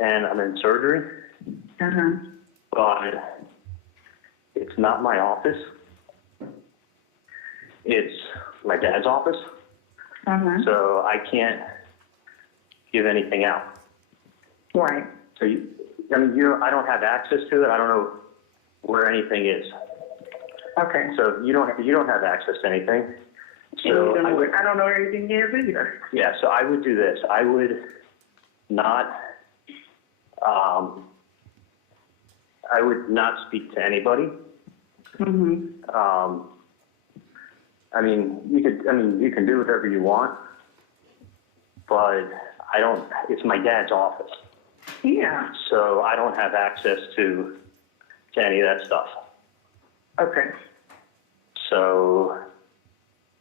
and I'm in surgery, but it's not my office. It's my dad's office. So I can't give anything out. Right. So I don't have access to it. I don't know where anything is. Okay. So you don't have access to anything. So I don't know where anything is either. Yeah. So I would do this. I would not. I would not speak to anybody. I mean, you can do whatever you want, but I don't. It's my dad's office. Yeah. So I don't have access to any of that stuff. Okay. So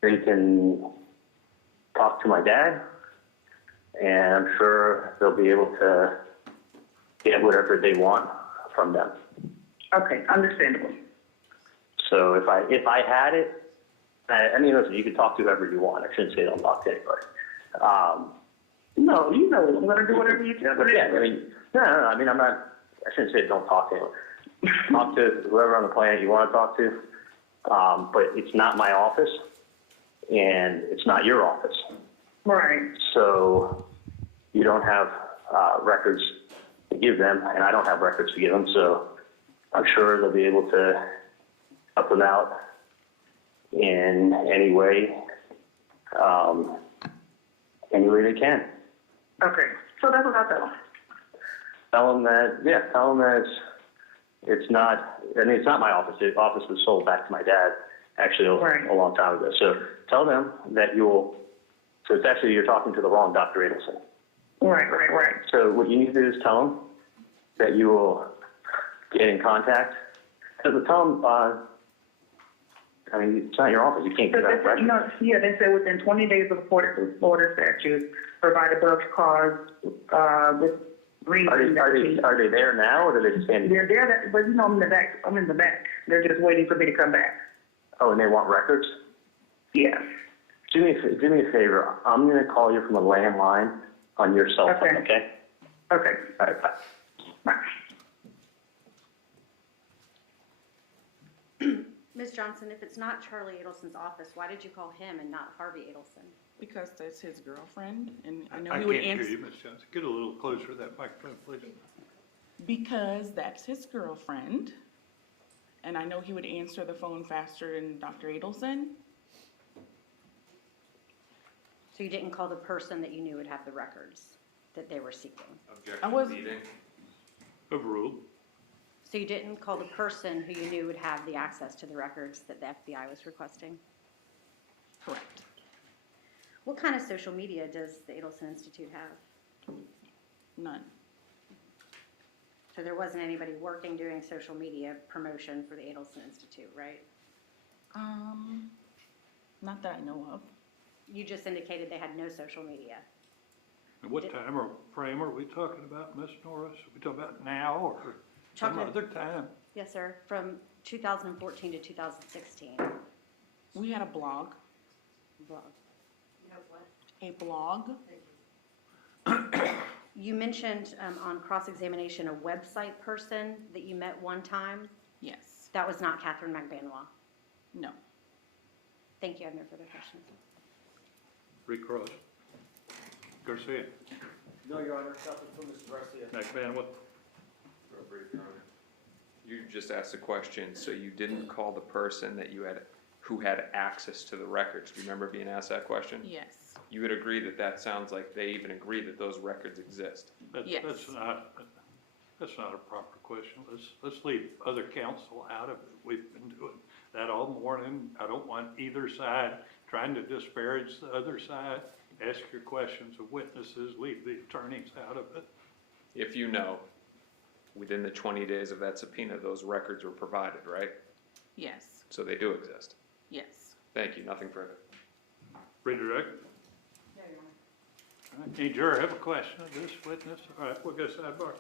they can talk to my dad, and I'm sure they'll be able to get whatever they want from them. Okay, understandable. So if I had it, I mean, listen, you can talk to whoever you want. I shouldn't say don't talk to anybody. No, I'm going to do whatever you tell me. Yeah, I mean, no, I mean, I shouldn't say don't talk to anyone. Talk to whoever on the planet you want to talk to, but it's not my office, and it's not your office. Right. So you don't have records to give them, and I don't have records to give them, so I'm sure they'll be able to help them out in any way they can. Okay, so that's what I'll tell them. Tell them that it's not, I mean, it's not my office. The office was sold back to my dad actually a long time ago. So tell them that so it's actually, you're talking to the wrong Dr. Adelson. Right. So what you need to do is tell them that you will get in contact. Tell them, I mean, it's not your office. You can't get that record. Yeah, they said within 20 days of Florida statute, provide above cause with reason. Are they there now, or are they just standing? They're there, but I'm in the back. I'm in the back. They're just waiting for me to come back. Oh, and they want records? Yes. Do me a favor. I'm going to call you from a landline on your cell phone, okay? Okay. All right, bye. Bye. Ms. Johnson, if it's not Charlie Adelson's office, why did you call him and not Harvey Adelson? Because that's his girlfriend, and I know I he would can't answer. hear you, Ms. Johnson. Get a little closer to that microphone, please. Because that's his girlfriend, and I know he would answer the phone faster than Dr. Adelson. So you didn't call the person that you knew would have the records that they were seeking? Objection leading. Overruled. So you didn't call the person who you knew would have the access to the records that the FBI was requesting? Correct. What kind of social media does the Adelson Institute have? None. So there wasn't anybody working doing social media promotion for the Adelson Institute, right? Not that I know of. You just indicated they had no social media. And what time or frame are we talking about, Ms. Norris? Are we talking about now or some other time? Yes, sir. From 2014 to 2016. We had a blog. Blog. You know what? A blog. You mentioned on cross-examination a website person that you met one time. Yes. That was not Catherine McBanois. No. Thank you. I have no further questions. Recross. Garcia. No, Your Honor. Nothing from Mr. Garcia. McMahon, You just asked a question, so you didn't call the person who had access to the records. Do you remember being asked that question? Yes. You would agree that sounds like they even agree that those records exist. Yes. That's not a proper question. Let's leave other counsel out of it. We've been doing that all morning. I don't want either side trying to disparage the other side. Ask your questions of witnesses. Leave the attorneys out of it. If you know, within the 20 days of that subpoena, those records were provided, right? Yes. So they do exist. Yes. Thank you. Nothing further. Redirect. No, Your Honor. All right. Any juror have a question of this witness? All right, we'll go sidebar.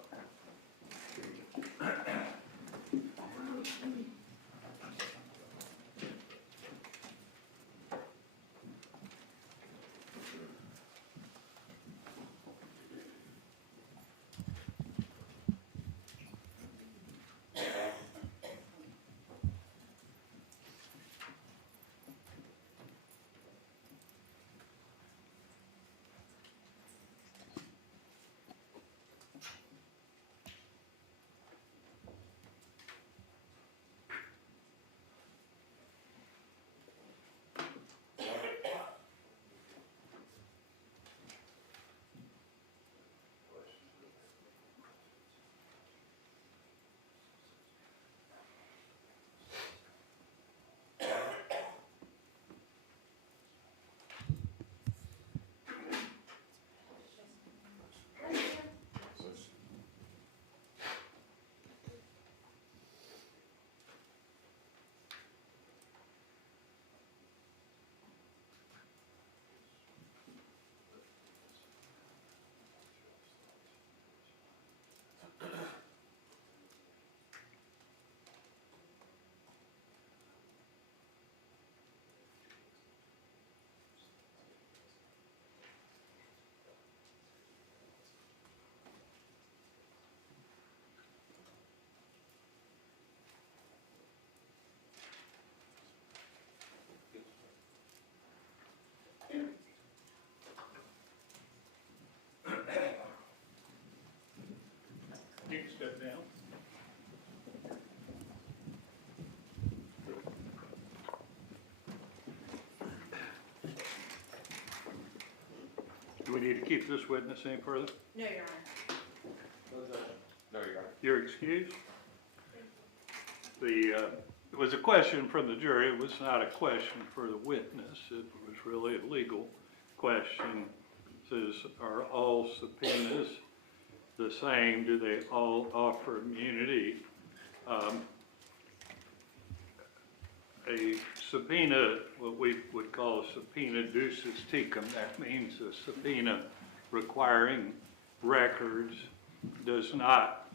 You can step down. Do we need to keep this witness any further? No, Your Honor. No, Your Honor. You're excused. It was a question from the jury. It was not a question for the witness. It was really a legal question. Says, are all subpoenas the same? Do they all offer immunity? A subpoena, what we would call a subpoena ducis tecum, that means a subpoena requiring records, does not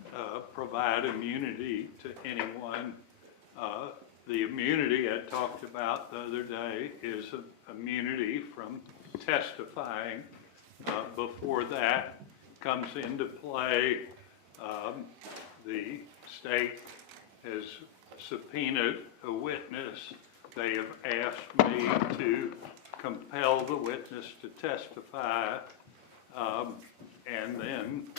provide immunity to anyone. The immunity I talked about the other day is immunity from testifying. Before that comes into play, the state has subpoenaed a witness. They have asked me to compel the witness to testify, and then,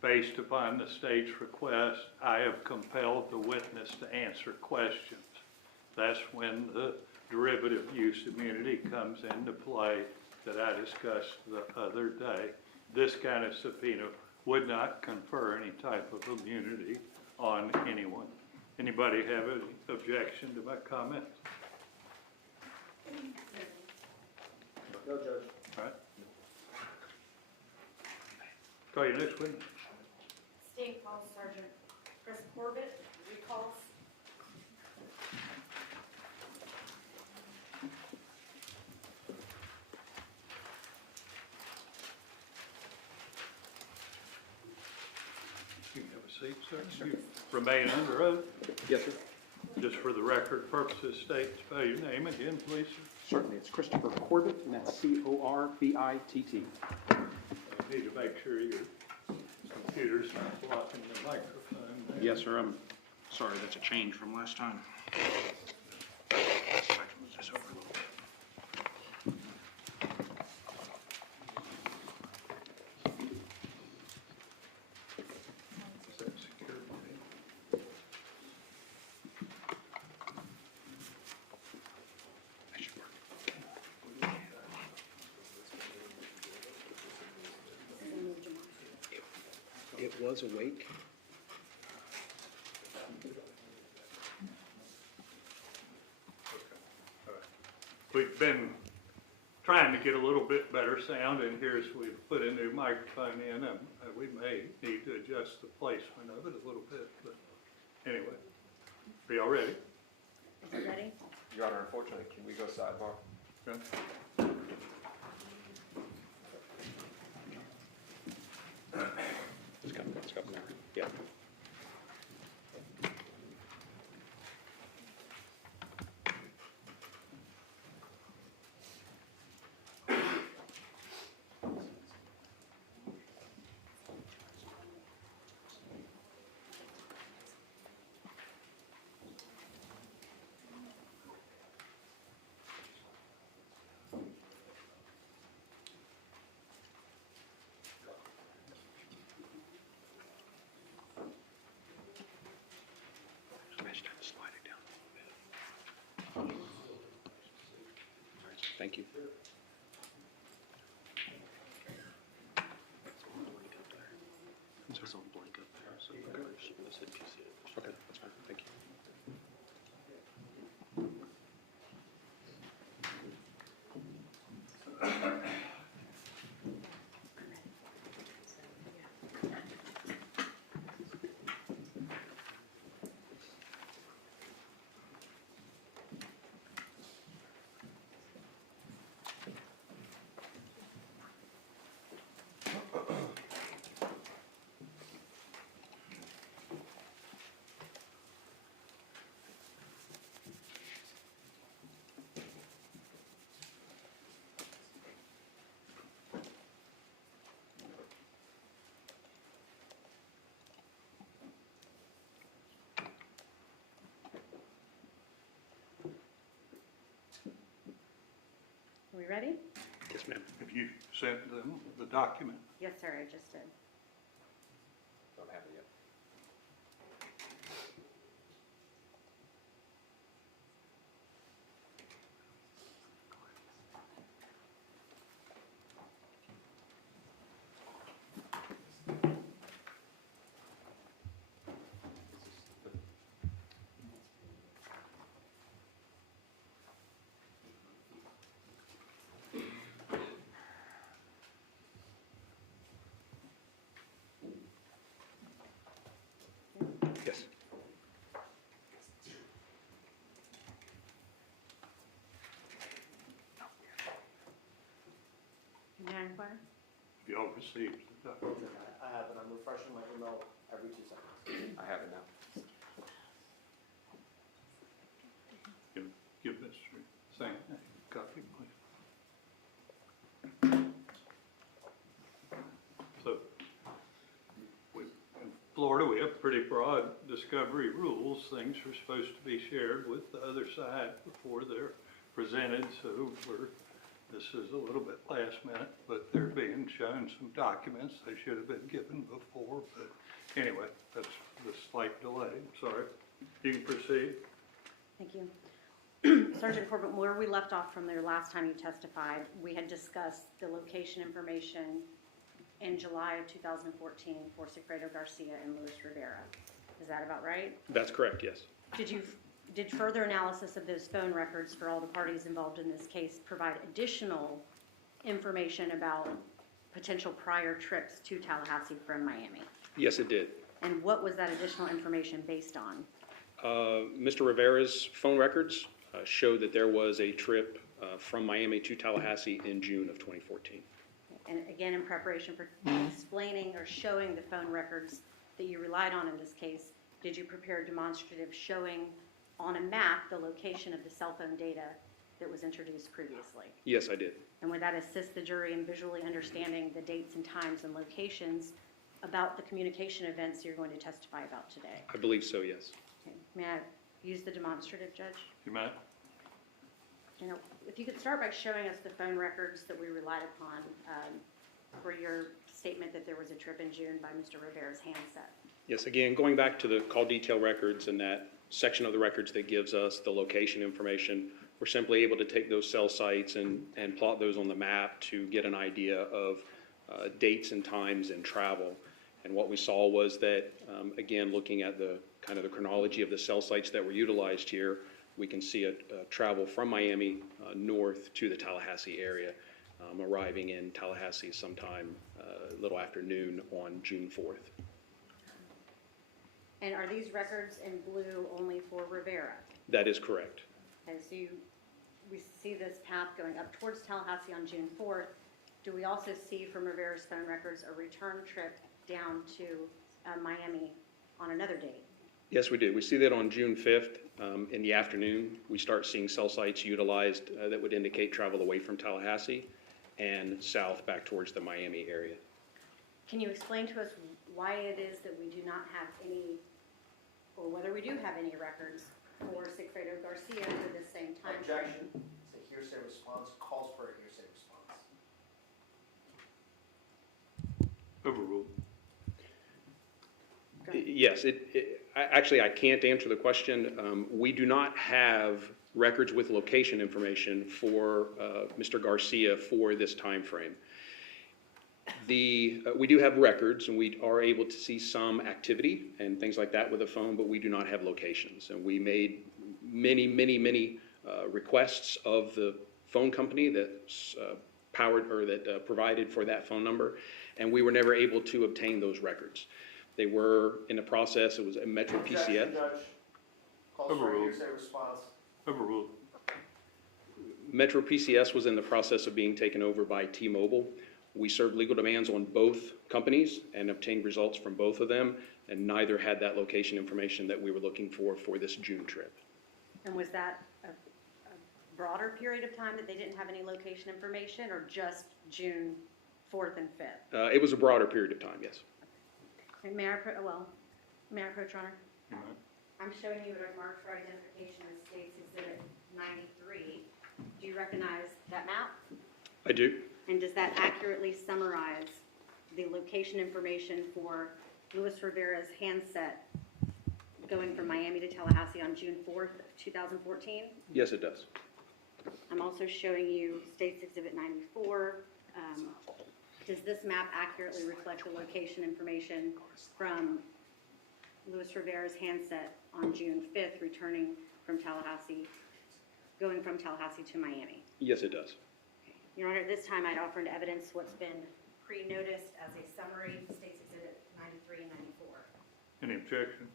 based upon the state's request, I have compelled the witness to answer questions. That's when the derivative use immunity comes into play that I discussed the other day. This kind of subpoena would not confer any type of immunity on anyone. Anybody have an objection to my comments? No, Judge. All right. Call your next witness. State Police Sergeant Chris Corbett, recalls. You can have a seat, sir. You remain under oath. Yes, sir. Just for the record purposes, state, spell your name again, please, sir. Certainly. It's Christopher Corbett, and that's C-O-R-B-I-T-T. I need to make sure your computer's not blocking the microphone there. Yes, sir. I'm sorry. That's a change from last time. If I can move this over a little bit. Is that secure? That should work. It was awake. We've been trying to get a little bit better sound in here as we've put a new microphone in, and we may need to adjust the placement of it a little bit, but anyway. Are y'all ready? Is he ready? Your Honor, unfortunately, can we go sidebar? Okay. It's got there. Yeah. Slide it down a little bit. All right, thank you. There's a blank up there, so okay, that's fine. Thank you. Are we ready? Yes, ma'am. Have you sent them the document? Yes, sir, I just did. Don't have it all received the document? I haven't. I'm refreshing my email every 2 seconds. I have it now. Give Mr. Singh a copy, please. So, in Florida, we have pretty broad discovery rules. Things are supposed to be shared with the other side before they're presented, so this is a little bit last minute, but they're being shown some documents they should have been given before, but anyway, that's the slight delay. I'm sorry. You can proceed. Thank you. Sergeant Corbett, where we left off from there last time you testified, we had discussed the location information in July of 2014 for Sigfredo Garcia and Luis Rivera. Is that about right? That's correct, yes. Did further analysis of those phone records for all the parties involved in this case provide additional information about potential prior trips to Tallahassee from Miami? Yes, it did. And what was that additional information based on? Mr. Rivera's phone records showed that there was a trip from Miami to Tallahassee in June of 2014. And again, in preparation for explaining or showing the phone records that you relied on in this case, did you prepare demonstrative showing on a map the location of the cell phone data that was introduced previously? Yes, I did. And would that assist the jury in visually understanding the dates and times and locations about the communication events you're going to testify about today? I believe so, yes. Okay. May I use the demonstrative, Judge? You may. If you could start by showing us the phone records that we relied upon for your statement that there was a trip in June by Mr. Rivera's handset. Yes, again, going back to the call detail records and that section of the records that gives us the location information, we're simply able to take those cell sites and plot those on the map to get an idea of dates and times and travel. And what we saw was that, again, looking at the kind of the chronology of the cell sites that were utilized here, we can see a travel from Miami north to the Tallahassee area, arriving in Tallahassee sometime a little after noon on June 4th. And are these records in blue only for Rivera? That is correct. Okay, so we see this path going up towards Tallahassee on June 4th. Do we also see from Rivera's phone records a return trip down to Miami on another date? Yes, we do. We see that on June 5th in the afternoon. We start seeing cell sites utilized that would indicate travel away from Tallahassee and south back towards the Miami area. Can you explain to us why it is that we do not have any, or whether we do have any records for Sigfredo Garcia for this same time? Objection. It's a hearsay response. Calls for a hearsay response. Overruled. Yes, actually, I can't answer the question. We do not have records with location information for Mr. Garcia for this time frame. We do have records, and we are able to see some activity and things like that with the phone, but we do not have locations. And we made many requests of the phone company that's powered or that provided for that phone number, and we were never able to obtain those records. They were in the process. It was a Metro PCS. Objection, Judge. Calls for a Overruled. hearsay response. Overruled. Metro PCS was in the process of being taken over by T-Mobile. We served legal demands on both companies and obtained results from both of them, and neither had that location information that we were looking for this June trip. And was that a broader period of time that they didn't have any location information, or just June 4th and 5th? It was a broader period of time, yes. And may I approach, Your Honor? You may. I'm showing you a marked for identification as States Exhibit 93. Do you recognize that map? I do. And does that accurately summarize the location information for Luis Rivera's handset going from Miami to Tallahassee on June 4th, 2014? Yes, it does. I'm also showing you States Exhibit 94. Does this map accurately reflect the location information from Luis Rivera's handset on June 5th, returning from Tallahassee, going from Tallahassee to Miami? Yes, it does. Your Honor, at this time, I'd offer into evidence what's been pre-noticed as a summary, States Exhibit 93 and 94. Any objection?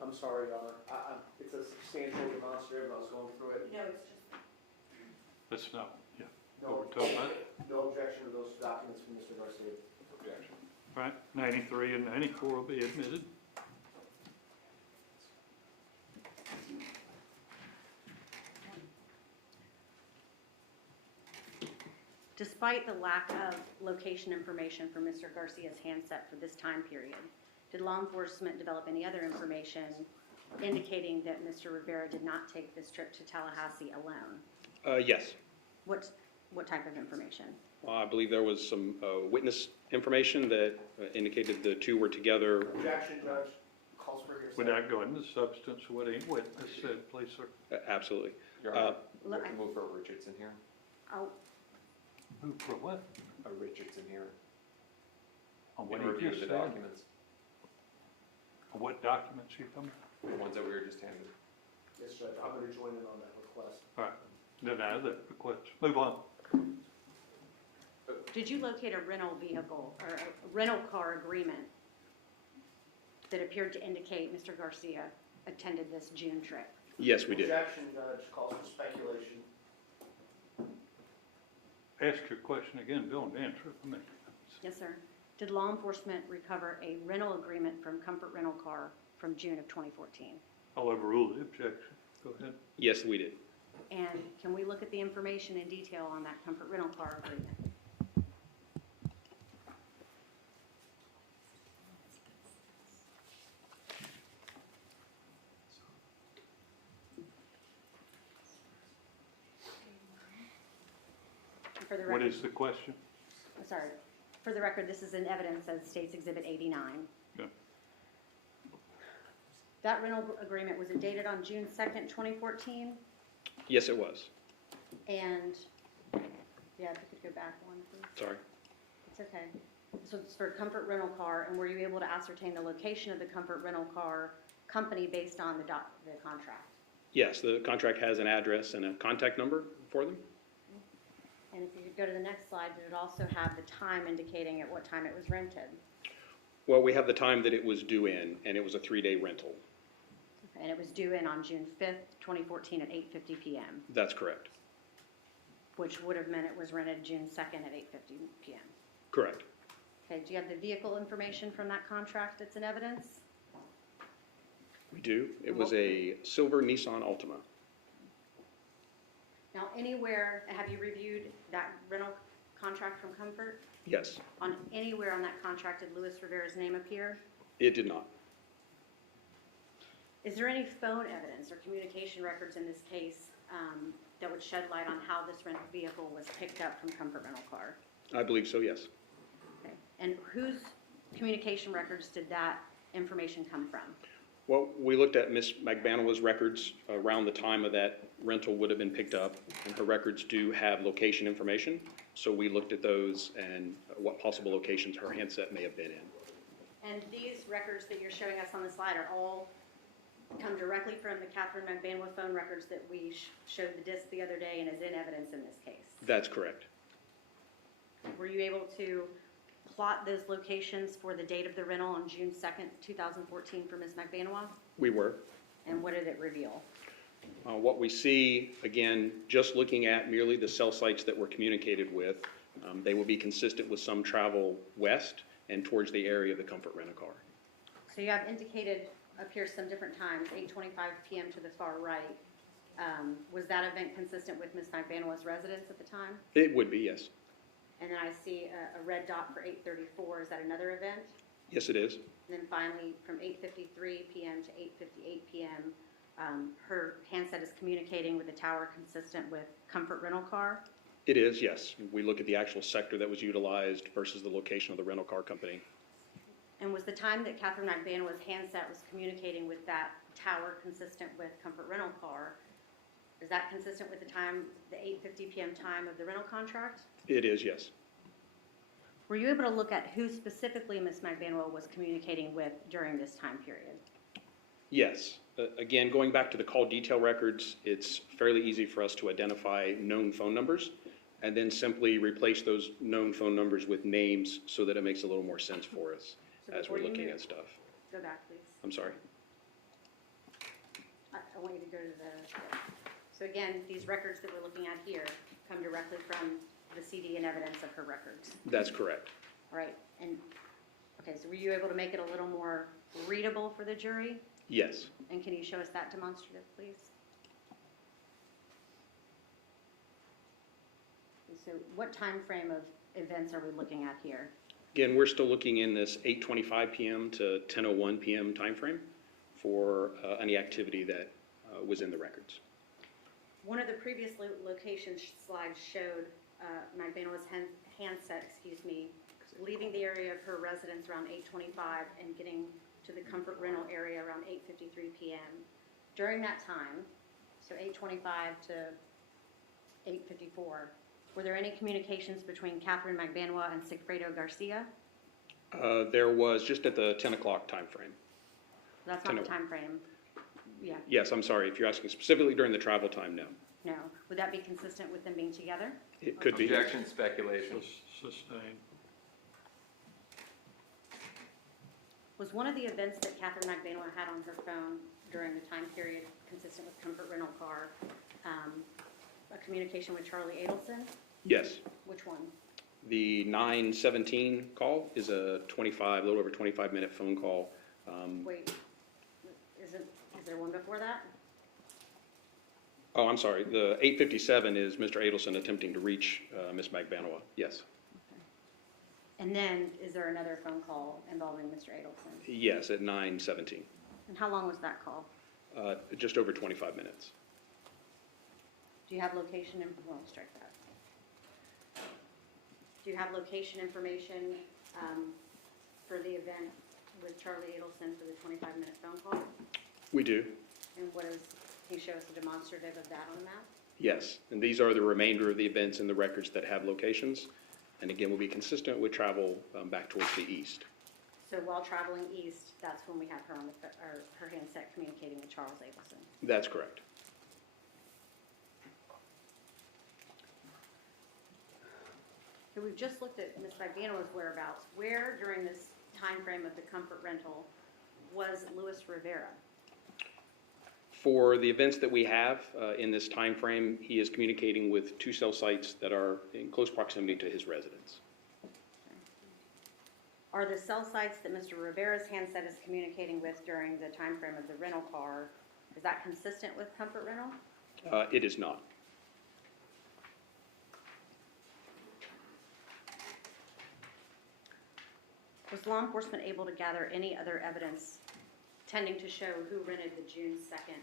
I'm sorry, Your Honor. It's a substantial demonstrative. I was going through it. No, it's just, That's not, yeah. what we're talking about? No objection to those documents from Mr. Garcia. Objection. Right, 93 and 94 will be admitted. Despite the lack of location information for Mr. Garcia's handset for this time period, did law enforcement develop any other information indicating that Mr. Rivera did not take this trip to Tallahassee alone? Yes. What type of information? I believe there was some witness information that indicated the two were together. Objection, Judge. Calls for hearsay. Without going into substance of what any witness said, please, sir. Absolutely. Your Honor, we look, have to move for a Richardson hearing. Oh, Who, for what? A Richardson hearing. On what In he review of just the said? documents, On what documents you come? the ones that we were just handed. Yes, Judge, I'm going to join in on that request. All right, deny that request. Move on. did you locate a rental vehicle or a rental car agreement that appeared to indicate Mr. Garcia attended this June trip? Yes, we did. Objection, Judge. Calls for speculation. Ask your question again, don't answer it for me. Yes, sir. Did law enforcement recover a rental agreement from Comfort Rental Car from June of 2014? I'll overrule the objection. Go ahead. Yes, we did. And can we look at the information in detail on that Comfort Rental Car agreement? For the What record, is the question? sorry, for the record, this is in evidence as State's Exhibit 89. Okay. That rental agreement, was it dated on June 2nd, 2014? Yes, it was. And, yeah, if you could go back one, please. Sorry. It's okay. So it's for Comfort Rental Car, and were you able to ascertain the location of the Comfort Rental Car company based on the contract? Yes, the contract has an address and a contact number for them. And if you could go to the next slide, did it also have the time indicating at what time it was rented? Well, we have the time that it was due in, and it was a 3-day rental. And it was due in on June 5th, 2014 at 8:50 p.m., That's correct. which would have meant it was rented June 2nd at 8:50 p.m. Correct. Okay, do you have the vehicle information from that contract that's in evidence? We do. It was a silver Nissan Altima. Now, anywhere, have you reviewed that rental contract from Comfort? Yes, On anywhere on that contract, did Luis Rivera's name appear? it did not. Is there any phone evidence or communication records in this case that would shed light on how this rental vehicle was picked up from Comfort Rental Car? I believe so, yes. Okay. And whose communication records did that information come from? Well, we looked at Ms. Magbanowa's records around the time of that rental would have been picked up, and her records do have location information. So we looked at those and what possible locations her handset may have been in. And these records that you're showing us on the slide are all come directly from the Catherine Magbanowa phone records that we showed the disc the other day and is in evidence in this case. That's correct. Were you able to plot those locations for the date of the rental on June 2nd, 2014 for Ms. Magbanowa? We were. And what did it reveal? What we see, again, just looking at merely the cell sites that were communicated with, they will be consistent with some travel west and towards the area of the Comfort Rent-A-Car. So you have indicated up here some different times, 8:25 p.m. to the far right. Was that event consistent with Ms. Magbanowa's residence at the time? It would be, yes. And then I see a red dot for 8:34. Is that another event? Yes, it is. And then finally, from 8:53 p.m. to 8:58 p.m., her handset is communicating with the tower consistent with Comfort Rental Car. It is, yes. We look at the actual sector that was utilized versus the location of the rental car company. And was the time that Catherine Magbanowa's handset was communicating with that tower consistent with Comfort Rental Car? Is that consistent with the time, the 8:50 p.m. time of the rental contract? It is, yes. Were you able to look at who specifically Ms. Magbanowa was communicating with during this time period? Yes. Again, going back to the call detail records, it's fairly easy for us to identify known phone numbers and then simply replace those known phone numbers with names so that it makes a little more sense for us So as before we're you looking move- at stuff. Go back, please. I'm sorry. I want you to go to the, so again, these records that we're looking at here come directly from the CD and evidence of her records. That's correct. All right, and, okay, so were you able to make it a little more readable for the jury? Yes. And can you show us that demonstrative, please? So what time frame of events are we looking at here? Again, we're still looking in this 8:25 PM to 10:01 PM timeframe for any activity that was in the records. One of the previous location slides showed Magdalena's handset, leaving the area of her residence around 8:25 and getting to the comfort rental area around 8:53 PM. During that time, so 8:25 to 8:54, were there any communications between Catherine Magbanua and Sigfredo Garcia? There was just at the 10 o'clock timeframe. That's not the time frame. Yeah, Yes, I'm sorry, if you're asking specifically during the travel time, no. no. Would that be consistent with them being together? It could be. Objection, speculation. Sustained. Was one of the events that Catherine Magbanua had on her phone during the time period consistent with comfort rental car, a communication with Charlie Adelson? Yes. Which one? The 9:17 call is a little over 25-minute phone call. Wait, is there one before that? Oh, I'm sorry, the 8:57 is Mr. Adelson attempting to reach Ms. Magbanua, yes. And then, is there another phone call involving Mr. Adelson? Yes, at 9:17, And how long was that call? just over 25 minutes. Do you have location, well, strike that. Do you have location information for the event with Charlie Adelson for the 25-minute phone call? We do, And can you show us a demonstrative of that on the map? yes. And these are the remainder of the events in the records that have locations. And again, will be consistent with travel back towards the east. So while traveling east, that's when we have her on her handset communicating with Charles Adelson. That's correct. So we've just looked at Ms. Magbanua's whereabouts. Where during this time frame of the comfort rental was Luis Rivera? For the events that we have in this time frame, he is communicating with 2 cell sites that are in close proximity to his residence. Are the cell sites that Mr. Rivera's handset is communicating with during the time frame of the rental car, is that consistent with comfort rental? It is not. Was law enforcement able to gather any other evidence tending to show who rented the June 2nd,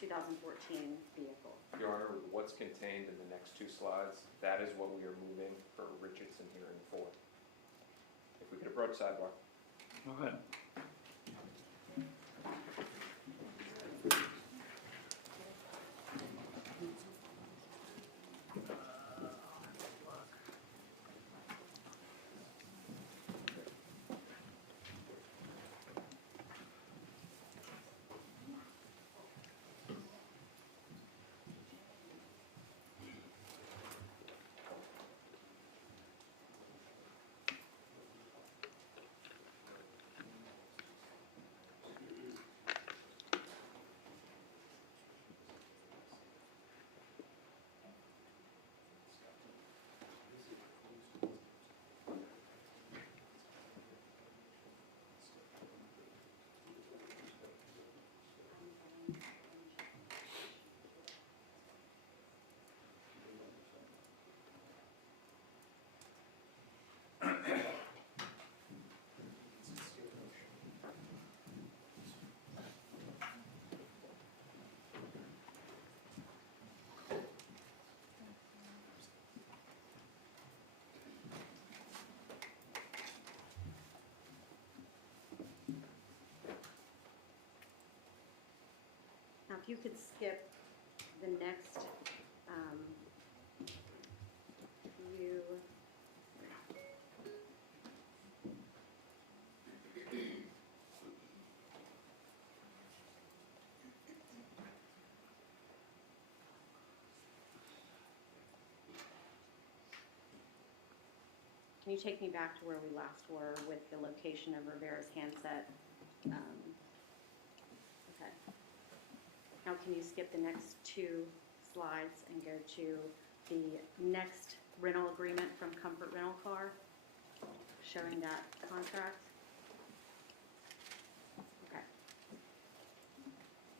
2014 vehicle? Your Honor, what's contained in the next 2 slides, that is what we are moving for Richardson hearing 4. If we could approach sidebar. Go ahead. Now, if you could skip the next few. Can you take me back to where we last were with the location of Rivera's handset? Okay. Now, can you skip the next 2 slides and go to the next rental agreement from Comfort Rental Car, showing that contract. Okay.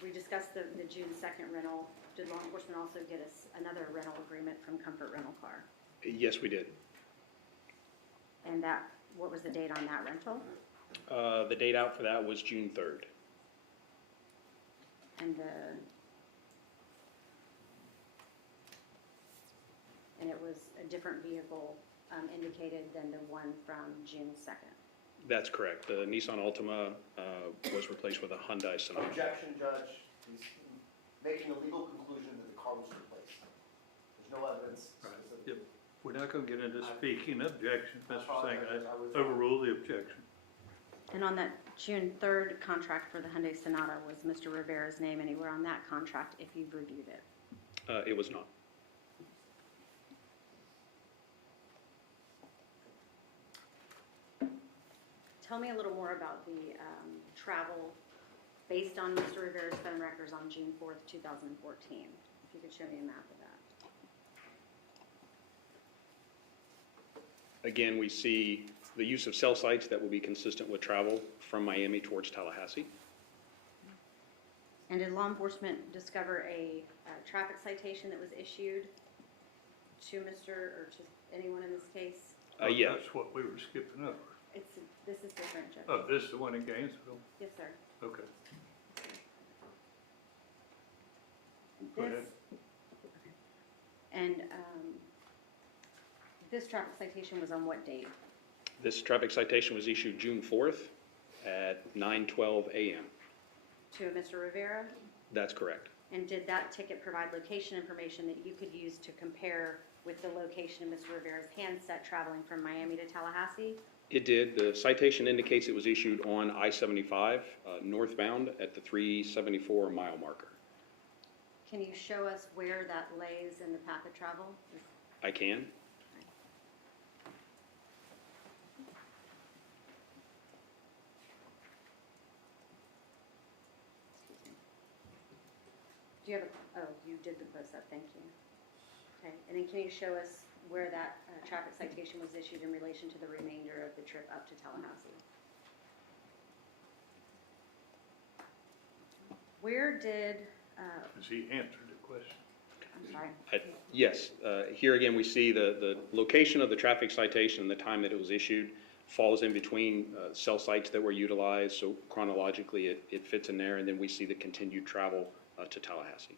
We discussed the June 2nd rental. Did law enforcement also get us another rental agreement from Comfort Rental Car? Yes, we did. And that, what was the date on that rental? The date out for that was June 3rd. And it was a different vehicle indicated than the one from June 2nd. That's correct. The Nissan Altima was replaced with a Hyundai Sonata. Objection, Judge. He's making a legal conclusion that the car was replaced. There's no evidence. Right. specific- Yep. We're not going to get into speaking objections, I Mr. apologize. Singh. I was- I overrule the objection. And on that June 3rd contract for the Hyundai Sonata, was Mr. Rivera's name anywhere on that contract if you've reviewed it? It was not. Tell me a little more about the travel based on Mr. Rivera's phone records on June 4th, 2014. If you could show me a map of that. Again, we see the use of cell sites that will be consistent with travel from Miami towards Tallahassee. And did law enforcement discover a traffic citation that was issued to Mr. or to anyone in this case? Yeah. That's what we were skipping over. This is different, Judge. Oh, this is the one in Gainesville? Yes, sir. Okay. Go This, ahead. and this traffic citation was on what date? This traffic citation was issued June 4th at 9:12 a.m. To Mr. Rivera? That's correct. And did that ticket provide location information that you could use to compare with the location of Mr. Rivera's handset traveling from Miami to Tallahassee? It did. The citation indicates it was issued on I-75 northbound at the 374 mile marker. Can you show us where that lays in the path of travel? I can. Do you have a, oh, you did the post-up, thank you. Okay, and then can you show us where that traffic citation was issued in relation to the remainder of the trip up to Tallahassee? Where did, Has he answered the question? I'm sorry, Yes. Here again, we see the location of the traffic citation and the time that it was issued falls in between cell sites that were utilized, so chronologically it fits in there, and then we see the continued travel to Tallahassee.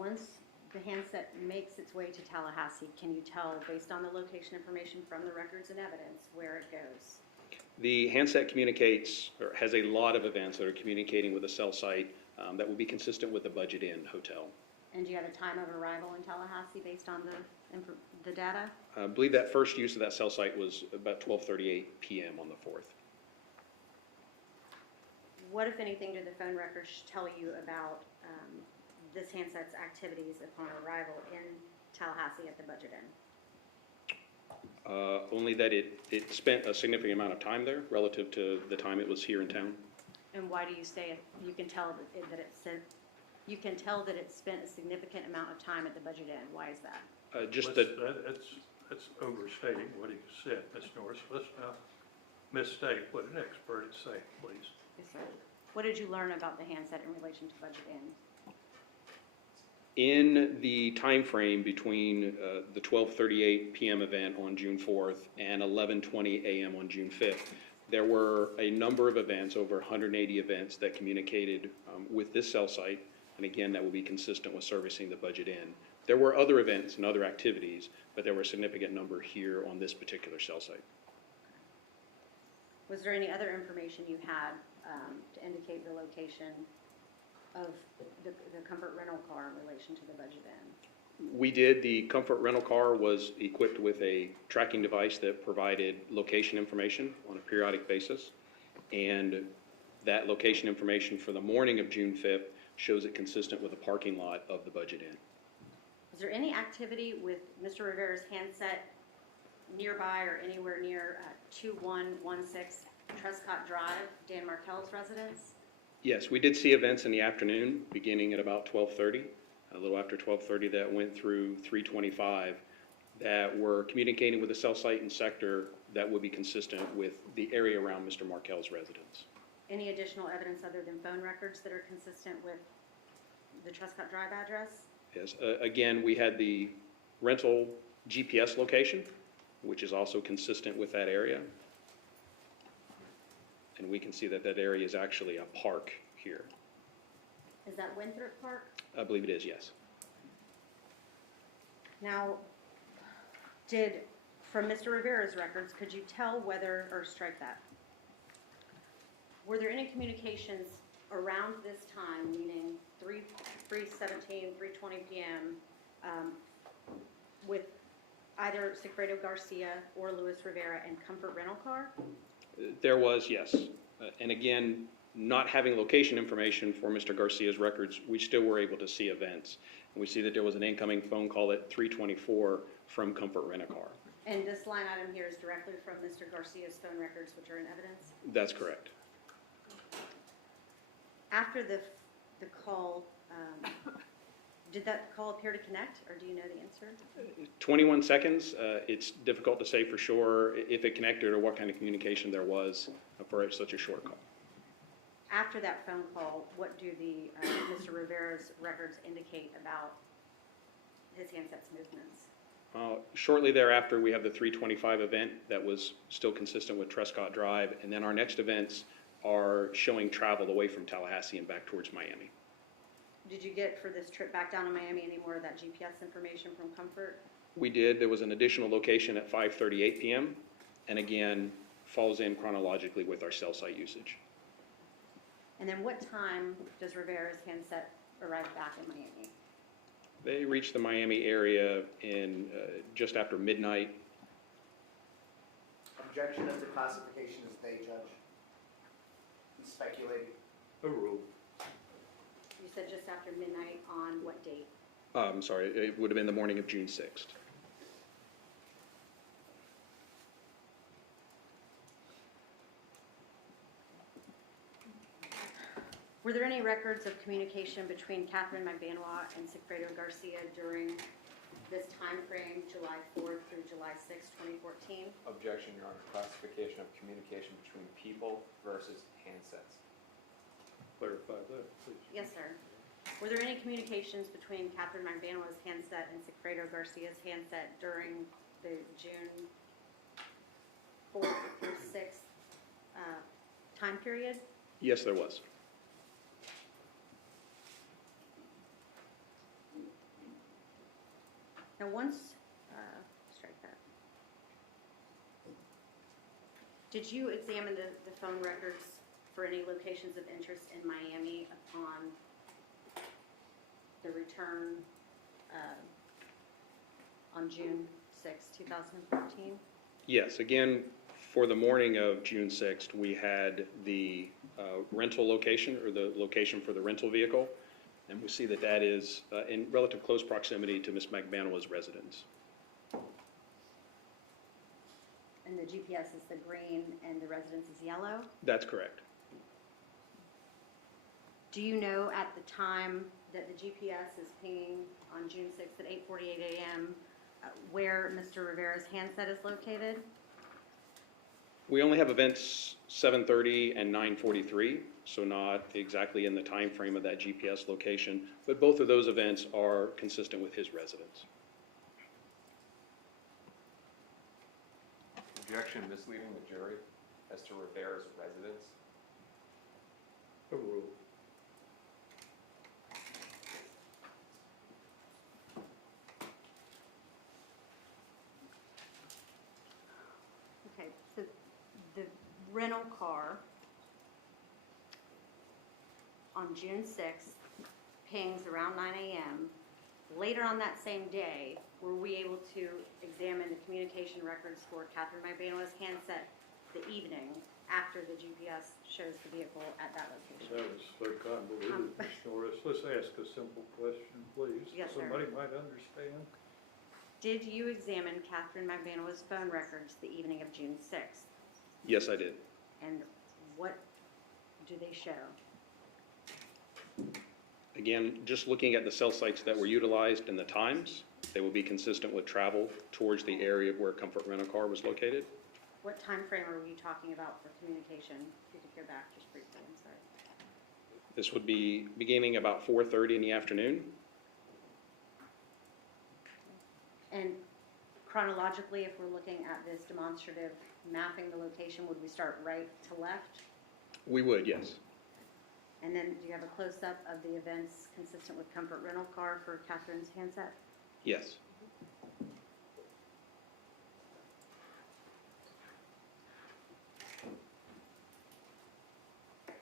once the handset makes its way to Tallahassee, can you tell, based on the location information from the records and evidence, where it goes? The handset communicates, or has a lot of events that are communicating with a cell site that will be consistent with the Budget Inn hotel. And do you have a time of arrival in Tallahassee based on the data? I believe that first use of that cell site was about 12:38 p.m. on the 4th. What, if anything, do the phone records tell you about this handset's activities upon arrival in Tallahassee at the Budget Inn? Only that it spent a significant amount of time there relative to the time it was here in town. And why do you say you can tell that it spent a significant amount of time at the Budget Inn? Why is that? That's overstating what he said, Ms. Norris. Let's not mistake what an expert is saying, please. Yes, sir. What did you learn about the handset in relation to Budget Inn? In the time frame between the 12:38 p.m. event on June 4th and 11:20 a.m. on June 5th, there were a number of events, over 180 events, that communicated with this cell site, and again, that will be consistent with servicing the Budget Inn. There were other events and other activities, but there were a significant number here on this particular cell site. Was there any other information you had to indicate the location of the Comfort rental car in relation to the Budget Inn? We did. The Comfort rental car was equipped with a tracking device that provided location information on a periodic basis, and that location information for the morning of June 5th shows it consistent with the parking lot of the Budget Inn. Was there any activity with Mr. Rivera's handset nearby or anywhere near 2116 Trescott Drive, Dan Markel's residence? Yes, we did see events in the afternoon, beginning at about 12:30. a little after 12:30, that went through 325, that were communicating with a cell site and sector that would be consistent with the area around Mr. Markel's residence. Any additional evidence other than phone records that are consistent with the Trescott Drive address? Yes, again, we had the rental GPS location, which is also consistent with that area. And we can see that that area is actually a park here. Is that Winthrop Park? I believe it is, yes. Now, from Mr. Rivera's records, could you tell whether, or strike that? Were there any communications around this time, meaning 3:17, 3:20 p.m., with either Sigfredo Garcia or Luis Rivera and Comfort Rental Car? There was, yes. And again, not having location information for Mr. Garcia's records, we still were able to see events. And we see that there was an incoming phone call at 3:24 from Comfort Rent-A-Car. And this line item here is directly from Mr. Garcia's phone records, which are in evidence? That's correct. After the call, did that call appear to connect, or do you know the answer? 21 seconds, it's difficult to say for sure if it connected or what kind of communication there was for such a short call. After that phone call, what do the Mr. Rivera's records indicate about his handset's movements? Shortly thereafter, we have the 325 event that was still consistent with Trescott Drive, and then our next events are showing travel away from Tallahassee and back towards Miami. Did you get, for this trip back down to Miami, any more of that GPS information from Comfort? We did. There was an additional location at 5:38 p.m., and again, falls in chronologically with our cell site usage. And then what time does Rivera's handset arrive back in Miami? They reached the Miami area in just after midnight. Objection as to classification as they judge. He's speculating. Overruled. You said just after midnight on what date? I'm sorry, it would have been the morning of June 6th. Were there any records of communication between Catherine McBanois and Sigfredo Garcia during this time frame, July 4th through July 6th, 2014? Objection, Your Honor. Classification of communication between people versus handsets. Clarify that, please. Yes, sir. Were there any communications between Catherine McBanois' handset and Sigfredo Garcia's handset during the June 4th through 6th time period? Yes, there was. Now, once, strike that. Did you examine the phone records for any locations of interest in Miami upon the return on June 6, 2014? Yes, again, for the morning of June 6th, we had the rental location, or the location for the rental vehicle, and we see that that is in relative close proximity to Ms. McBanois' residence. And the GPS is the green and the residence is yellow? That's correct. Do you know at the time that the GPS is pinging on June 6th at 8:48 a.m. Where Mr. Rivera's handset is located? We only have events 7:30 and 9:43, so not exactly in the time frame of that GPS location, but both of those events are consistent with his residence. Objection, misleading the jury as to Rivera's residence. Overruled. Okay, so the rental car on June 6th pings around 9 a.m. Later on that same day, were we able to examine the communication records for Catherine McBanois' handset the evening after the GPS shows the vehicle at that location? That was so convoluted, Ms. Norris. Let's ask a simple question, please. Yes, sir. Somebody might understand. Did you examine Catherine McBanois' phone records the evening of June 6th? Yes, I did. And what do they show? Again, just looking at the cell sites that were utilized and the times, they will be consistent with travel towards the area where Comfort Rent-A-Car was located. What time frame are you talking about for communication? If you could go back just briefly, I'm sorry. This would be beginning about 4:30 in the afternoon. And chronologically, if we're looking at this demonstrative mapping the location, would we start right to left? We would, yes. And then do you have a close-up of the events consistent with Comfort Rental Car for Catherine's handset? Yes.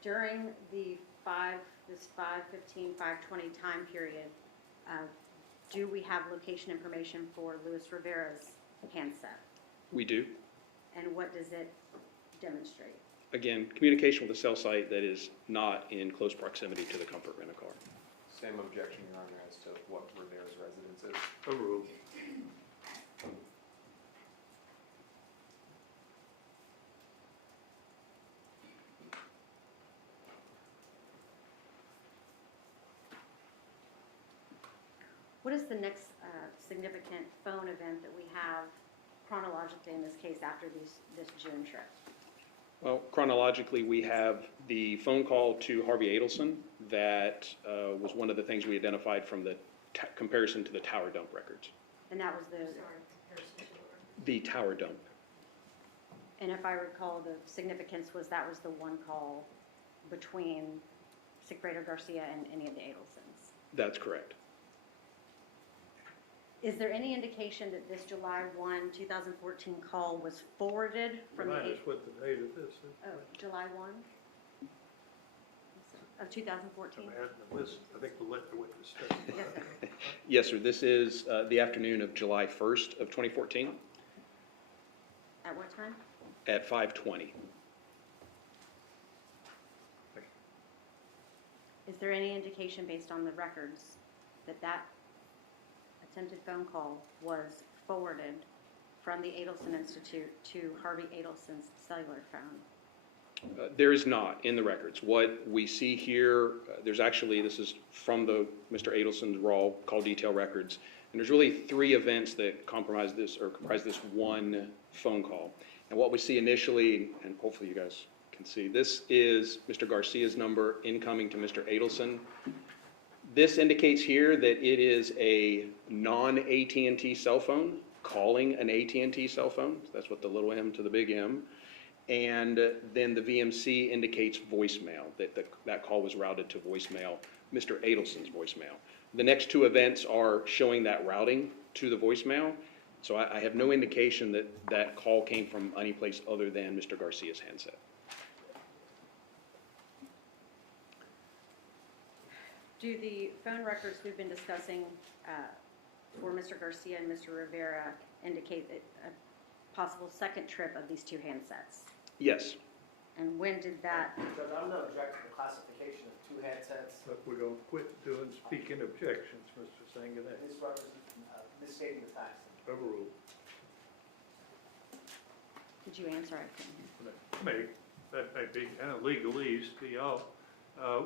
During this 5:15, 5:20 time period, do we have location information for Luis Rivera's handset? We do. And what does it demonstrate? Again, communication with a cell site that is not in close proximity to the Comfort Rent-A-Car. Same objection, Your Honor, as to what Rivera's residence is. Overruled. What is the next significant phone event that we have chronologically in this case after this June trip? Well, chronologically, we have the phone call to Harvey Adelson that was one of the things we identified from the comparison to the tower dump records. And that was The tower dump. and if I recall, the significance was that was the one call between Secretary Garcia and any of the Adelsons. That's correct. Is there any indication that this July 1, 2014 call was forwarded from the... Remind us what the date of this is. Oh, July 1 of 2014? I'm adding the list. I think we'll let the witness testify. Yes, sir. Yes, sir. This is the afternoon of July 1st of 2014 At what time? at 5:20. Is there any indication based on the records that that attempted phone call was forwarded from the Adelson Institute to Harvey Adelson's cellular phone? There is not in the records. What we see here, there's actually, this is from the Mr. Adelson's raw call detail records, and there's really three events that comprise this one phone call. And what we see initially, and hopefully you guys can see, this is Mr. Garcia's number incoming to Mr. Adelson. This indicates here that it is a non-AT&T cell phone calling an AT&T cell phone. That's what the little m to the big M. And then the VMC indicates voicemail, that call was routed to voicemail, Mr. Adelson's voicemail. The next two events are showing that routing to the voicemail. So I have no indication that that call came from any place other than Mr. Garcia's handset. Do the phone records we've been discussing for Mr. Garcia and Mr. Rivera indicate that a possible second trip of these two handsets? Yes. And when did that? Judge, I'm going to object to the classification of two handsets. But we're going to quit doing speaking objections, Mr. Sanganet. Misstating the facts. Overruled. Did you answer? I couldn't. That may be kind of legalese to y'all.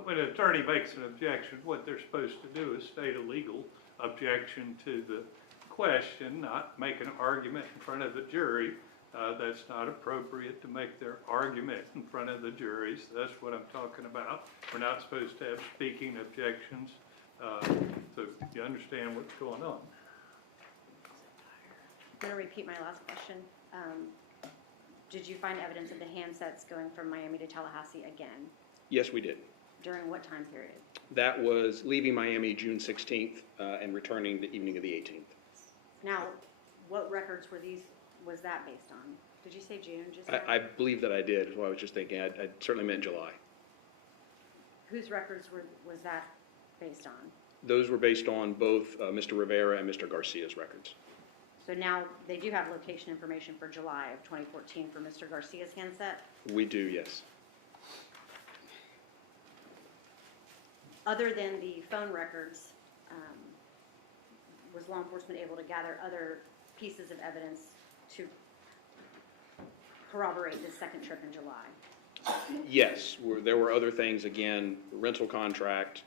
When an attorney makes an objection, what they're supposed to do is state a legal objection to the question, not make an argument in front of the jury. That's not appropriate to make their argument in front of the jury, so that's what I'm talking about. We're not supposed to have speaking objections, so you understand what's going on. I'm going to repeat my last question. Did you find evidence of the handsets going from Miami to Tallahassee again? Yes, we did. During what time period? That was leaving Miami June 16th and returning the evening of the 18th. Now, what records was that based on? Did you say June? Just now? I believe that I did, is what I was just thinking. I certainly meant July. Whose records was that based on? Those were based on both Mr. Rivera and Mr. Garcia's records. So now they do have location information for July of 2014 for Mr. Garcia's handset? We do, yes. Other than the phone records, was law enforcement able to gather other pieces of evidence to corroborate this second trip in July? Yes, there were other things, again, rental contract,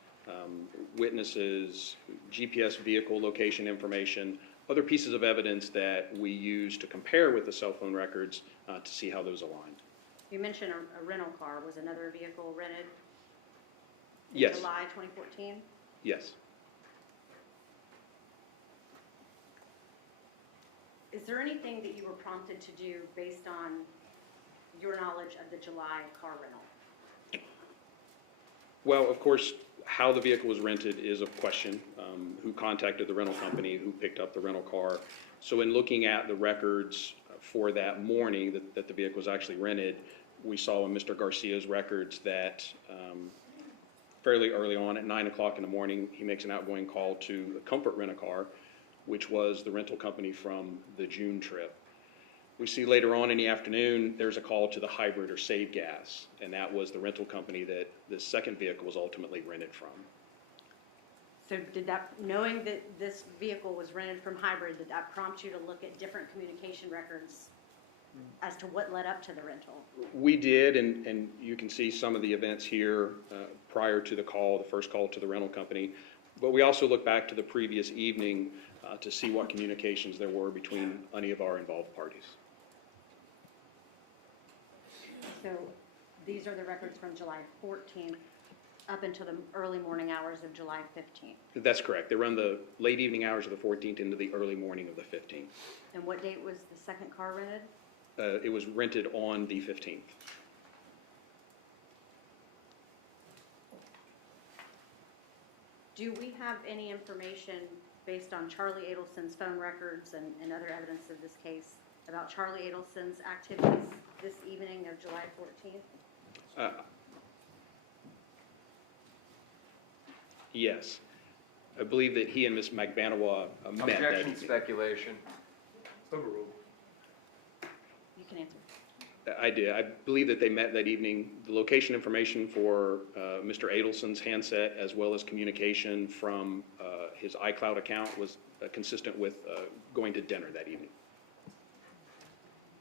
witnesses, GPS vehicle location information, other pieces of evidence that we use to compare with the cell phone records to see how those align. You mentioned a rental car. Was another vehicle rented in Yes. July 2014? Yes. Is there anything that you were prompted to do based on your knowledge of the July car rental? Well, of course, how the vehicle was rented is a question. Who contacted the rental company, who picked up the rental car. So in looking at the records for that morning that the vehicle was actually rented, we saw in Mr. Garcia's records that fairly early on at 9 o'clock in the morning, he makes an outgoing call to the Comfort Rent-A-Car, which was the rental company from the June trip. We see later on in the afternoon, there's a call to the Hybrid or Save Gas, and that was the rental company that the second vehicle was ultimately rented from. So did that, knowing that this vehicle was rented from Hybrid, did that prompt you to look at different communication records as to what led up to the rental? We did, and you can see some of the events here prior to the call, the first call to the rental company. But we also look back to the previous evening to see what communications there were between any of our involved parties. So these are the records from July 14th up until the early morning hours of July 15th. That's correct. They run the late evening hours of the 14th into the early morning of the 15th. And what date was the second car rented? It was rented on the 15th. Do we have any information based on Charlie Adelson's phone records and other evidence of this case about Charlie Adelson's activities this evening of July 14th? Yes. I believe that he and Ms. Magbanawa met that Objection, evening. speculation. Overruled. You can answer. I did. I believe that they met that evening. The location information for Mr. Adelson's handset, as well as communication from his iCloud account, was consistent with going to dinner that evening.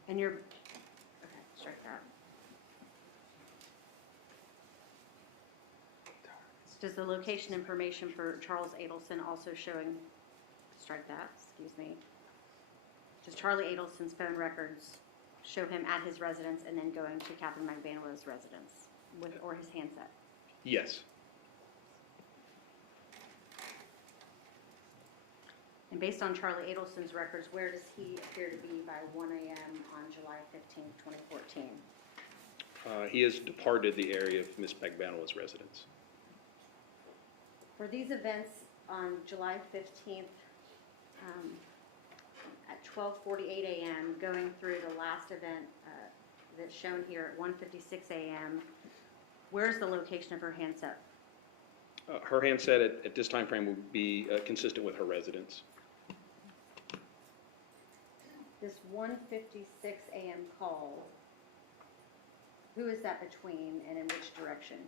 And you're, okay, strike that. Does the location information for Charles Adelson also showing, strike that, excuse me. Does Charlie Adelson's phone records show him at his residence and then going to Catherine Magbanawa's residence with, or his handset? Yes. And based on Charlie Adelson's records, where does he appear to be by 1 a.m. on July 15th, 2014? He has departed the area of Ms. Magbanawa's residence. For these events on July 15th, at 12:48 a.m., going through the last event that's shown here at 1:56 a.m., where's the location of her handset? Her handset at this time frame would be consistent with her residence. This 1:56 a.m. call, who is that between and in which direction?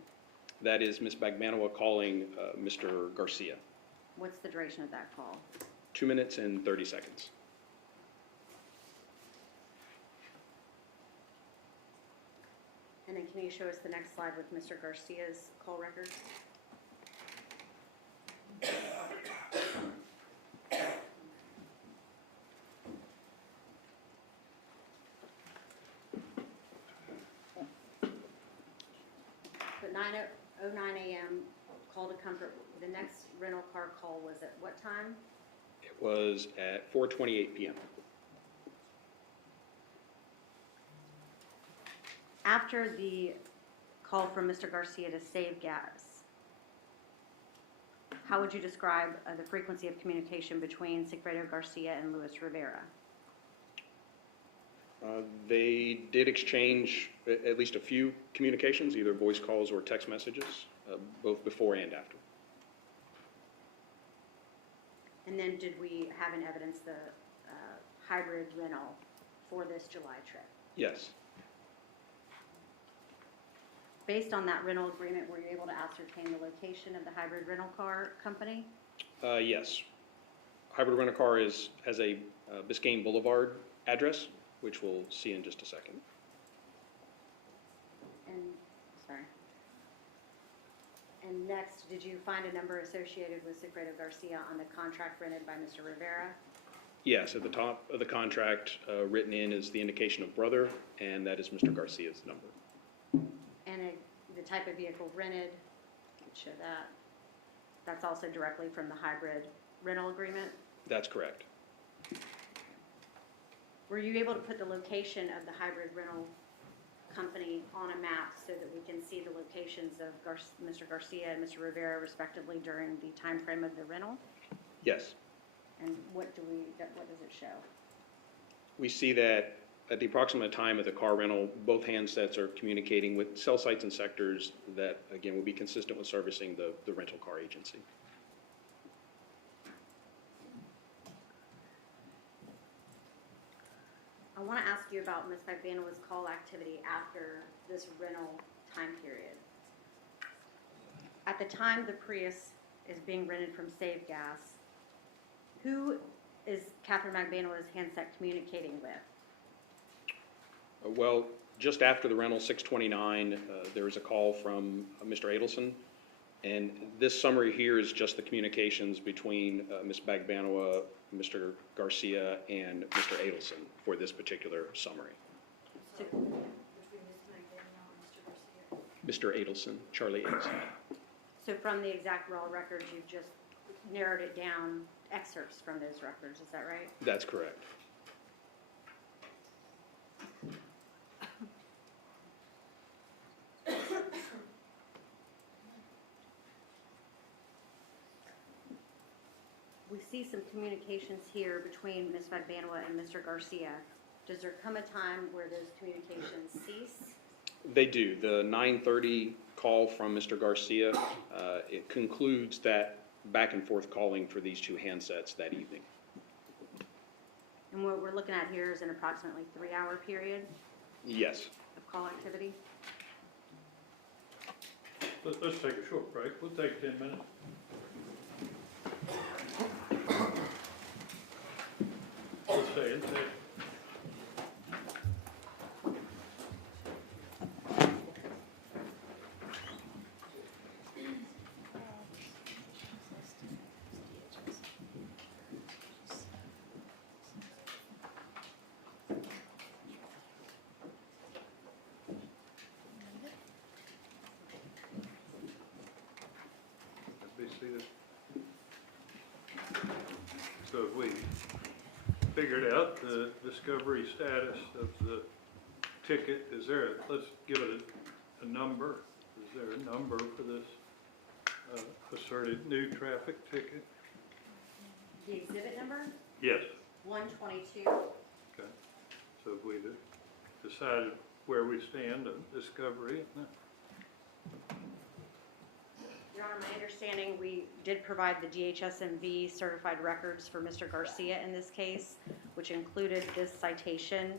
That is Ms. Magbanawa calling Mr. Garcia. What's the duration of that call? 2 minutes and 30 seconds. And then can you show us the next slide with Mr. Garcia's call records? But 9:09 a.m. call to Comfort. The next rental car call was at what time? It was at 4:28 p.m. After the call from Mr. Garcia to save gas, how would you describe the frequency of communication between Sigfredo Garcia and Luis Rivera? They did exchange at least a few communications, either voice calls or text messages, both before and after. And then did we have in evidence the hybrid rental for this July trip? Yes. Based on that rental agreement, were you able to ascertain the location of the hybrid rental car company? Yes. Hybrid Rent-A-Car has a Biscayne Boulevard address, which we'll see in just a second. And next, did you find a number associated with Secreto Garcia on the contract rented by Mr. Rivera? Yes, at the top of the contract, written in is the indication of brother, and that is Mr. Garcia's number. And the type of vehicle rented, let's show that. That's also directly from the hybrid rental agreement? That's correct. Were you able to put the location of the hybrid rental company on a map so that we can see the locations of Mr. Garcia and Mr. Rivera respectively during the time frame of the rental? Yes. And what does it show? We see that at the approximate time of the car rental, both handsets are communicating with cell sites and sectors that, again, will be consistent with servicing the rental car agency. I want to ask you about Ms. Magbanaway's call activity after this rental time period. At the time the Prius is being rented from Save Gas, who is Catherine Magbanaway's handset communicating with? Well, just after the rental, 6:29, there was a call from Mr. Adelson, and this summary here is just the communications between Ms. Bagbanawa, Mr. Garcia, and Mr. Adelson for this particular summary. So, Mr. Adelson, Charlie Adelson. so from the exact raw records, you've just narrowed it down, excerpts from those records, is that right? That's correct. We see some communications here between Ms. Magbanawa and Mr. Garcia. Does there come a time where those communications cease? They do. The 9:30 call from Mr. Garcia, it concludes that back and forth calling for these two handsets that evening. And what we're looking at here is an approximately 3-hour period Yes. of call activity? Let's take a short break. We'll take 10 minutes. Let's stay in. Be seated. So if we figured out the discovery status of the ticket, let's give it a number. Is there a number for this asserted new traffic ticket? The exhibit number? Yes. 122. Okay. So if we decided where we stand on discovery, Your Honor, my understanding, we did provide the DHSMV certified records for Mr. Garcia in this case, which included this citation,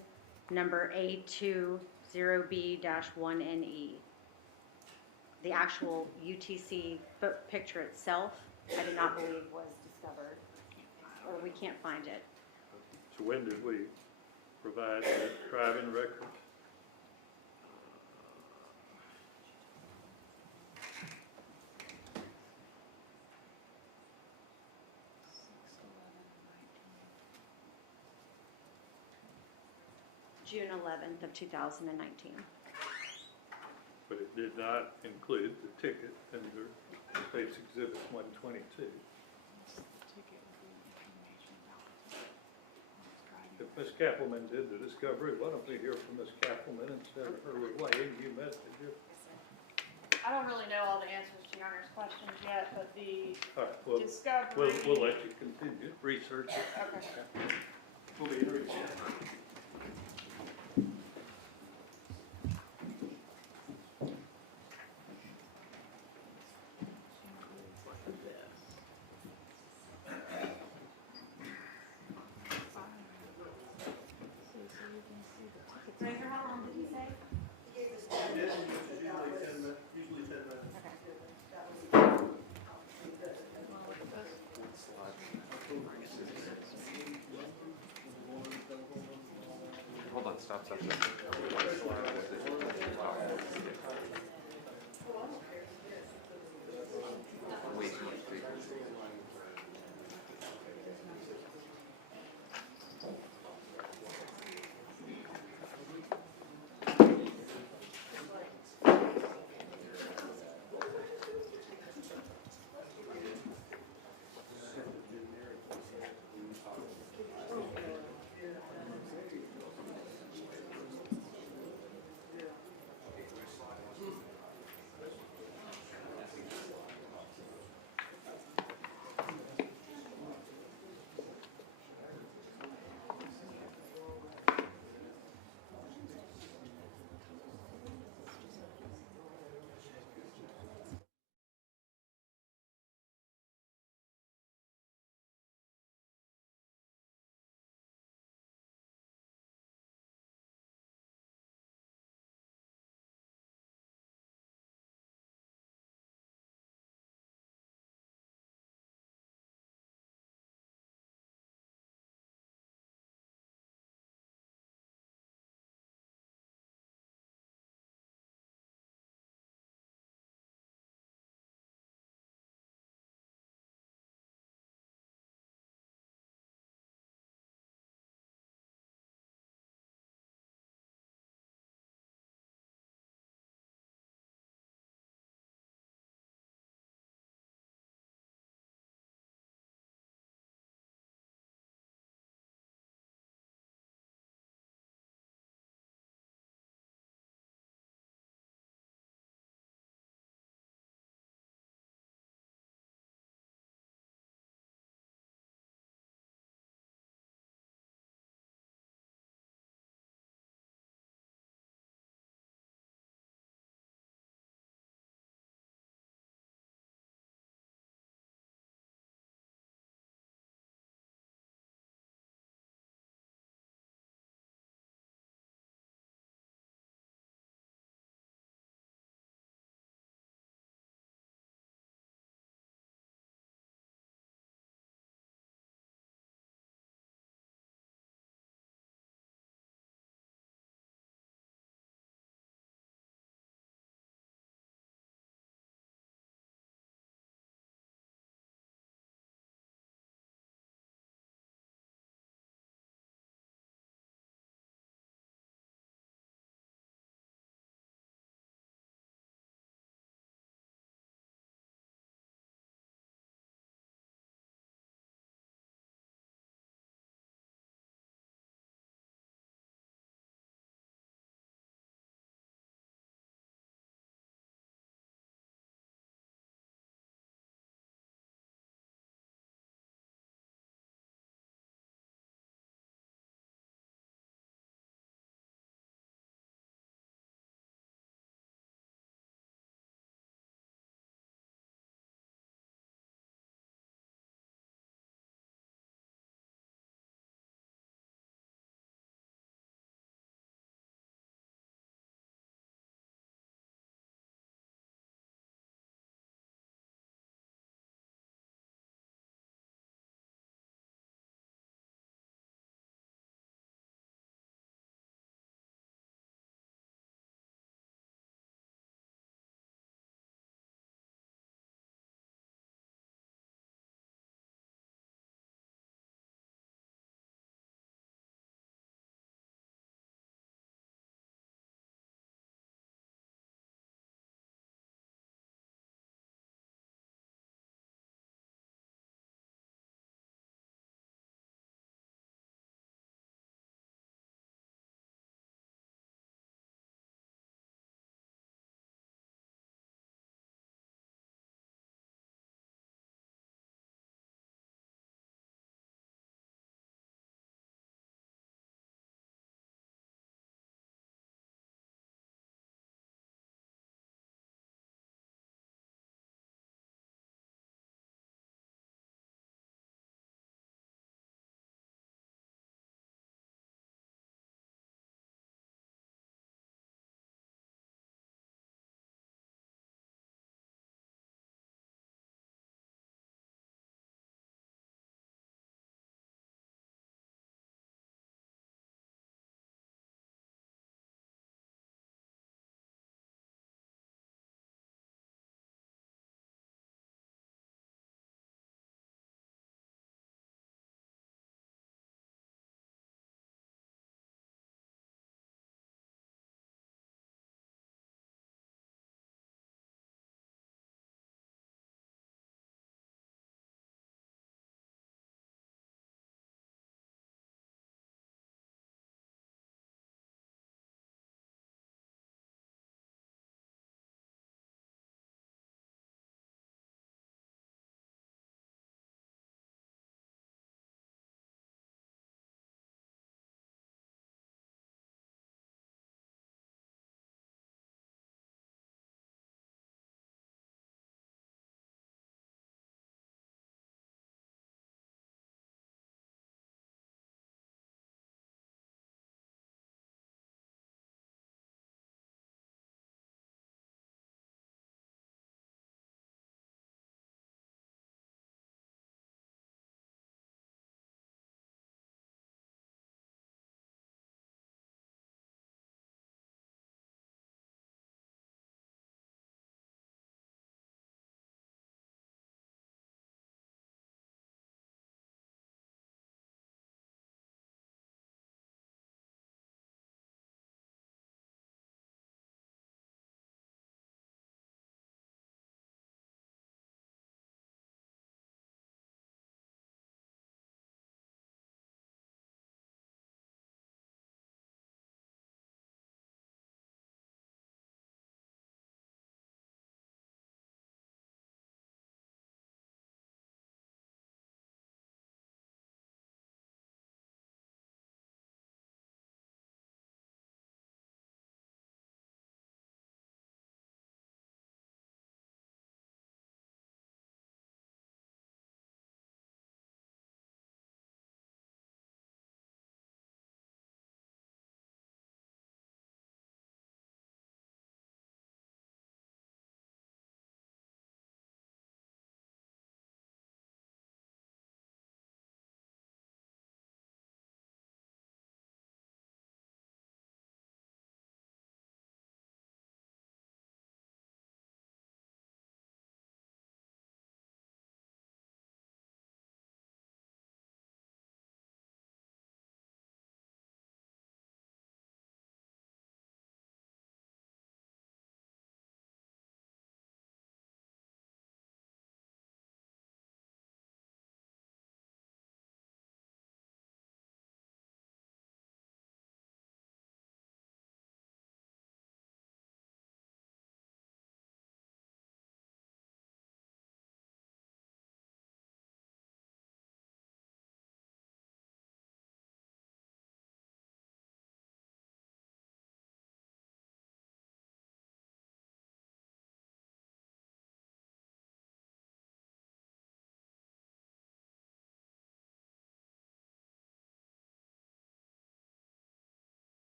number A20B-1NE. The actual UTC picture itself, I do not believe was discovered, or we can't find it. so when did we provide the driving records? June 11th of 2019. But it did not include the ticket under State's Exhibit 122. If Ms. Kappelman did the discovery, why don't we hear from Ms. Kappelman instead of her relaying you message? I don't really know all the answers to your Honor's questions yet, but the All right, well, discovery. we'll let you continue, research it. Okay. We'll be in recess. Fraser, how long did he say? Usually 10 minutes. Hold on, stop. Wait.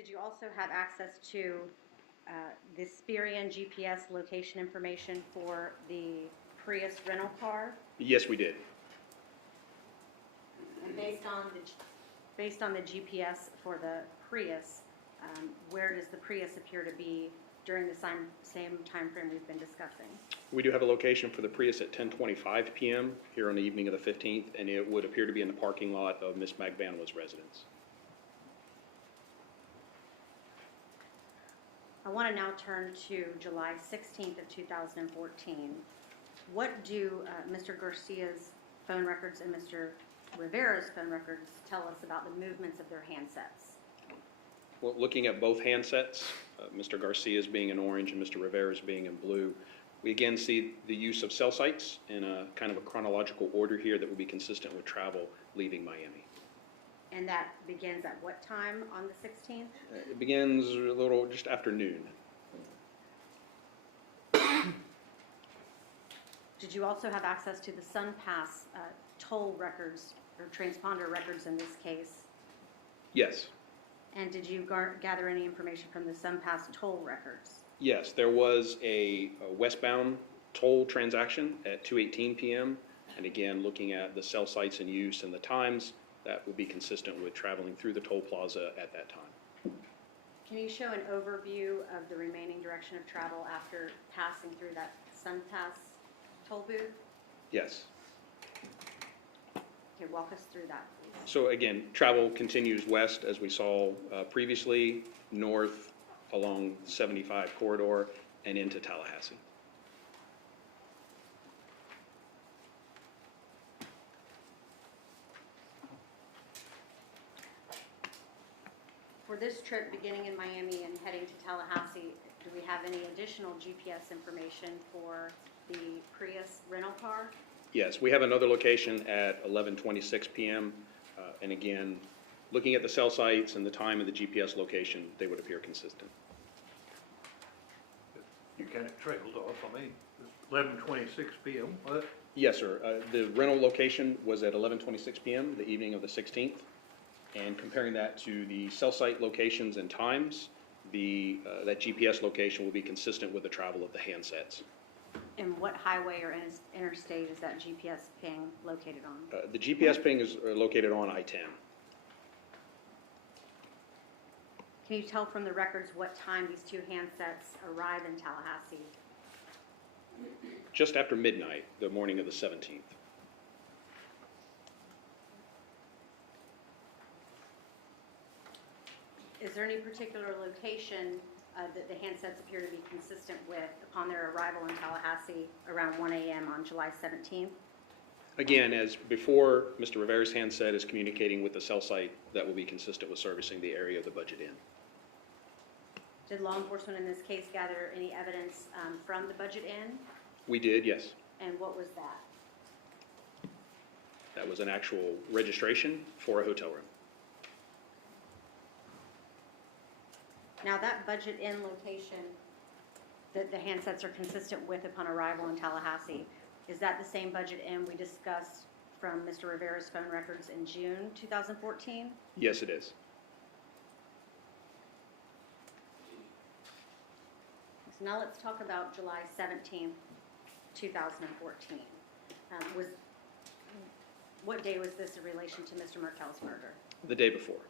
Did you also have access to the Spirian GPS location information for the Prius rental car? Yes, we did. And based on the GPS for the Prius, where does the Prius appear to be during the same time frame we've been discussing? We do have a location for the Prius at 10:25 p.m. here on the evening of the 15th, and it would appear to be in the parking lot of Ms. Magbanwa's residence. I want to now turn to July 16th of 2014. What do Mr. Garcia's phone records and Mr. Rivera's phone records tell us about the movements of their handsets? Well, looking at both handsets, Mr. Garcia's being in orange and Mr. Rivera's being in blue, we again see the use of cell sites in a kind of a chronological order here that would be consistent with travel leaving Miami. And that begins at what time on the 16th? It begins a little just after noon. Did you also have access to the SunPass toll records or transponder records in this case? Yes. And did you gather any information from the SunPass toll records? Yes, there was a westbound toll transaction at 2:18 p.m. And again, looking at the cell sites in use and the times, that would be consistent with traveling through the toll plaza at that time. Can you show an overview of the remaining direction of travel after passing through that SunPass toll booth? Yes. Okay, walk us through that, please. So again, travel continues west as we saw previously, north along 75 corridor and into Tallahassee. For this trip beginning in Miami and heading to Tallahassee, do we have any additional GPS information for the Prius rental car? Yes, we have another location at 11:26 p.m. And again, looking at the cell sites and the time of the GPS location, they would appear consistent. You kind of trailed off, I mean, 11:26 p.m., what? Yes, sir. The rental location was at 11:26 p.m., the evening of the 16th. And comparing that to the cell site locations and times, that GPS location will be consistent with the travel of the handsets. And what highway or interstate is that GPS ping located on? The GPS ping is located on I-10. Can you tell from the records what time these two handsets arrive in Tallahassee? Just after midnight, the morning of the 17th. Is there any particular location that the handsets appear to be consistent with upon their arrival in Tallahassee around 1 a.m. on July 17th? Again, as before, Mr. Rivera's handset is communicating with the cell site that will be consistent with servicing the area of the budget inn. Did law enforcement in this case gather any evidence from the budget inn? We did, yes. And what was that? That was an actual registration for a hotel room. Now, that budget inn location that the handsets are consistent with upon arrival in Tallahassee, is that the same budget inn we discussed from Mr. Rivera's phone records in June 2014? Yes, it is. So now let's talk about July 17th, 2014. What day was this in relation to Mr. Markel's murder? The day before.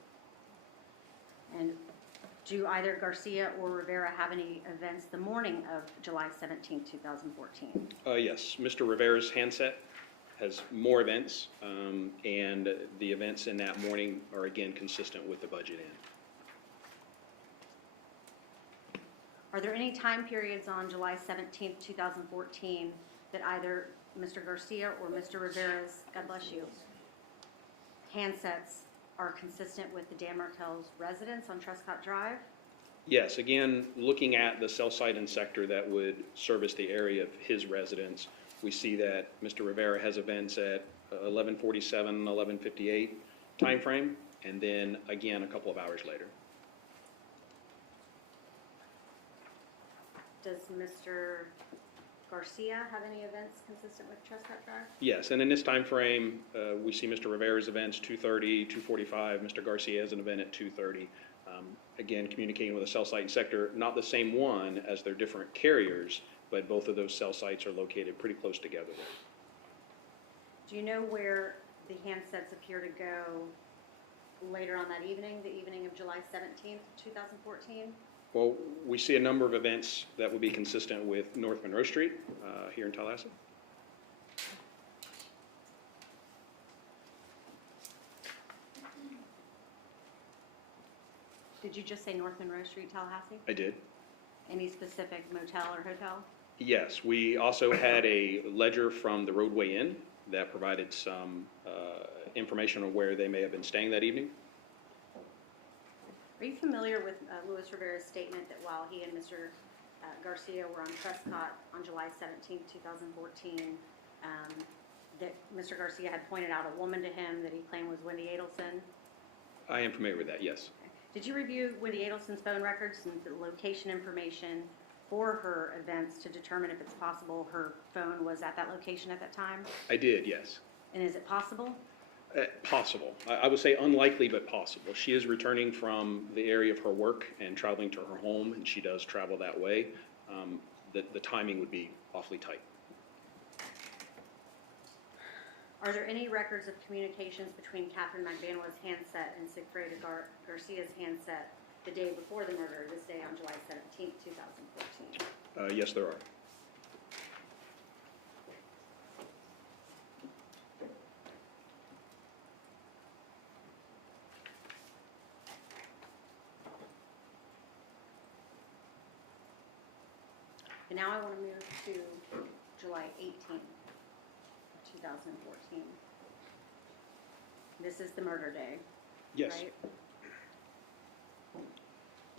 And do either Garcia or Rivera have any events the morning of July 17, 2014? Yes, Mr. Rivera's handset has more events, and the events in that morning are again consistent with the budget inn. Are there any time periods on July 17, 2014 that either Mr. Garcia or Mr. Rivera's, God bless you, handsets are consistent with the Dan Markel's residence on Truscott Drive? Yes, again, looking at the cell site and sector that would service the area of his residence, we see that Mr. Rivera has events at 11:47, 11:58 timeframe, and then again a couple of hours later. Does Mr. Garcia have any events consistent with Chestnut Drive? Yes, and in this time frame, we see Mr. Rivera's events 2:30, 2:45. Mr. Garcia has an event at 2:30. Again, communicating with a cell site and sector, not the same one as their different carriers, but both of those cell sites are located pretty close together there. Do you know where the handsets appear to go later on that evening, the evening of July 17th, 2014? Well, we see a number of events that would be consistent with North Monroe Street here in Tallahassee. Did you just say North Monroe Street, Tallahassee? I did. Any specific motel or hotel? Yes, we also had a ledger from the Roadway Inn that provided some information on where they may have been staying that evening. Are you familiar with Luis Rivera's statement that while he and Mr. Garcia were on Prescott on July 17, 2014, that Mr. Garcia had pointed out a woman to him that he claimed was Wendy Adelson? I am familiar with that, yes. Did you review Wendy Adelson's phone records and the location information for her events to determine if it's possible her phone was at that location at that time? I did, yes. And is it possible? Possible. I would say unlikely, but possible. She is returning from the area of her work and traveling to her home, and she does travel that way. The timing would be awfully tight. Are there any records of communications between Catherine McBanoa's handset and Sigfredo Garcia's handset the day before the murder, this day on July 17, 2014? Yes, there are. And now I want to move to July 18th, 2014. This is the murder day, Yes. right?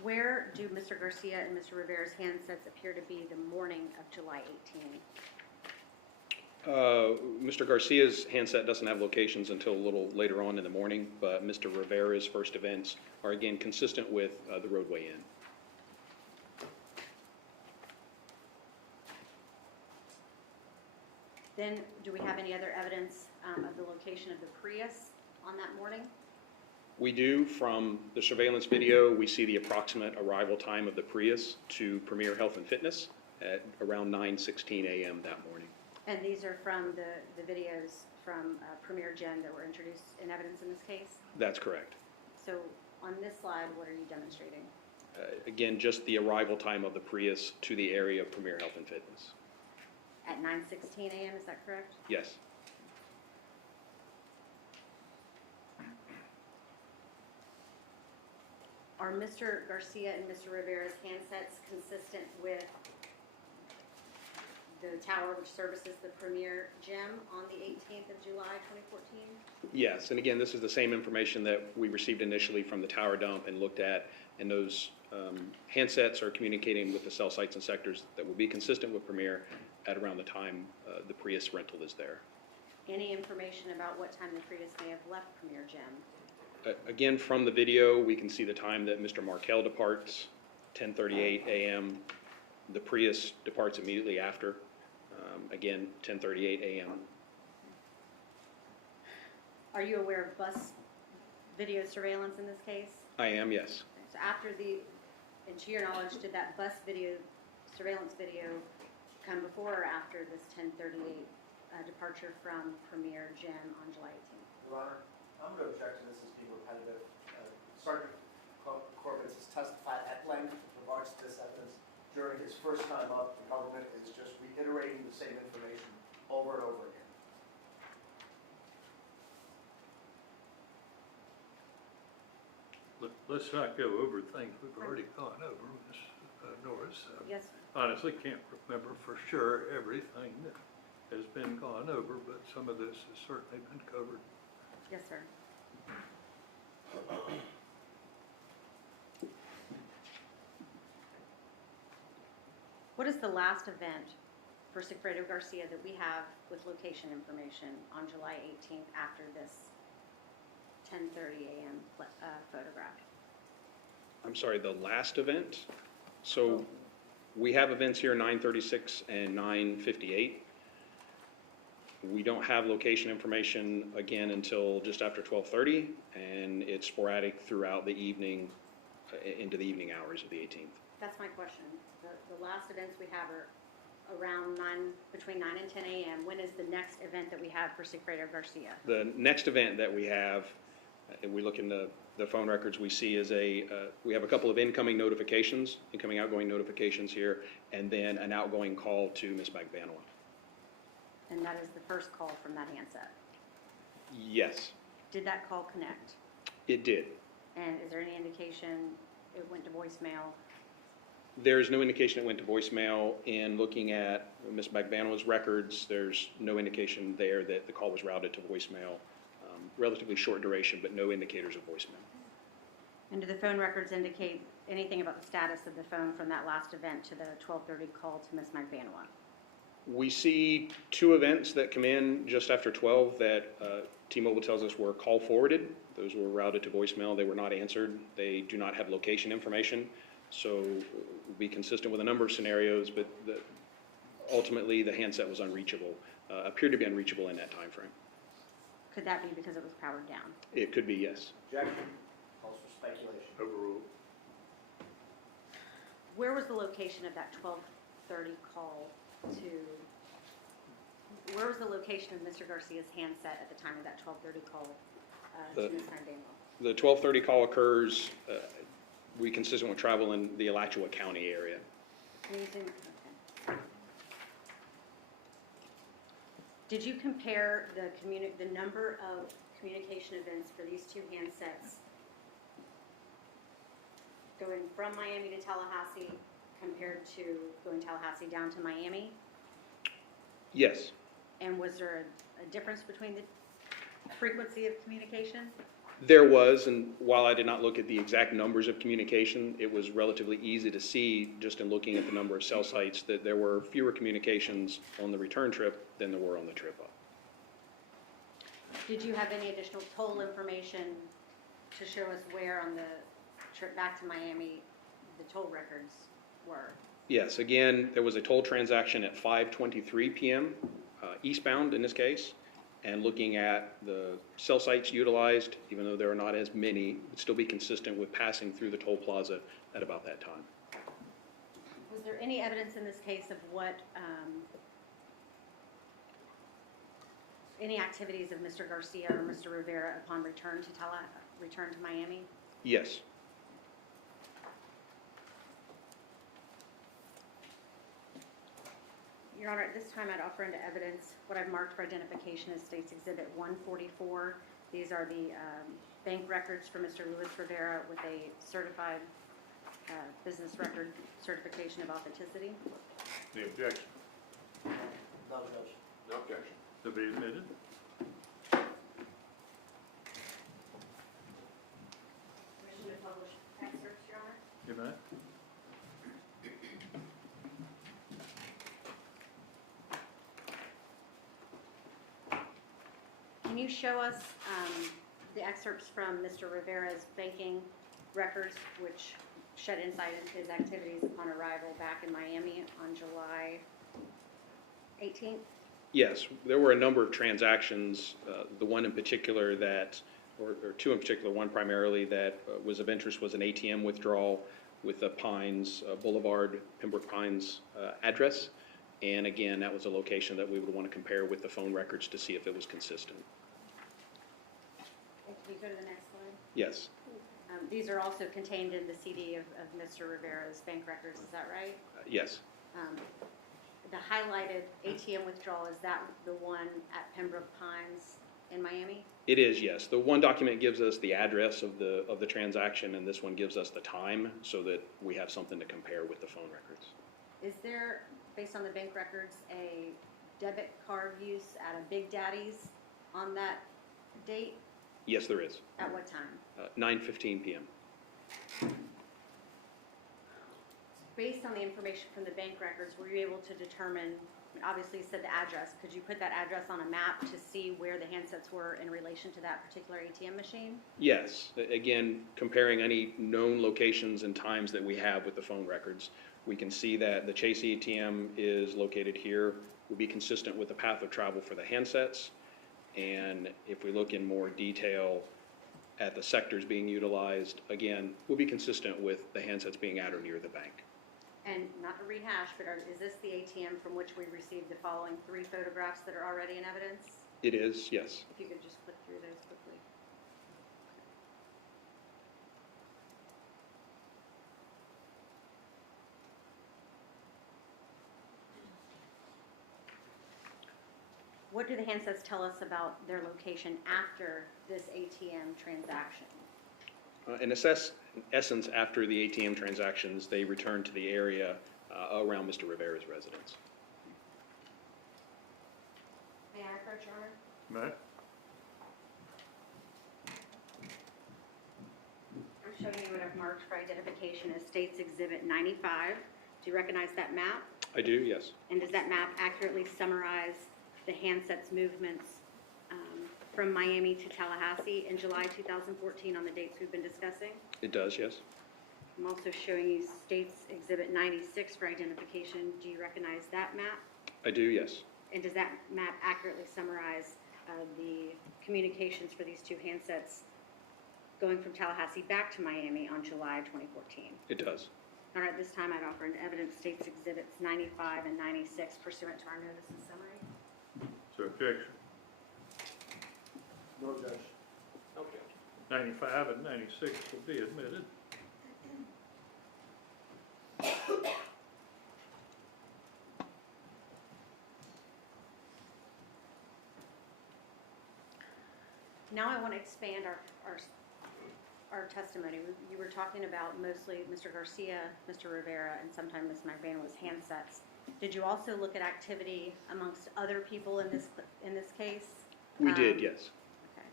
Where do Mr. Garcia and Mr. Rivera's handsets appear to be the morning of July 18th? Mr. Garcia's handset doesn't have locations until a little later on in the morning, but Mr. Rivera's first events are again consistent with the Roadway Inn. Then, do we have any other evidence of the location of the Prius on that morning? We do. From the surveillance video, we see the approximate arrival time of the Prius to Premier Health and Fitness at around 9:16 a.m. that morning. And these are from the videos from Premier Gem that were introduced in evidence in this case? That's correct. So on this slide, what are you demonstrating? Again, just the arrival time of the Prius to the area of Premier Health and Fitness. At 9:16 a.m., is that correct? Yes. Are Mr. Garcia and Mr. Rivera's handsets consistent with the tower which services the Premier Gym on the 18th of July, 2014? Yes, and again, this is the same information that we received initially from the tower dump and looked at, and those handsets are communicating with the cell sites and sectors that will be consistent with Premier at around the time the Prius rental is there. Any information about what time the Prius may have left Premier Gym? Again, from the video, we can see the time that Mr. Markel departs, 10:38 a.m. The Prius departs immediately after, again, 10:38 a.m. Are you aware of bus video surveillance in this case? I am, yes. So after and to your knowledge, did that bus video, surveillance video, come before or after this 10:38 departure from Premier Gym on July 18th? Your Honor, I'm going to object to this as being repetitive. Sergeant Corbett has testified at length with regards to this evidence. During his first time up, the government is just reiterating the same information over and over again. Let's not go over things we've already gone over, Ms. Norris. Yes, sir. Honestly, can't remember for sure everything that has been gone over, but some of this has certainly been covered. Yes, sir. What is the last event for Sigfredo Garcia that we have with location information on July 18th after this 10:30 a.m. Photograph? I'm sorry, the last event? So We have events here 9:36 and 9:58. We don't have location information again until just after 12:30, and it's sporadic throughout the evening, into the evening hours of the 18th. That's my question. The last events we have are around between 9 and 10 a.m. When is the next event that we have for Secretary Garcia? The next event that we have, and we look in the phone records, we see is we have a couple of incoming notifications, outgoing notifications here, and then an outgoing call to Ms. Magbanua. And that is the first call from that handset. Yes, Did that call connect? it did. And is there any indication it went to voicemail? There is no indication it went to voicemail. In looking at Ms. Magbanua's records, there's no indication there that the call was routed to voicemail. Relatively short duration, but no indicators of voicemail. And do the phone records indicate anything about the status of the phone from that last event to the 12:30 call to Ms. Magbanua? We see two events that come in just after 12 that T-Mobile tells us were call forwarded. Those were routed to voicemail. They were not answered. They do not have location information. So it would be consistent with a number of scenarios, but ultimately the handset was unreachable, appeared to be unreachable in that time frame. Could that be because it was powered down? It could be, yes. Objection. Calls for speculation. Overruled. Where was the location of that 12:30 call to, where was the location of Mr. Garcia's handset at the time of that 12:30 call to Ms. Magbanua? The 12:30 call occurs, we consistent with travel in the Alachua County area. Anything? Okay. Did you compare the number of communication events for these two handsets going from Miami to Tallahassee compared to going Tallahassee down to Miami? Yes. And was there a difference between the frequency of communication? There was, and while I did not look at the exact numbers of communication, it was relatively easy to see, just in looking at the number of cell sites, that there were fewer communications on the return trip than there were on the trip up. Did you have any additional toll information to show us where on the trip back to Miami the toll records were? Yes, again, there was a toll transaction at 5:23 p.m., eastbound in this case, and looking at the cell sites utilized, even though there are not as many, would still be consistent with passing through the toll plaza at about that time. Was there any evidence in this case of what, any activities of Mr. Garcia or Mr. Rivera upon return to Miami? Yes. Your Honor, at this time I'd offer into evidence what I've marked for identification as State's Exhibit 144. These are the bank records for Mr. Luis Rivera with a certified business record certification of authenticity. The objection. No objection. No objection. To be admitted. Permission to publish excerpts, Your Honor? Good night. Can you show us the excerpts from Mr. Rivera's banking records, which shed insight into his activities upon arrival back in Miami on July 18th? Yes, there were a number of transactions, the one in particular that, or two in particular, one primarily that was of interest was an ATM withdrawal with the Pines Boulevard, Pembroke Pines address. And again, that was a location that we would want to compare with the phone records to see if it was consistent. Can we go to the next slide? Yes, These are also contained in the CD of Mr. Rivera's bank records, is that right? yes, The highlighted ATM withdrawal, is that the one at Pembroke Pines in Miami? it is, yes. The one document gives us the address of the transaction, and this one gives us the time so that we have something to compare with the phone records. Is there, based on the bank records, a debit card use at a Big Daddy's on that date? Yes, there is. At what time? 9:15 p.m. Based on the information from the bank records, were you able to determine, obviously you said the address, could you put that address on a map to see where the handsets were in relation to that particular ATM machine? Yes, again, comparing any known locations and times that we have with the phone records, We can see that the Chase ATM is located here, will be consistent with the path of travel for the handsets. And if we look in more detail at the sectors being utilized, again, will be consistent with the handsets being at or near the bank. And not to rehash, but is this the ATM from which we received the following 3 photographs that are already in evidence? It is, yes. If you could just click through those quickly. What do the handsets tell us about their location after this ATM transaction? In essence, after the ATM transactions, they returned to the area around Mr. Rivera's residence. May I approach, Your Honor? Right? I'm showing you what I've marked for identification as States Exhibit 95. Do you recognize that map? I do, yes. And does that map accurately summarize the handsets movements from Miami to Tallahassee in July 2014 on the dates we've been discussing? It does, yes. I'm also showing you States Exhibit 96 for identification. Do you recognize that map? I do, yes. And does that map accurately summarize the communications for these 2 handsets going from Tallahassee back to Miami on July 2014? It does. All right, this time I'd offer an evidence States Exhibits 95 and 96 pursuant to our notice and summary. So objection. No objection. 95 and 96 will be admitted. Now I want to expand our testimony. You were talking about mostly Mr. Garcia, Mr. Rivera, and sometimes Ms. McBanwell's handsets. Did you also look at activity amongst other people in this case? We did, yes. Okay.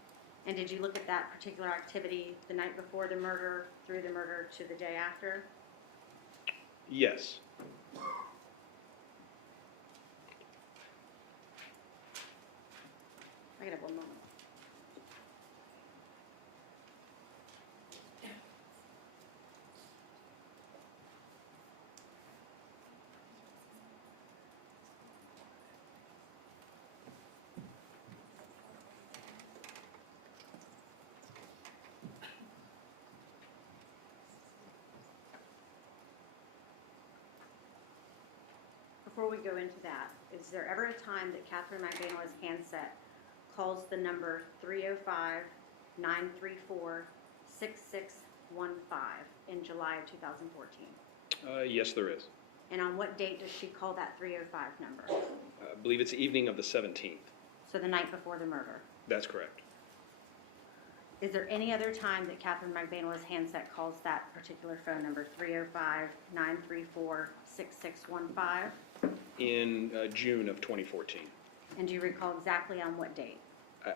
And did you look at that particular activity the night before the murder, through the murder to the day after? Yes. I gotta have one moment. Before we go into that, is there ever a time that Catherine McBanwell's handset calls the number 305-934-6615 in July of 2014? Yes, there is. And on what date does she call that 305 number? I believe it's evening of the 17th. So the night before the murder. That's correct. Is there any other time that Catherine McBanwell's handset calls that particular phone number, 305-934-6615? In June of 2014. And do you recall exactly on what date?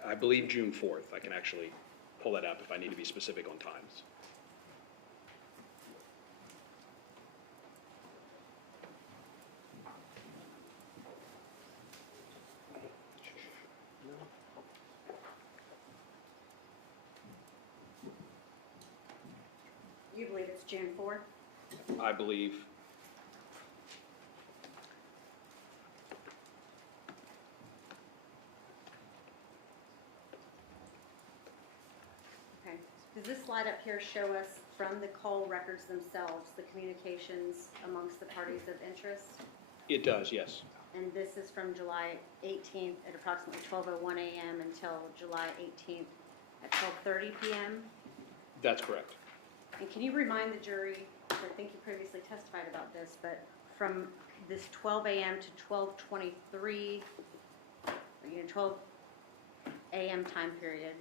I believe June 4th. I can actually pull that up if I need to be specific on times. You believe it's June 4th? I believe. Okay. Does this slide up here show us from the call records themselves, the communications amongst the parties of interest? It does, yes. And this is from July 18th at approximately 12:01 a.m. until July 18th at 12:30 p.m.? That's correct. And can you remind the jury, I think you previously testified about this, but from this 12 a.m. to 12:23, 12 a.m. time period,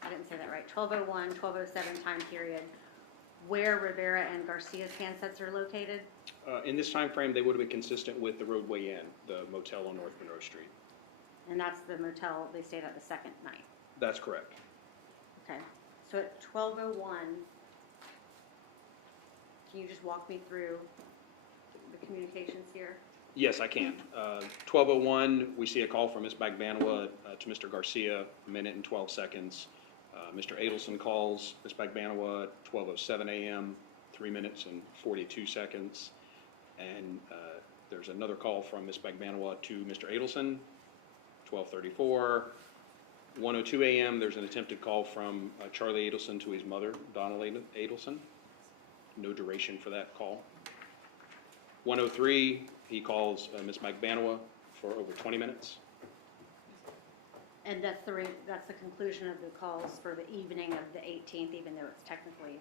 I didn't say that right, 12:01, 12:07 time period, where Rivera and Garcia's handsets are located? In this time frame, they would have been consistent with the Roadway Inn, the motel on North Monroe Street. And that's the motel they stayed at the second night? That's correct. Okay. So at 12:01, can you just walk me through the communications here? Yes, I can. 12:01, we see a call from Ms. Bagbanwa to Mr. Garcia, a minute and 12 seconds. Mr. Adelson calls Ms. Bagbanwa at 12:07 a.m., 3 minutes and 42 seconds. And there's another call from Ms. Magbanua to Mr. Adelson, 12:34. 1:02 a.m., there's an attempted call from Charlie Adelson to his mother, Donald Adelson. No duration for that call. 1:03, he calls Ms. Magbanua for over 20 minutes. And that's the conclusion of the calls for the evening of the 18th, even though it's technically,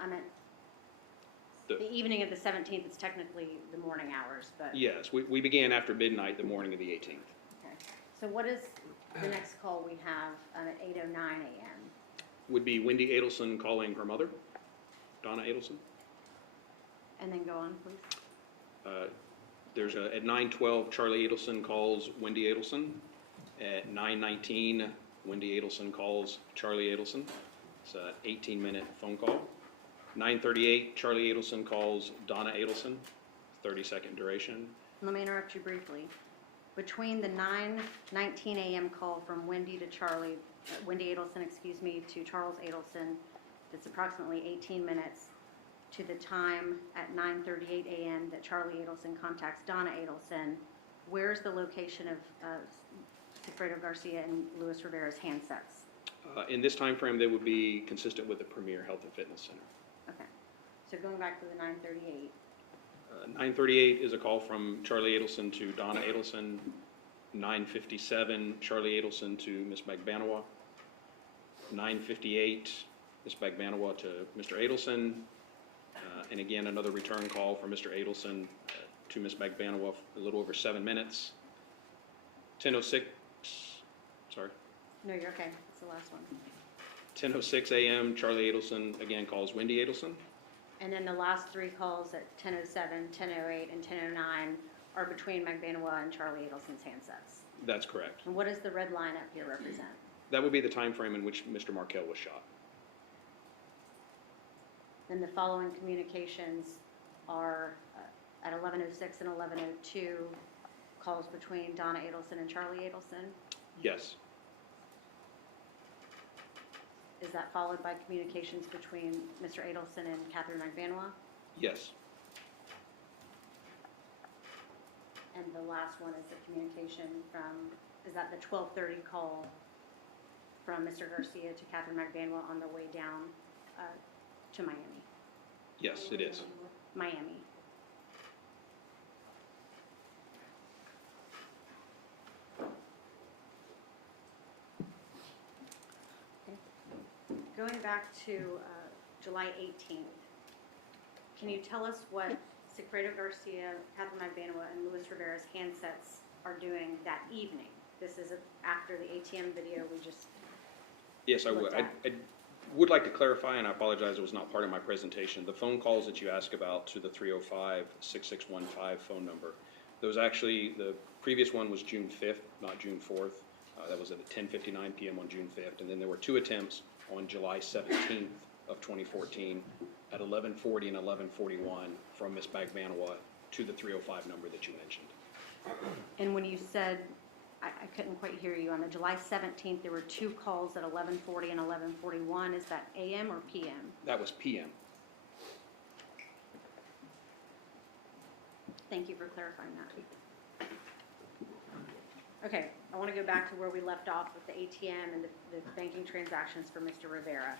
I meant, the evening of the 17th is technically the morning hours, but. Yes, we began after midnight the morning of the 18th. Okay. So what is the next call we have at 8:09 a.m.? Would be Wendy Adelson calling her mother, Donna Adelson. And then go on, please. There's at 9:12, Charlie Adelson calls Wendy Adelson. At 9:19, Wendy Adelson calls Charlie Adelson. It's an 18-minute phone call. 9:38, Charlie Adelson calls Donna Adelson, 30-second duration. Let me interrupt you briefly. Between the 9:19 a.m. call from Wendy Adelson, to Charles Adelson, that's approximately 18 minutes, to the time at 9:38 a.m. that Charlie Adelson contacts Donna Adelson, where's the location of Sigfredo Garcia and Luis Rivera's handsets? In this time frame, they would be consistent with the Premier Health and Fitness Center. Okay. So going back to the 9:38. 9:38 is a call from Charlie Adelson to Donna Adelson. 9:57, Charlie Adelson to Ms. Magbanua. 9:58, Ms. Magbanua to Mr. Adelson. And again, another return call from Mr. Adelson to Ms. Magbanua, a little over 7 minutes. 10:06, sorry. No, you're okay. It's the last one. 10:06 a.m., Charlie Adelson again calls Wendy Adelson. And then the last three calls at 10:07, 10:08, and 10:09 are between Magbanua and Charlie Adelson's handsets. That's correct. And what does the red line up here represent? That would be the time frame in which Mr. Markel was shot. Then the following communications are at 11:06 and 11:02, calls between Donna Adelson and Charlie Adelson. Yes. Is that followed by communications between Mr. Adelson and Catherine Magbanua? Yes. And the last one is the communication from, is that the 12:30 call from Mr. Garcia to Catherine Magbanua on the way down to Miami? Yes, it is. Miami. Okay. Going back to July 18th, can you tell us what Sigfredo Garcia, Catherine Magbanua, and Luis Rivera's handsets are doing that evening? This is after the ATM video we just Yes, I would. I would like to clarify, and I apologize, it was not part of my presentation. The phone calls that you asked about to the 305-6615 phone number, those actually, the previous one was June 5th, not June 4th. That was at 10:59 p.m. on June 5th. And then there were two attempts on July 17th of 2014 at 11:40 and 11:41 from Ms. Magbanua to the 305 number that you mentioned. And when you said, I couldn't quite hear you, on the July 17th, there were two calls at 11:40 and 11:41. Is that AM or PM? That was PM. Thank you for clarifying that. Okay, I want to go back to where we left off with the ATM and the banking transactions for Mr. Rivera.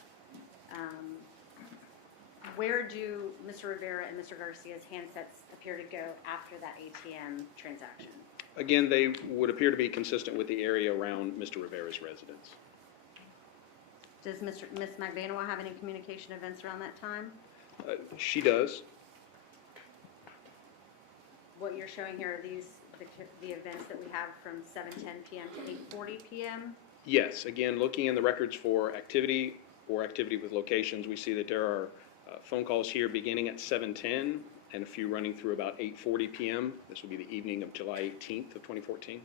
Where do Mr. Rivera and Mr. Garcia's handsets appear to go after that ATM transaction? Again, they would appear to be consistent with the area around Mr. Rivera's residence. Does Ms. Magbanua have any communication events around that time? She does. What you're showing here are these, the events that we have from 7:10 p.m. to 8:40 p.m.? Yes, again, looking in the records for activity or activity with locations, we see that there are phone calls here beginning at 7:10 and a few running through about 8:40 p.m. This will be the evening of July 18th of 2014.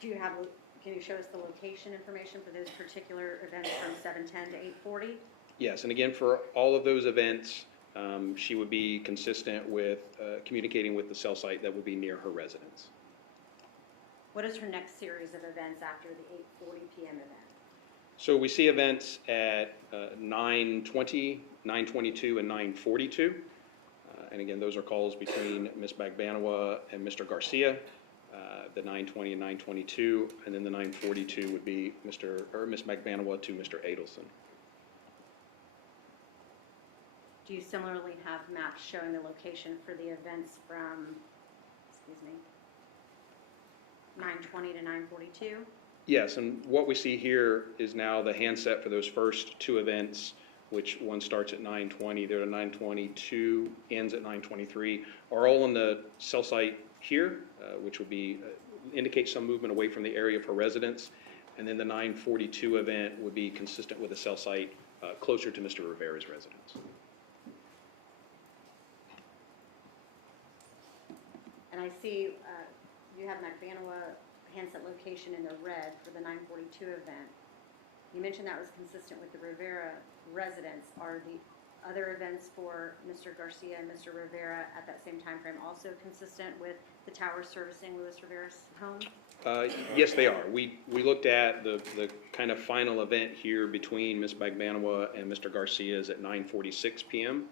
Can you show us the location information for those particular events from 7:10 to 8:40? Yes, and again, for all of those events, she would be consistent with communicating with the cell site that would be near her residence. What is her next series of events after the 8:40 p.m. event? So we see events at 9:20, 9:22, and 9:42. And again, those are calls between Ms. Bagbanawa and Mr. Garcia. The 9:20 and 9:22, and then the 9:42 would be Ms. Bagbanawa to Mr. Adelson. Do you similarly have maps showing the location for the events from, 9:20 to 9:42? Yes, and what we see here is now the handset for those first two events, which one starts at 9:20, the other 9:22, ends at 9:23, are all on the cell site here, which would be indicate some movement away from the area of her residence, and then the 9:42 event would be consistent with the cell site closer to Mr. Rivera's residence. And I see you have Bagbanawa handset location in the red for the 9:42 event. You mentioned that was consistent with the Rivera residence. Are the other events for Mr. Garcia and Mr. Rivera at that same time frame also consistent with the tower servicing Luis Rivera's home? Yes, they are. We looked at the kind of final event here between Ms. Bagbanawa and Mr. Garcia's at 9:46 p.m.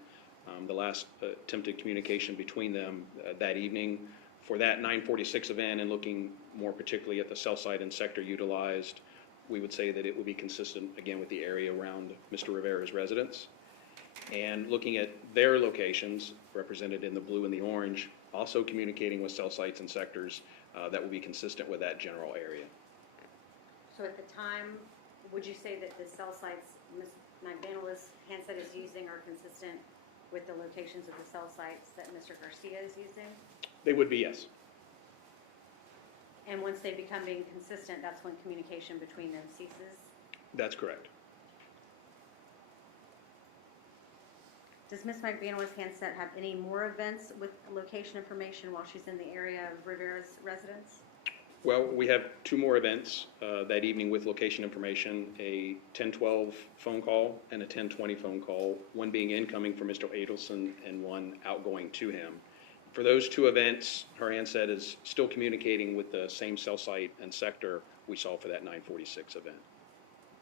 The last attempted communication between them that evening. For that 9:46 event, and looking more particularly at the cell site and sector utilized, we would say that it would be consistent, again, with the area around Mr. Rivera's residence. And looking at their locations, represented in the blue and the orange, also communicating with cell sites and sectors that will be consistent with that general area. So at the time, would you say that the cell sites Ms. Bagbanawa's handset is using are consistent with the locations of the cell sites that Mr. Garcia is using? They would be, yes. And once they become being consistent, that's when communication between them ceases? That's correct. Does Ms. Bagbanawa's handset have any more events with location information while she's in the area of Rivera's residence? Well, we have two more events that evening with location information, a 10:12 phone call and a 10:20 phone call, one being incoming from Mr. Adelson and one outgoing to him. For those two events, her handset is still communicating with the same cell site and sector we saw for that 9:46 event.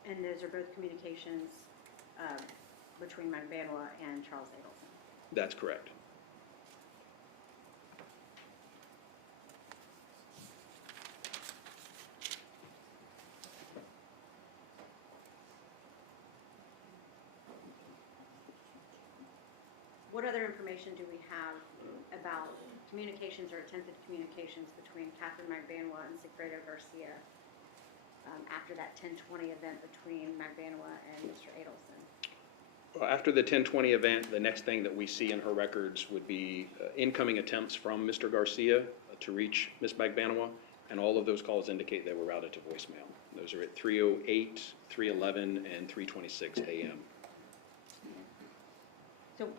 And those are both communications between Bagbanawa and Charles Adelson? That's correct. What other information do we have about communications or attempted communications between Catherine Bagbanawa and Sigfredo Garcia after that 10:20 event between Bagbanawa and Mr. Adelson? Well, after the 10:20 event, the next thing that we see in her records would be incoming attempts from Mr. Garcia to reach Ms. Bagbanawa, and all of those calls indicate they were routed to voicemail. Those are at 3:08, 3:11, and 3:26 a.m. So,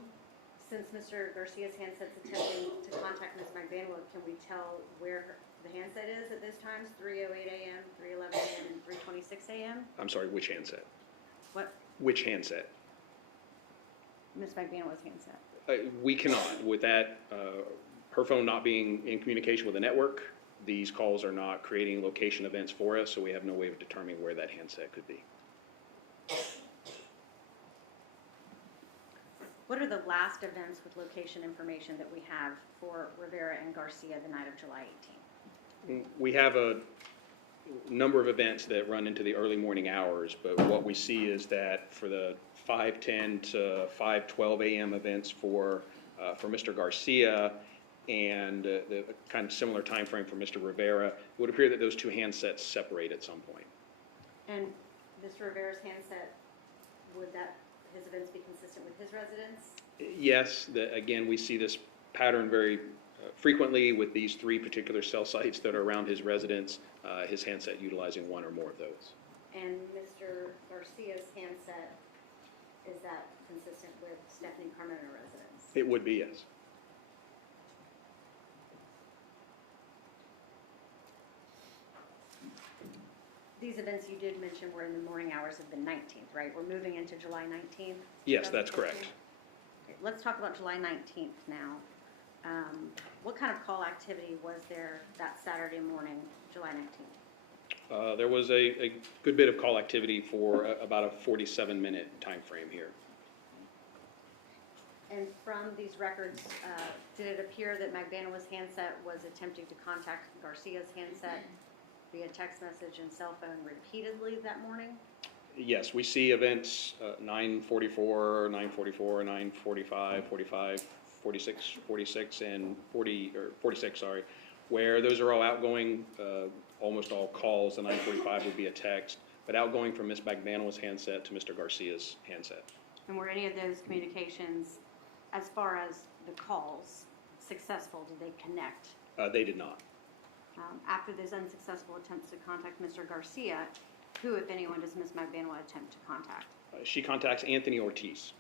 since Mr. Garcia's handset's attempting to contact Ms. Bagbanawa, can we tell where the handset is at those times? 3:08 a.m., 3:11 a.m., and 3:26 a.m.? I'm sorry, which handset? What? Which handset? Ms. Bagbanawa's handset. We cannot. With that, her phone not being in communication with the network, these calls are not creating location events for us, so we have no way of determining where that handset could be. What are the last events with location information that we have for Rivera and Garcia the night of July 18th? We have a number of events that run into the early morning hours, but what we see is that for the 5:10 to 5:12 a.m. events for Mr. Garcia and the kind of similar time frame for Mr. Rivera, it would appear that those two handsets separate at some point. And Mr. Rivera's handset, would his events be consistent with his residence? Yes, again, we see this pattern very frequently with these three particular cell sites that are around his residence, his handset utilizing one or more of those. And Mr. Garcia's handset, is that consistent with Stephanie Carmona residence? It would be, yes. These events you did mention were in the morning hours of the 19th, right? We're moving into July 19th? Yes, that's correct. Okay, let's talk about July 19th now. What kind of call activity was there that Saturday morning, July 19th? There was a good bit of call activity for about a 47-minute time frame here. And from these records, did it appear that Magbanaway's handset was attempting to contact Garcia's handset via text message and cell phone repeatedly that morning? Yes, we see events 9:44, 9:44, 9:45, 45, 46, 46, and 46, sorry, where those are all outgoing, almost all calls. The 9:45 would be a text, but outgoing from Ms. Magbanaway's handset to Mr. Garcia's handset. And were any of those communications, as far as the calls, successful? Did they connect? They did not. After those unsuccessful attempts to contact Mr. Garcia, who, if anyone, does Ms. Magbanaway attempt to contact? She contacts Anthony Ortiz.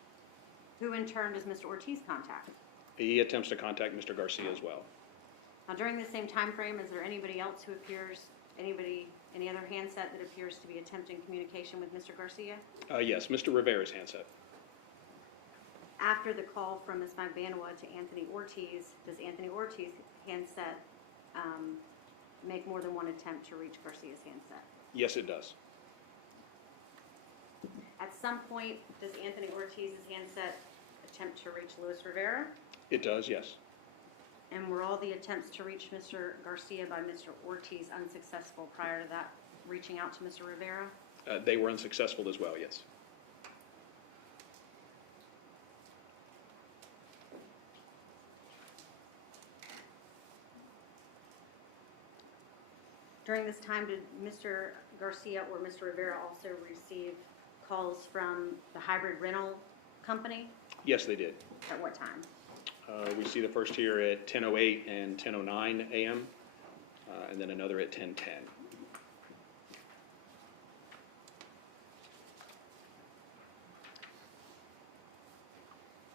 Who in turn does Mr. Ortiz contact? He attempts to contact Mr. Garcia as well. Now, during the same time frame, is there anybody else who appears, any other handset that appears to be attempting communication with Mr. Garcia? Yes, Mr. Rivera's handset. After the call from Ms. Magbanaway to Anthony Ortiz, does Anthony Ortiz handset make more than one attempt to reach Garcia's handset? Yes, it does. At some point, does Anthony Ortiz's handset attempt to reach Luis Rivera? It does, yes. And were all the attempts to reach Mr. Garcia by Mr. Ortiz unsuccessful prior to that reaching out to Mr. Rivera? They were unsuccessful as well, yes. During this time, did Mr. Garcia or Mr. Rivera also receive calls from the hybrid rental company? Yes, they did. At what time? We see the first here at 10:08 and 10:09 a.m., and then another at 10:10.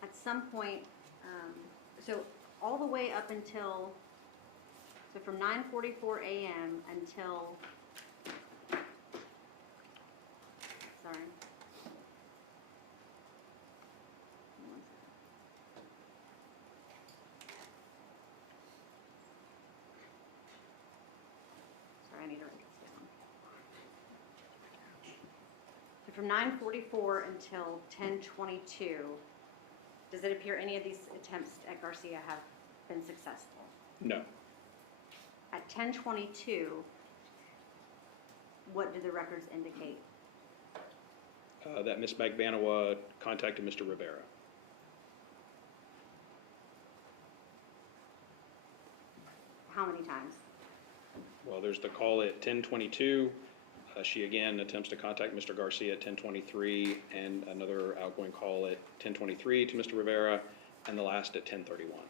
At some point, so all the way up until, so from 9:44 a.m. until, sorry. Sorry, I need to write this down. So from 9:44 until 10:22, does it appear any of these attempts at Garcia have been successful? No. At 10:22, what do the records indicate? That Ms. Magbanaway contacted Mr. Rivera. How many times? Well, there's the call at 10:22. She again attempts to contact Mr. Garcia at 10:23, and another outgoing call at 10:23 to Mr. Rivera, and the last at 10:31.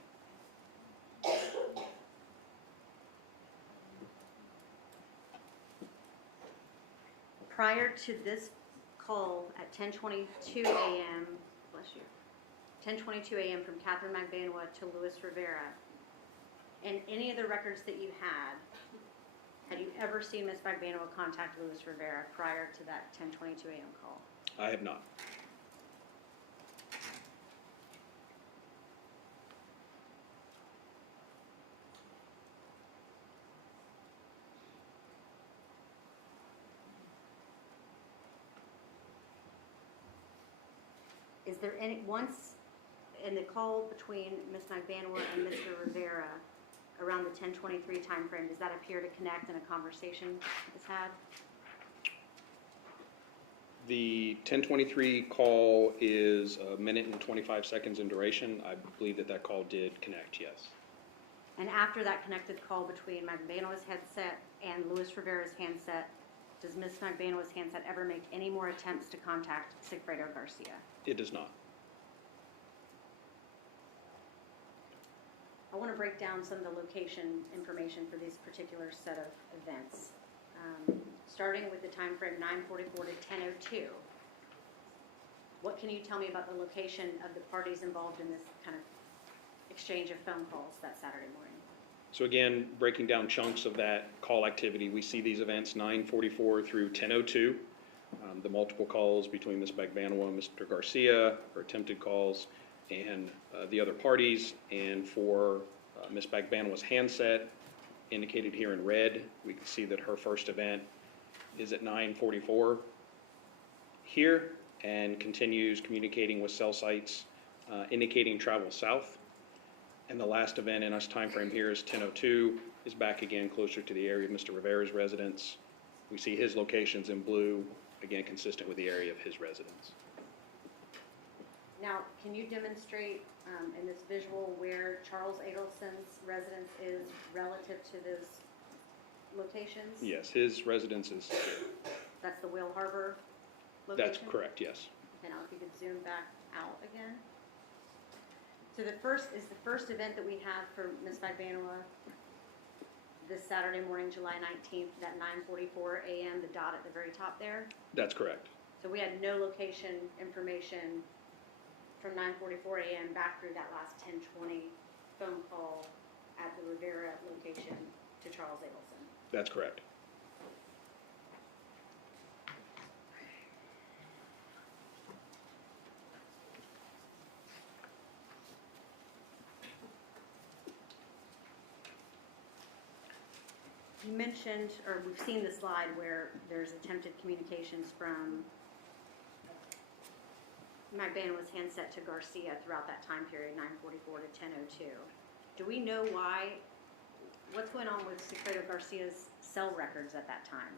Prior to this call at 10:22 a.m., bless you, 10:22 a.m. from Catherine Magbanaway to Luis Rivera, in any of the records that you had you ever seen Ms. Magbanaway contact Luis Rivera prior to that 10:22 a.m. call? I have not. Is there any, once in the call between Ms. Magbanaway and Mr. Rivera, around the 10:23 timeframe, does that appear to connect and a conversation is had? The 10:23 call is a minute and 25 seconds in duration. I believe that call did connect, yes. And after that connected call between Magbanaway's headset and Luis Rivera's handset, does Ms. Magbanaway's handset ever make any more attempts to contact Sigfredo Garcia? It does not. I want to break down some of the location information for these particular set of events. Starting with the time frame 9:44 to 10:02. What can you tell me about the location of the parties involved in this kind of exchange of phone calls that Saturday morning? So again, breaking down chunks of that call activity, we see these events 9:44 through 10:02. The multiple calls between Ms. Magbanaway and Mr. Garcia, or attempted calls, and the other parties. And for Ms. Magbanaway's handset, indicated here in red, we can see that her first event is at 9:44 here and continues communicating with cell sites indicating travel south. And the last event in our time frame here is 10:02, is back again closer to the area of Mr. Rivera's residence. We see his locations in blue, again consistent with the area of his residence. Now, can you demonstrate in this visual where Charles Adelson's residence is relative to those locations? Yes, his residence is here. That's the Whale Harbor location? That's correct, yes. Okay, now if you could zoom back out again. So the first event that we have for Ms. Magbanua this Saturday morning, July 19th, at 9:44 a.m., the dot at the very top there. That's correct. So we had no location information from 9:44 a.m. back through that last 10:20 phone call at the Rivera location to Charles Adelson. That's correct. You mentioned, or we've seen the slide where there's attempted communications from Magbanua's handset to Garcia throughout that time period, 9:44 to 10:02. Do we know why? What's going on with Secretary Garcia's cell records at that time?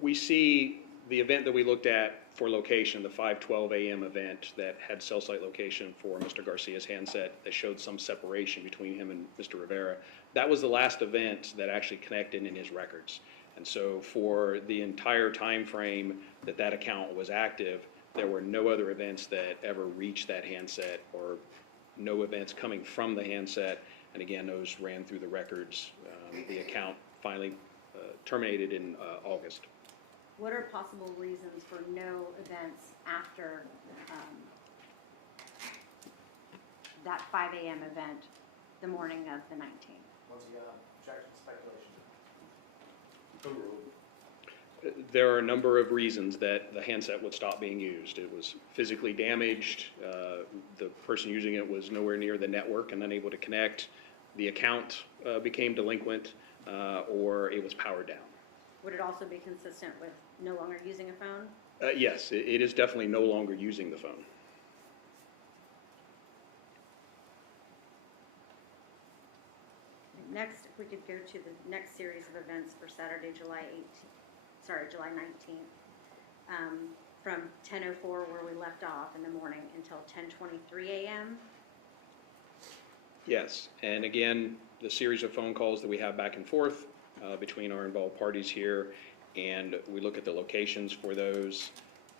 We see the event that we looked at for location, the 5:12 a.m. event that had cell site location for Mr. Garcia's handset that showed some separation between him and Mr. Rivera. That was the last event that actually connected in his records. And so for the entire time frame that that account was active, there were no other events that ever reached that handset or no events coming from the handset. And again, those ran through the records. The account finally terminated in August. What are possible reasons for no events after that 5 a.m. event, the morning of the 19th? Once again, objection, speculation. There are a number of reasons that the handset would stop being used. It was physically damaged, the person using it was nowhere near the network and unable to connect, the account became delinquent, or it was powered down. Would it also be consistent with no longer using a phone? Yes, it is definitely no longer using the phone. Next, if we could go to the next series of events for Saturday, July 19th, from 10:04 where we left off in the morning until 10:23 a.m. Yes, and again, the series of phone calls that we have back and forth between our involved parties here, and we look at the locations for those,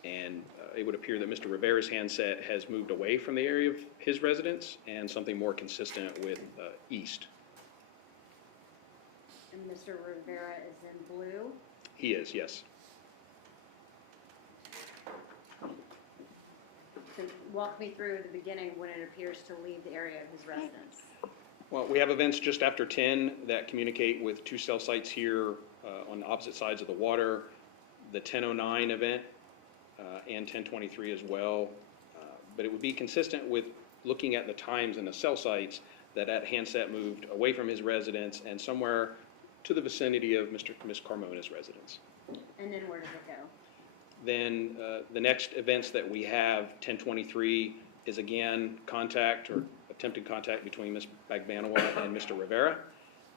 and it would appear that Mr. Rivera's handset has moved away from the area of his residence and something more consistent with east. And Mr. Rivera is in blue. He is, yes. So walk me through the beginning when it appears to leave the area of his residence. Well, we have events just after 10 that communicate with two cell sites here on opposite sides of the water. The 10:09 event and 10:23 as well. But it would be consistent with looking at the times and the cell sites that handset moved away from his residence and somewhere to the vicinity of Ms. Carmona's residence. And then where does it go? Then the next events that we have, 10:23, is again contact or attempted contact between Ms. Magbanua and Mr. Rivera.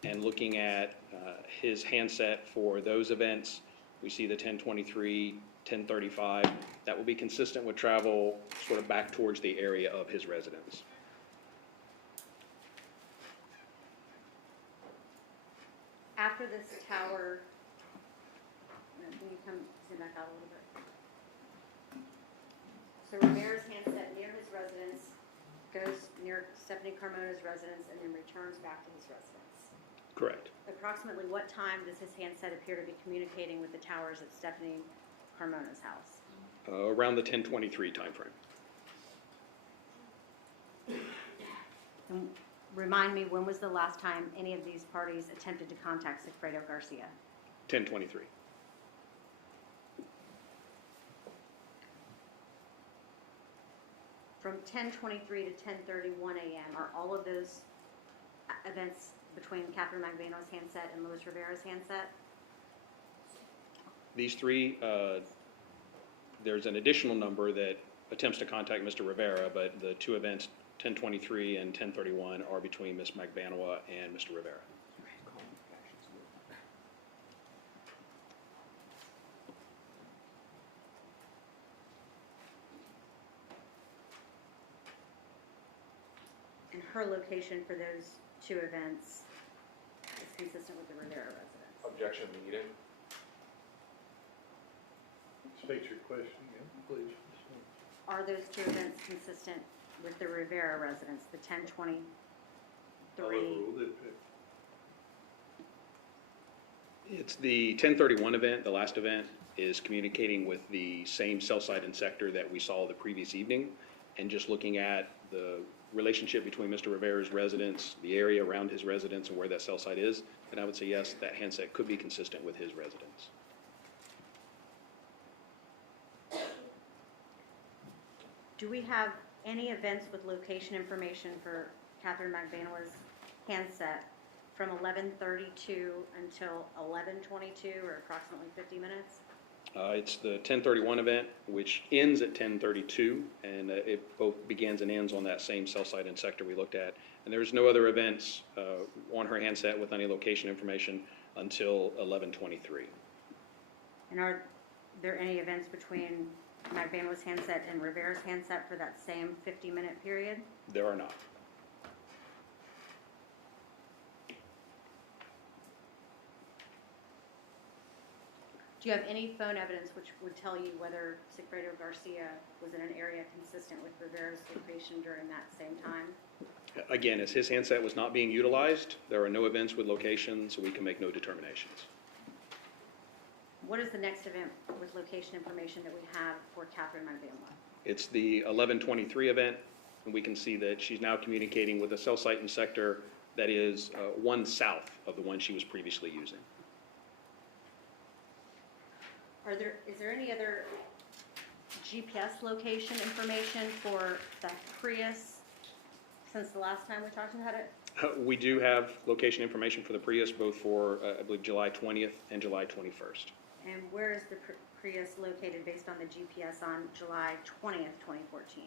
And looking at his handset for those events, we see the 10:23, 10:35. That will be consistent with travel sort of back towards the area of his residence. After this tower, can you come zoom back out a little bit? So Rivera's handset near his residence goes near Stephanie Carmona's residence and then returns back to his residence. Correct. Approximately what time does his handset appear to be communicating with the towers at Stephanie Carmona's house? Around the 10:23 timeframe. And remind me, when was the last time any of these parties attempted to contact Sigfredo Garcia? 10:23. From 10:23 to 10:31 a.m., are all of those events between Catherine Magbanua's handset and Luis Rivera's handset? These three, there's an additional number that attempts to contact Mr. Rivera, but the two events, 1023 and 1031, are between Ms. Magbanoa and Mr. Rivera. And her location for those two events is consistent with the Rivera residence. Objection leading. State your question again, please. Are those two events consistent with the Rivera residence, the 1023? Overruled it. It's the 1031 event, the last event, is communicating with the same cell site and sector that we saw the previous evening, and just looking at the relationship between Mr. Rivera's residence, the area around his residence, and where that cell site is, then I would say yes, that handset could be consistent with his residence. Do we have any events with location information for Catherine Magbanoa's handset from 11:32 until 11:22, or approximately 50 minutes? It's the 1031 event, which ends at 1032, and it both begins and ends on that same cell site and sector we looked at. And there's no other events on her handset with any location information until 11:23. And are there any events between Magbanoa's handset and Rivera's handset for that same 50-minute period? There are not. Do you have any phone evidence which would tell you whether Sigfredo Garcia was in an area consistent with Rivera's location during that same time? Again, as his handset was not being utilized, there are no events with location, so we can make no determinations. What is the next event with location information that we have for Catherine Magbanoa? It's the 1123 event, and we can see that she's now communicating with a cell site and sector that is one south of the one she was previously using. Is there any other GPS location information for the Prius since the last time we talked about it? We do have location information for the Prius, both for, I believe, July 20th and July 21st. And where is the Prius located based on the GPS on July 20th, 2014?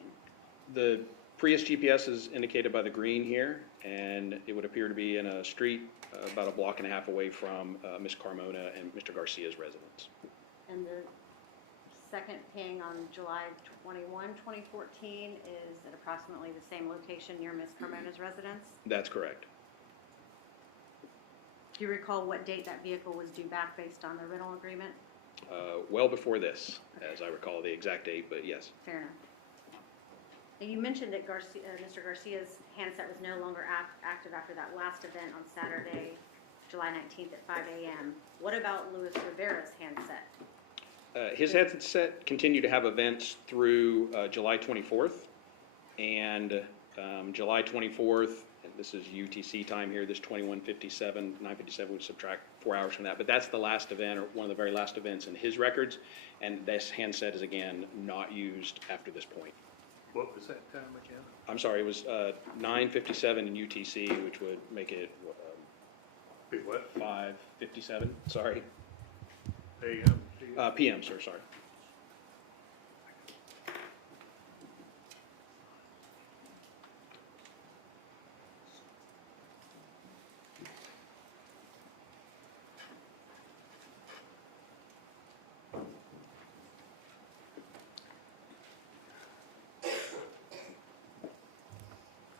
The Prius GPS is indicated by the green here, and it would appear to be in a street about a block and a half away from Ms. Carmona and Mr. Garcia's residence. And the second ping on July 21, 2014 is at approximately the same location near Ms. Carmona's residence? That's correct. Do you recall what date that vehicle was due back based on the rental agreement? Well before this, as I recall the exact date, but yes. Fair enough. Now, you mentioned that Mr. Garcia's handset was no longer active after that last event on Saturday, July 19th at 5 a.m. What about Luis Rivera's handset? His handset continued to have events through July 24th, and July 24th, and this is UTC time here, this 21:57, 9:57 would subtract 4 hours from that, but that's the last event, or one of the very last events in his records, and this handset is again not used after this point. What was that time again? I'm sorry, it was 9:57 in UTC, which would make it Be what? 5:57, sorry. AM? PM, sir, sorry.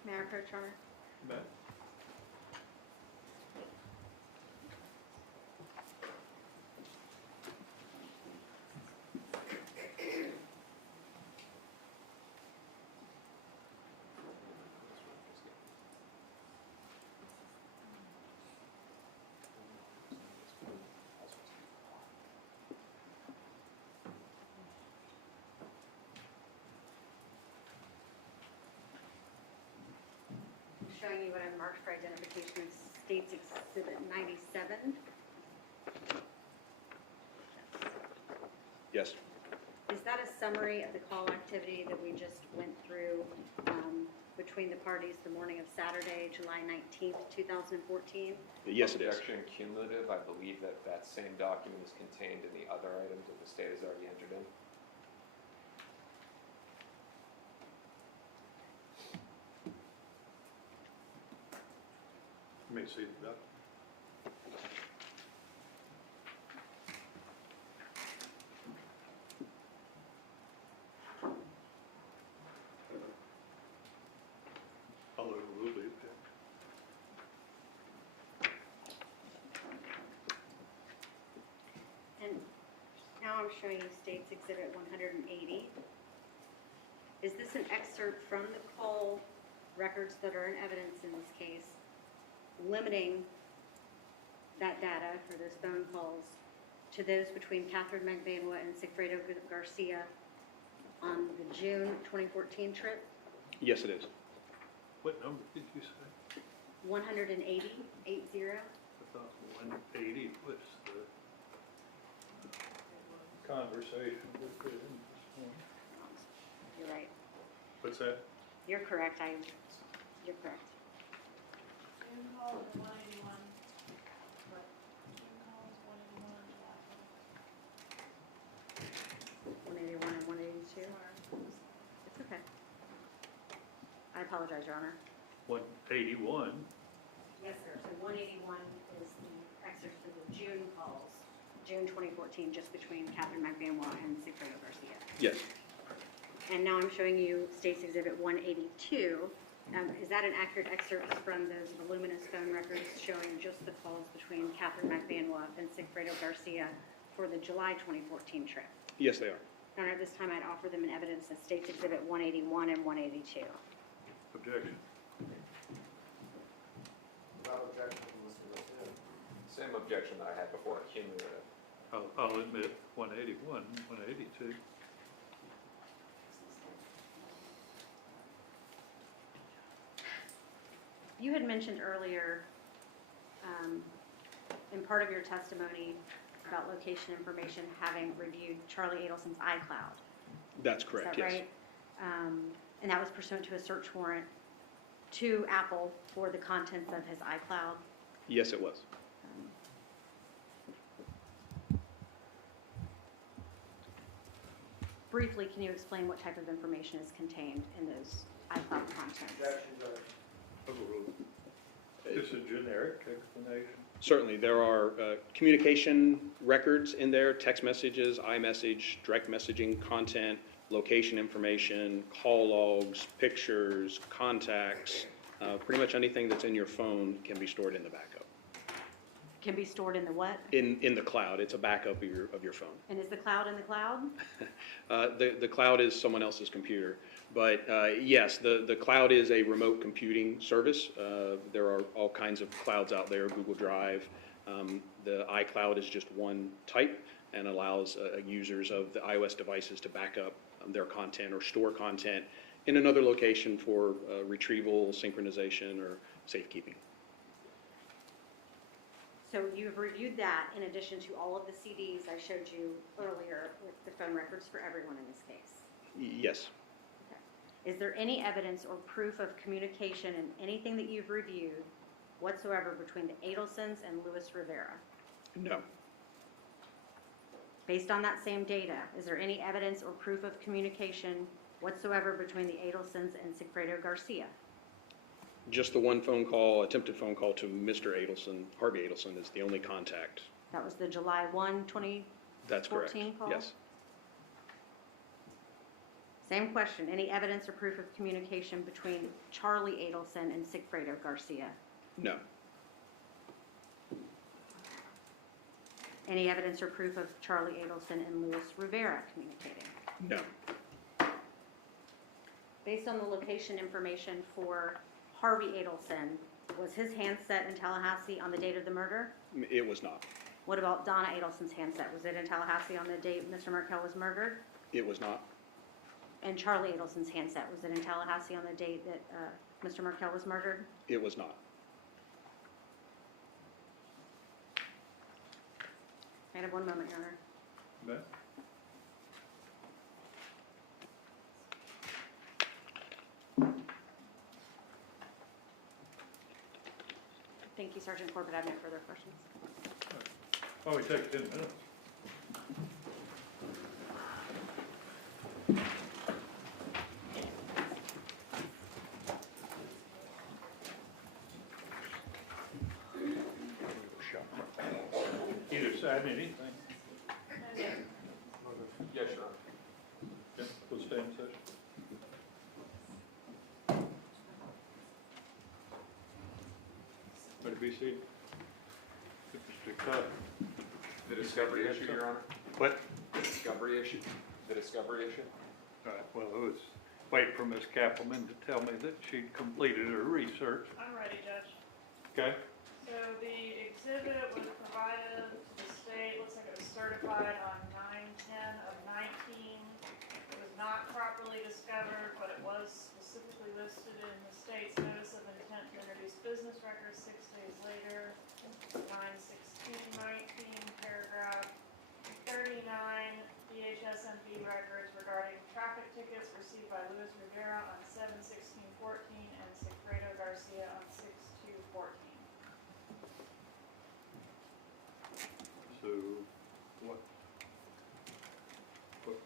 May I approach, Your Honor? Bet. Showing you what I've marked for identification of States Exhibit 97. Yes. Is that a summary of the call activity that we just went through between the parties the morning of Saturday, July 19th, 2014? Yes, it is. Objection cumulative, I believe that that same document is contained in the other items that the state has already entered in. Let me see that. I'll look a little bit. And now I'm showing you State's Exhibit 180. Is this an excerpt from the call records that are in evidence in this case, limiting that data for those phone calls to those between Catherine McBanwa and Sigfredo Garcia on the June 2014 trip? Yes, it is. What number did you say? 180, 80? I thought 180 was the conversation with the, You're right. what's that? You're correct. You're correct. June calls are 181, but June calls 181 July. 181 and 182? It's okay. I apologize, Your Honor. 181. Yes, sir. So 181 is the excerpt of the June calls, June 2014, just between Catherine McBanwa and Sigfredo Garcia. Yes. And now I'm showing you State's Exhibit 182. Is that an accurate excerpt from those voluminous phone records showing just the calls between Catherine McBanwa and Sigfredo Garcia for the July 2014 trip? Yes, they are. Your Honor, at this time I'd offer them in evidence as State's Exhibit 181 and 182. Objection. Without objection from Mr. Garcia. Same objection that I had before, cumulative. I'll admit 181, 182. You had mentioned earlier, in part of your testimony about location information, having reviewed Charlie Adelson's iCloud. That's correct, Is that yes. right? And that was pursuant to a search warrant to Apple for the contents of his iCloud. Yes, it was. Briefly, can you explain what type of information is contained in those iCloud contents? Objection, Judge. Overruled. Just a generic explanation. Certainly, there are communication records in there, text messages, iMessage, direct messaging content, location information, call logs, pictures, contacts, pretty much anything that's in your phone can be stored in the backup. Can be stored in the what? In the cloud, it's a backup of your phone. And is the cloud in the cloud? The cloud is someone else's computer. But yes, the cloud is a remote computing service. There are all kinds of clouds out there, Google Drive. The iCloud is just one type and allows users of the iOS devices to back up their content or store content in another location for retrieval, synchronization, or safekeeping. So you've reviewed that in addition to all of the CDs I showed you earlier with the phone records for everyone in this case? Yes. Is there any evidence or proof of communication in anything that you've reviewed whatsoever between the Adelsons and Luis Rivera? No. Based on that same data, is there any evidence or proof of communication whatsoever between the Adelsons and Sigfredo Garcia? Just the one phone call, attempted phone call to Mr. Adelson, Harvey Adelson, is the only contact. That was the July 1, 2014 That's correct. call? Yes. Same question. Any evidence or proof of communication between Charlie Adelson and Sigfredo Garcia? No. Any evidence or proof of Charlie Adelson and Luis Rivera communicating? No. Based on the location information for Harvey Adelson, was his handset in Tallahassee on the date of the murder? It was not. What about Donna Adelson's handset? Was it in Tallahassee on the date Mr. Markel was murdered? It was not. And Charlie Adelson's handset, was it in Tallahassee on the date that Mr. Markel was murdered? It was not. May I have one moment, Your Honor? Ma'am? Thank you, Sergeant Corbett. I have no further questions. Why don't we take 10 minutes? Either side, anything? Yes, Your Honor. Yeah, we'll stay in session. Better be seated. Mr. Cobb. The discovery issue, Your Honor? What? The discovery issue? The discovery issue? All right, well, it was wait for Ms. Kappelman to tell me that she'd completed her research. I'm ready, Judge. Okay? So the exhibit was provided to the state, looks like it was certified on 9/10/19. It was not properly discovered, but it was specifically listed in the state's notice of intent to introduce business records 6 days later, 9/16/19, paragraph 39, DHS&B records regarding traffic tickets received by Luis Rivera on 7/16/14 and Secreto Garcia on 6/2/14. So,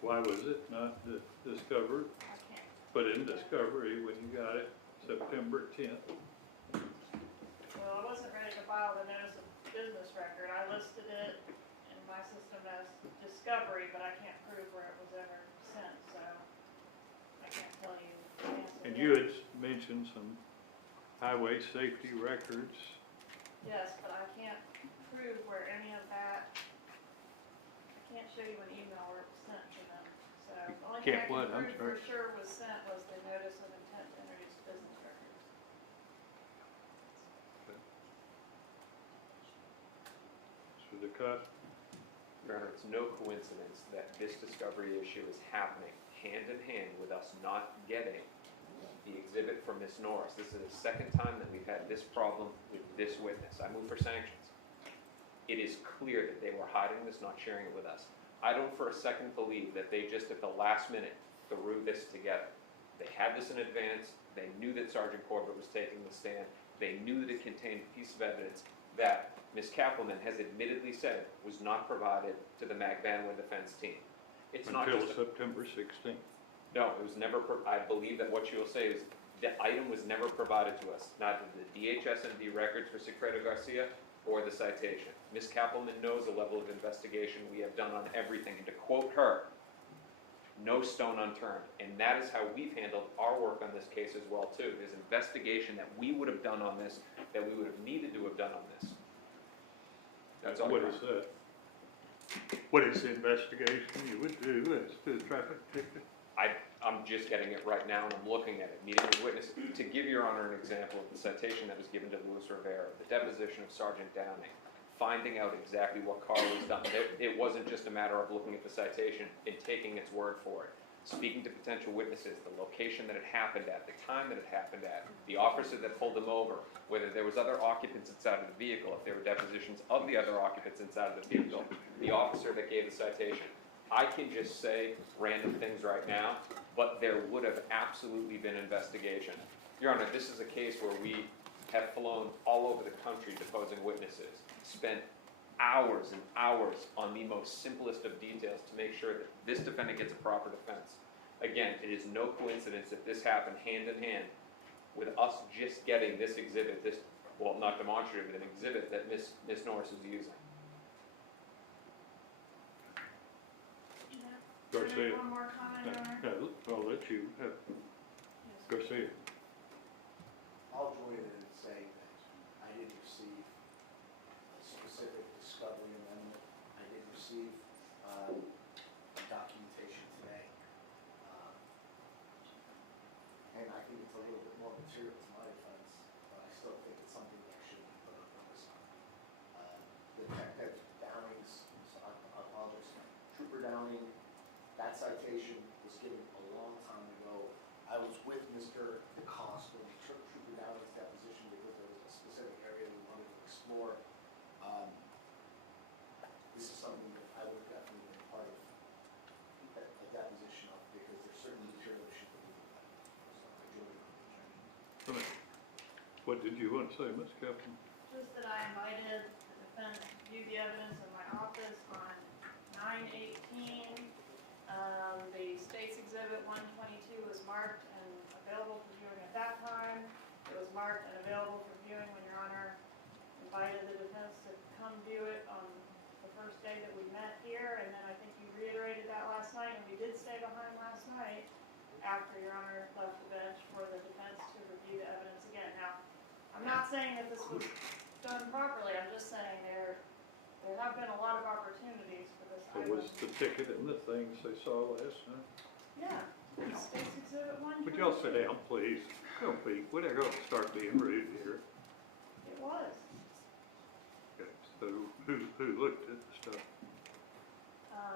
why was it not discovered? I can't. Put in discovery when you got it, September 10th. Well, I wasn't ready to file the notice of business record. I listed it in my system as discovery, but I can't prove where it was ever sent, so I can't tell you the answer. And yet. you had mentioned some highway safety records. Yes, but I can't prove where any of that, I can't show you an email where it was sent to them. So the only thing I Can't what? can I'm prove sorry. for sure was sent was the notice of intent to introduce business records. So the cost, Your Honor, it's no coincidence that this discovery issue is happening hand in hand with us not getting the exhibit from Ms. Norris. This is the second time that we've had this problem with this witness. I move for sanctions. It is clear that they were hiding this, not sharing it with us. I don't for a second believe that they just at the last minute threw this together. They had this in advance. They knew that Sergeant Corbett was taking the stand. They knew that it contained a piece of evidence that Ms. Kappelman has admittedly said was not provided to the Magbanwa defense team. It's not until just September 16th. no, it was never, I believe that what you'll say is the item was never provided to us, neither the DHS&B records for Secreto Garcia or the citation. Ms. Kappelman knows the level of investigation we have done on everything, and to quote her, no stone unturned. And that is how we've handled our work on this case as well, too. There's investigation that we would have done on this, that we would have needed to have done on this. That's all. What is that? What is the investigation you would do as to the traffic ticket? I'm just getting it right now, and I'm looking at it, meeting with witnesses. To give Your Honor an example of the citation that was given to Luis Rivera, the deposition of Sergeant Downing, finding out exactly what car was done. It wasn't just a matter of looking at the citation and taking its word for it. Speaking to potential witnesses, the location that it happened at, the time that it happened at, the officer that pulled them over, whether there was other occupants inside of the vehicle, if there were depositions of the other occupants inside of the vehicle, the officer that gave the citation. I can just say random things right now, but there would have absolutely been investigation. Your Honor, this is a case where we have flown all over the country deposing witnesses, spent hours and hours on the most simplest of details to make sure that this defendant gets a proper defense. Again, it is no coincidence that this happened hand in hand with us just getting this exhibit, this, well, not demonstrative, but an exhibit that Ms. Norris is using. Garcia. One more comment, Your Honor? Yeah, I'll let you have Garcia. I'll join in saying that I didn't receive a specific discovery amendment. I didn't receive documentation today. And I think it's a little bit more material to my defense, but I still think it's something that should be put on notice on. Detective Downing's, I apologize, Trooper Downing, that citation was given a long time ago. I was with Mr. DeCoste when we took Trooper Downing's deposition because there was a specific area we wanted to explore. This is something that I would have definitely been part of a deposition of because there's certain material that should be moved. So I joined on the journey. What did you want to say, Ms. Captain? just that I invited the defense to view the evidence in my office on 9/18. The state's exhibit 122 was marked and available for viewing at that time. It was marked and available for viewing when Your Honor invited the defense to come view it on the first day that we met here, and then I think you reiterated that last night, and we did stay behind last night after Your Honor left the bench for the defense to review the evidence again. Now, I'm not saying that this was done properly, I'm just saying there have been a lot of opportunities for this It item. was the ticket and the things they saw last night. Yeah, State's Exhibit 1. Would y'all sit down, please? Don't be, we're not gonna start being rude here. It was. Okay, so who looked at the stuff?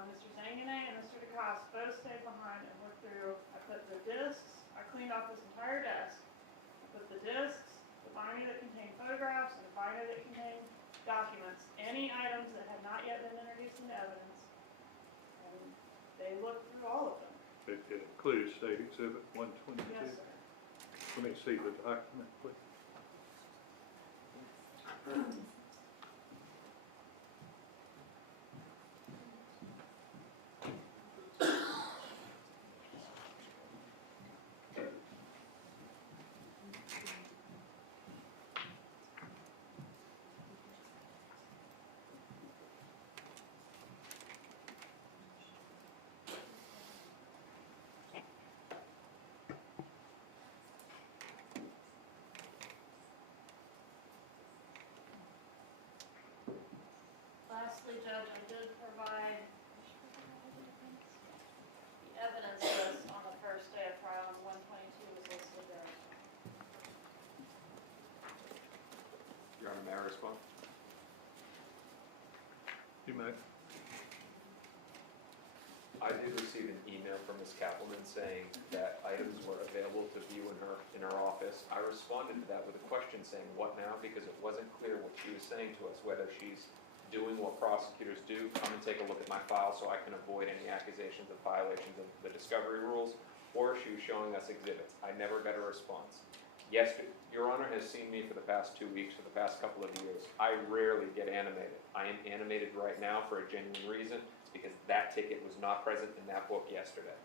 Mr. Zanganeh and Mr. DeCoste both stayed behind and looked through. I put the discs, I cleaned off this entire desk. I put the discs, the binder that contained photographs, and the binder that contained documents, any items that had not yet been introduced into evidence. And they looked through all of them. It includes State Exhibit 122. Yes, sir. Let me see the document, please. Lastly, Judge, I did provide the evidence list on the first day of trial, and 122 was listed there. Your Honor, may I respond? You may. I did receive an email from Ms. Kappelman saying that items were available to view in her office. I responded to that with a question saying, what now? Because it wasn't clear what she was saying to us, whether she's doing what prosecutors do, come and take a look at my file so I can avoid any accusations of violations of the discovery rules, or she was showing us exhibits. I never got a response. Yes, Your Honor has seen me for the past 2 weeks, for the past couple of years. I rarely get animated. I am animated right now for a genuine reason. Because that ticket was not present in that book yesterday.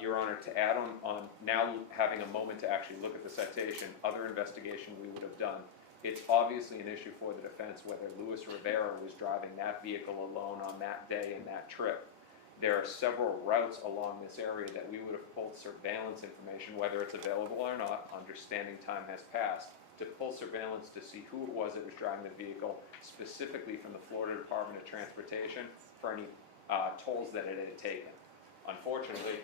Your Honor, to add on now having a moment to actually look at the citation, other investigation we would have done, it's obviously an issue for the defense whether Luis Rivera was driving that vehicle alone on that day and that trip. There are several routes along this area that we would have pulled surveillance information, whether it's available or not, understanding time has passed, to pull surveillance to see who it was that was driving the vehicle, specifically from the Florida Department of Transportation, for any tolls that it had taken. Unfortunately,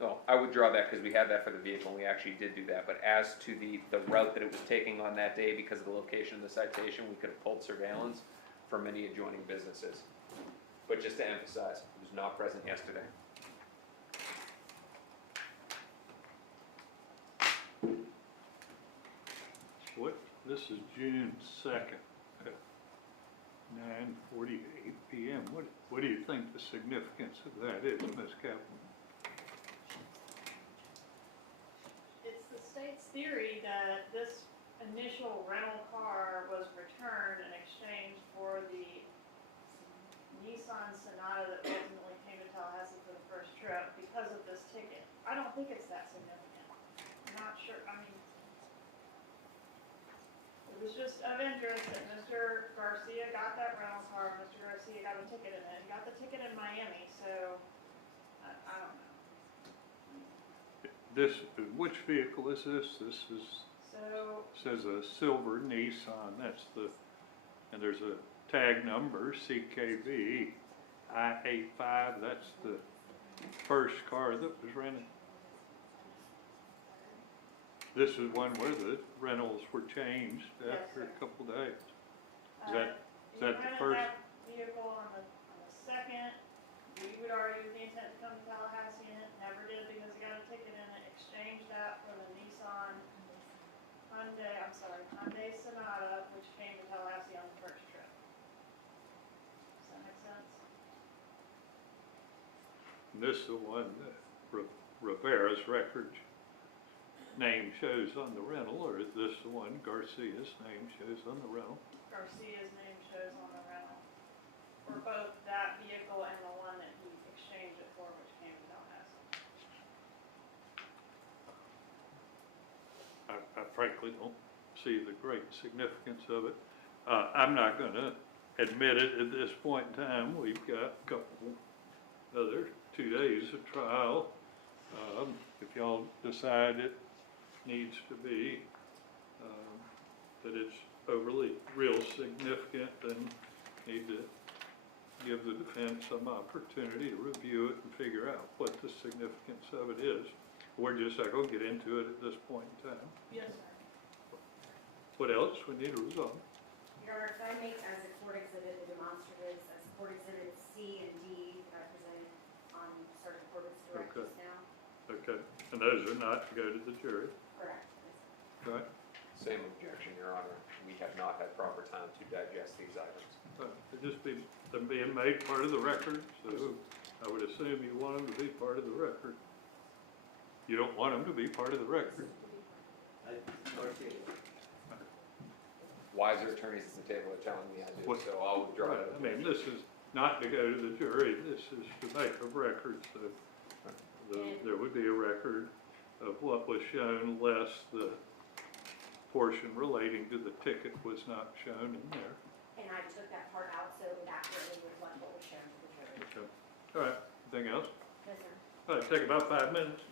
no, I would draw that because we had that for the vehicle and we actually did do that. But as to the route that it was taking on that day, because of the location of the citation, we could have pulled surveillance for many adjoining businesses. But just to emphasize, it was not present yesterday. What, this is June 2nd at 9:48 p.m. What do you think the significance of that is, Ms. Kaplan? It's the state's theory that this initial rental car was returned in exchange for the Nissan Sonata that ultimately came to Tallahassee for the first trip because of this ticket. I don't think it's that significant. I'm not sure, I mean, it was just of interest that Mr. Garcia got that rental car, Mr. Garcia got a ticket in it. He got the ticket in Miami, so I don't know. Which vehicle is this? This is, So, says a silver Nissan, and there's a tag number, CKV I-85, that's the first car that was rented. This is one where the rentals were changed after a couple days. Is that the first? That vehicle on the second, we would argue the intent to come to Tallahassee in it, never did because he got a ticket in it, exchanged that for the Nissan Hyundai Sonata, which came to Tallahassee on the first trip. Does that make sense? This is the one that Rivera's records name shows on the rental, or is this the one Garcia's name shows on the rental? Garcia's name shows on the rental, for both that vehicle and the one that he exchanged it for, which came to Tallahassee. I frankly don't see the great significance of it. I'm not gonna admit it at this point in time. We've got a couple other 2 days of trial. If y'all decide it needs to be, that it's overly real significant, then need to give the defense some opportunity to review it and figure out what the significance of it is. We're just not gonna get into it at this point in time. Yes, sir. What else we need to resolve? Your Honor, if I make as a court exhibit the demonstratives as court exhibit C and D that I presented on Sergeant Corbett's directives now? Okay, and those are not to go to the jury, Correct. right? Same objection, Your Honor. We have not had proper time to digest these items. It just be them being made part of the record, so I would assume you want them to be part of the record. You don't want them to be part of the record. Wiser attorneys at the table are telling me I do, What- so I'll withdraw Right, it. I mean, this is not to go to the jury, this is to make a record, so there would be a record of what was shown, less the portion relating to the ticket was not shown in there. And I took that part out so it would accurately reflect what was shown to the jury. Okay. All right, anything else? Yes, sir. All right, take about 5 minutes.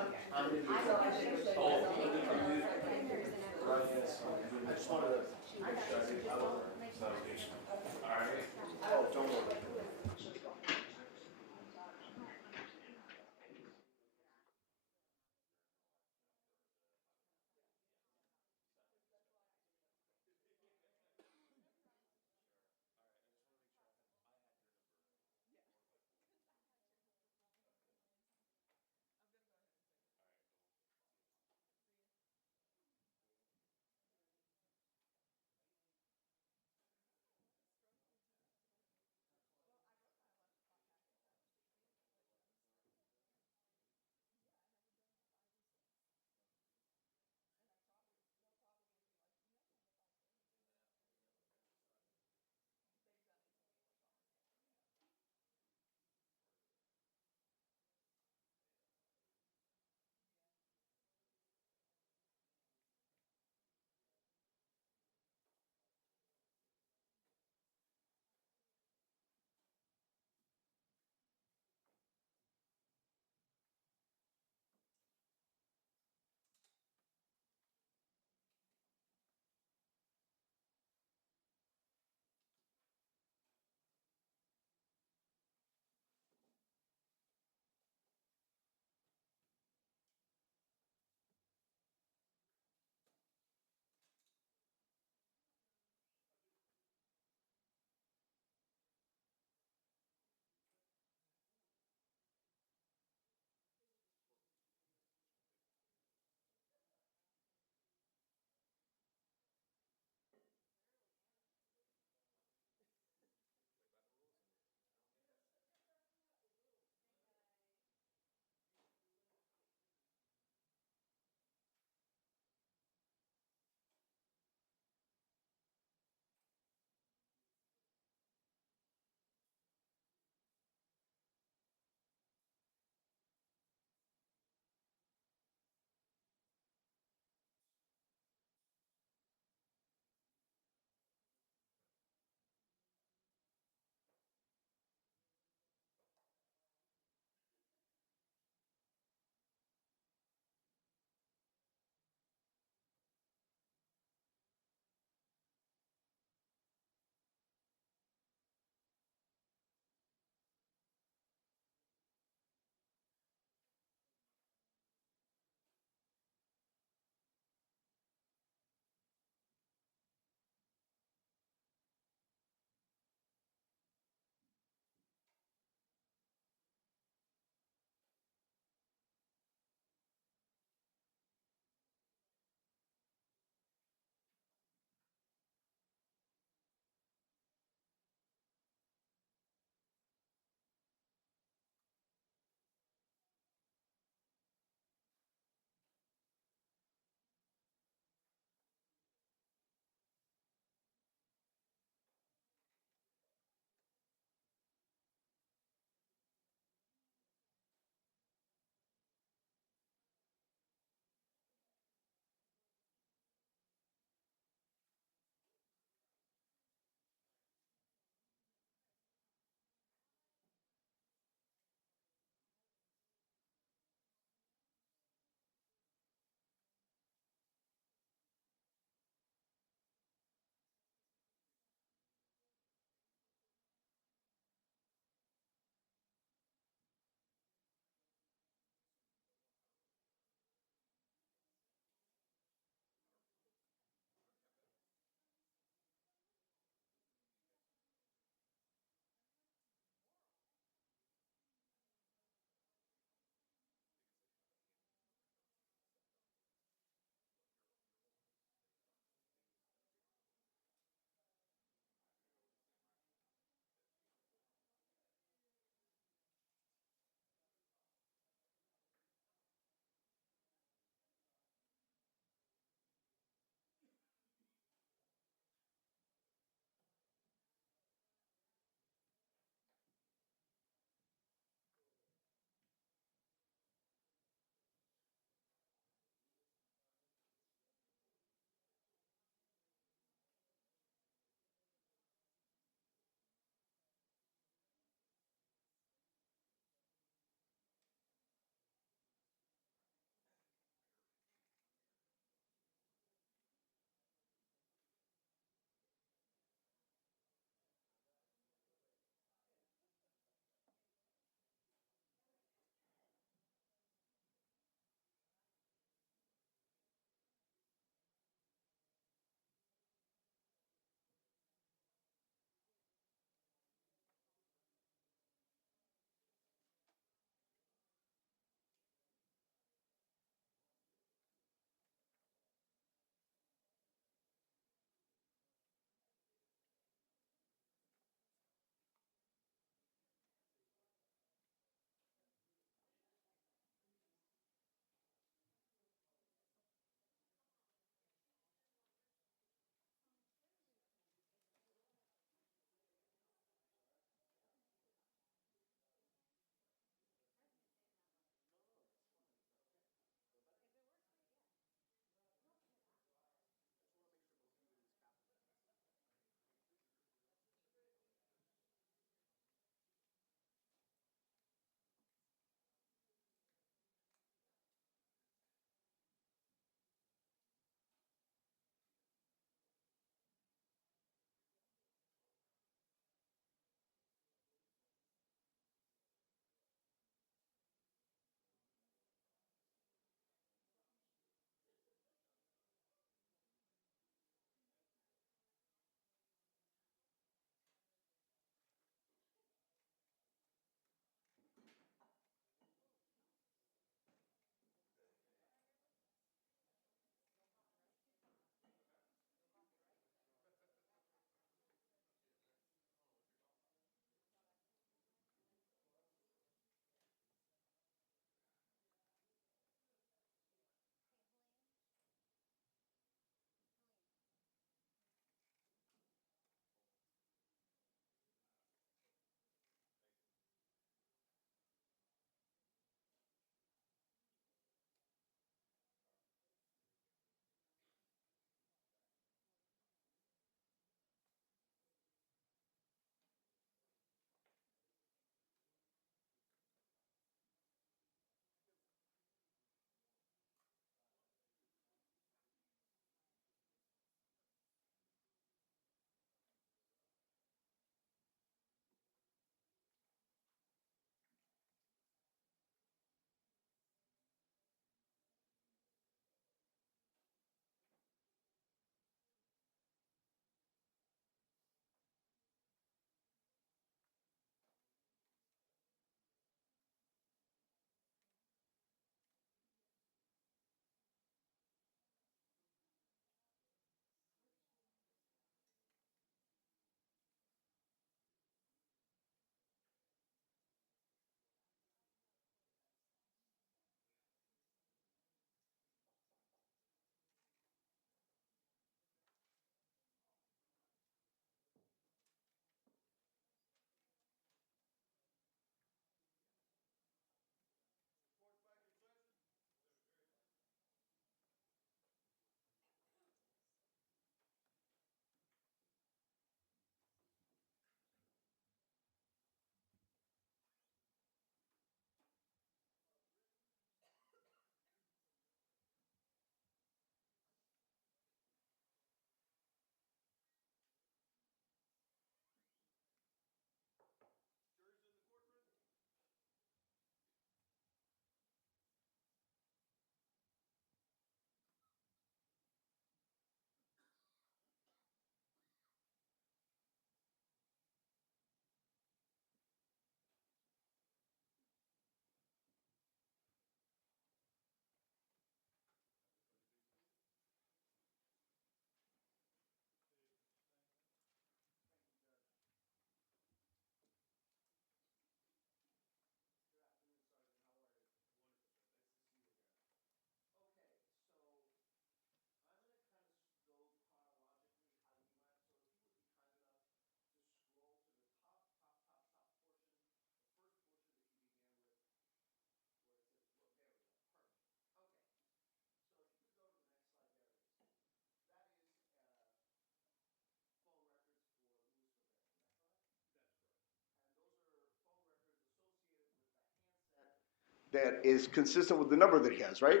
that is consistent with the number that he has, right?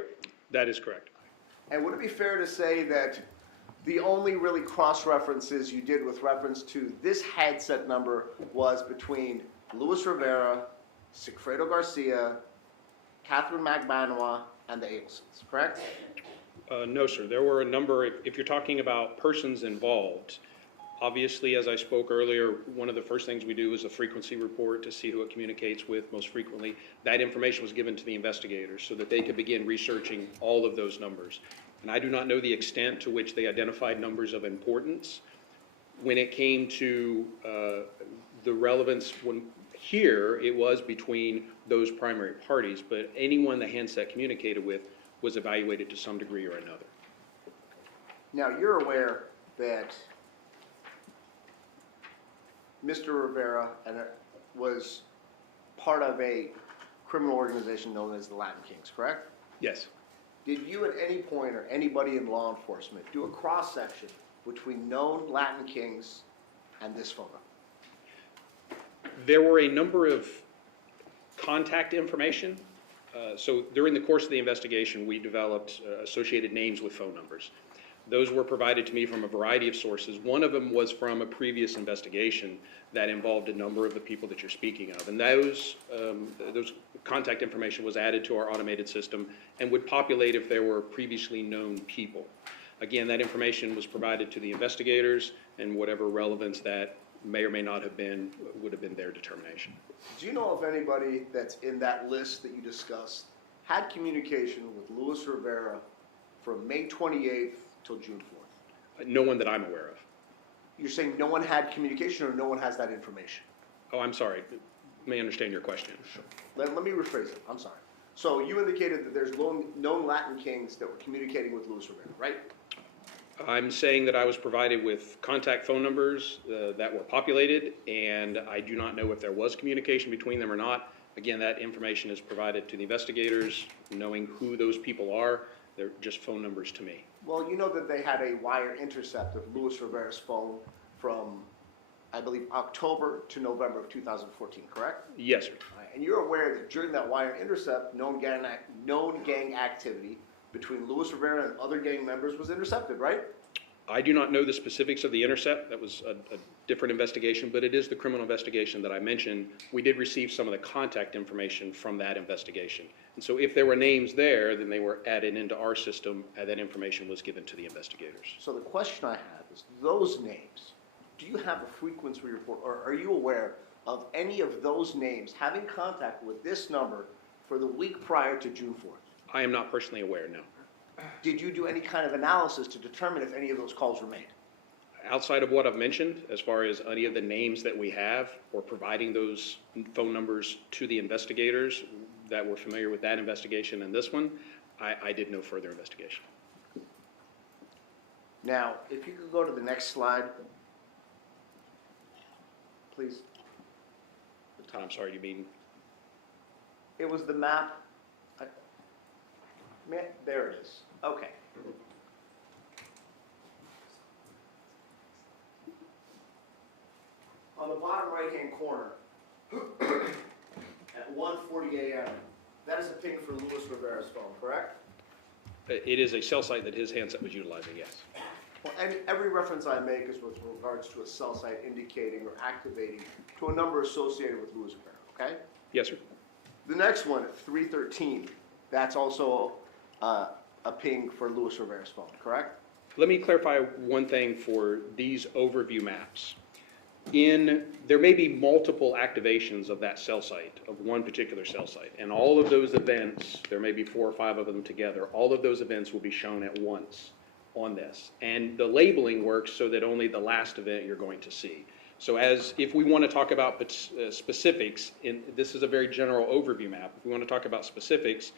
That is correct. And would it be fair to say that the only really cross-references you did with reference to this handset number was between Luis Rivera, Sigfredo Garcia, Catherine McManua, and the Adelsons, correct? No, sir. There were a number, if you're talking about persons involved, obviously, as I spoke earlier, one of the first things we do is a frequency report to see who it communicates with most frequently. That information was given to the investigators so that they could begin researching all of those numbers. And I do not know the extent to which they identified numbers of importance. When it came to the relevance, here it was between those primary parties, but anyone the handset communicated with was evaluated to some degree or another. Now, you're aware that Mr. Rivera was part of a criminal organization known as the Latin Kings, correct? Yes. Did you at any point or anybody in law enforcement do a cross-section between known Latin Kings and this photo? There were a number of contact information. So during the course of the investigation, we developed associated names with phone numbers. Those were provided to me from a variety of sources. One of them was from a previous investigation that involved a number of the people that you're speaking of. And those contact information was added to our automated system and would populate if there were previously known people. Again, that information was provided to the investigators, and whatever relevance that may or may not have been would have been their determination. Do you know if anybody that's in that list that you discussed had communication with Luis Rivera from May 28th till June 4th? No one that I'm aware of. You're saying no one had communication or no one has that information? Oh, I'm sorry. May I understand your question? Let me rephrase it. I'm sorry. So you indicated that there's known Latin Kings that were communicating with Luis Rivera, right? I'm saying that I was provided with contact phone numbers that were populated, and I do not know if there was communication between them or not. Again, that information is provided to the investigators, knowing who those people are. They're just phone numbers to me. Well, you know that they had a wire intercept of Luis Rivera's phone from, I believe, October to November of 2014, correct? Yes, sir. Right. And you're aware that during that wire intercept, known gang activity between Luis Rivera and other gang members was intercepted, right? I do not know the specifics of the intercept. That was a different investigation, but it is the criminal investigation that I mentioned. We did receive some of the contact information from that investigation. And so if there were names there, then they were added into our system, and that information was given to the investigators. So the question I have is, those names, do you have a frequency report, or are you aware of any of those names having contact with this number for the week prior to June 4th? I am not personally aware, no. Did you do any kind of analysis to determine if any of those calls were made? Outside of what I've mentioned, as far as any of the names that we have, or providing those phone numbers to the investigators that were familiar with that investigation and this one, I did no further investigation. Now, if you could go to the next slide, please. I'm sorry, you mean? It was the map. There it is. Okay. On the bottom right-hand corner, at 1:40 a.m., that is a ping for Luis Rivera's phone, correct? It is a cell site that his handset was utilizing, yes. Well, and every reference I make is with regards to a cell site indicating or activating to a number associated with Luis Rivera, okay? Yes, sir. The next one, at 3:13, that's also a ping for Luis Rivera's phone, correct? Let me clarify one thing for these overview maps. There may be multiple activations of that cell site, of one particular cell site, and all of those events, there may be 4 or 5 of them together, all of those events will be shown at once on this. And the labeling works so that only the last event you're going to see. So if we want to talk about specifics, this is a very general overview map. If we want to talk about specifics,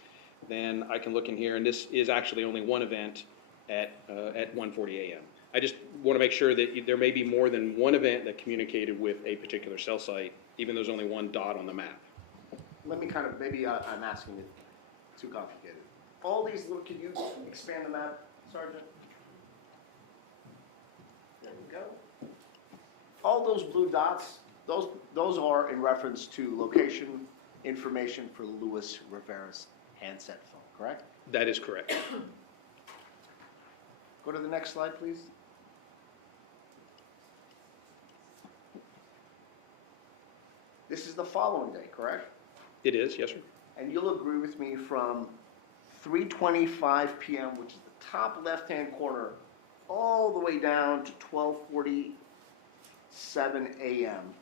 then I can look in here, and this is actually only one event at 1:40 a.m. I just want to make sure that there may be more than one event that communicated with a particular cell site, even though there's only one dot on the map. Let me kind of, maybe I'm asking it too complicated. All these little, can you expand the map, Sergeant? There we go. All those blue dots, those are in reference to location information for Luis Rivera's handset phone, correct? That is correct. Go to the next slide, please. This is the following day, correct? It is, yes, sir. And you'll agree with me from 3:25 p.m., which is the top left-hand corner, all the way down to 12:47 a.m.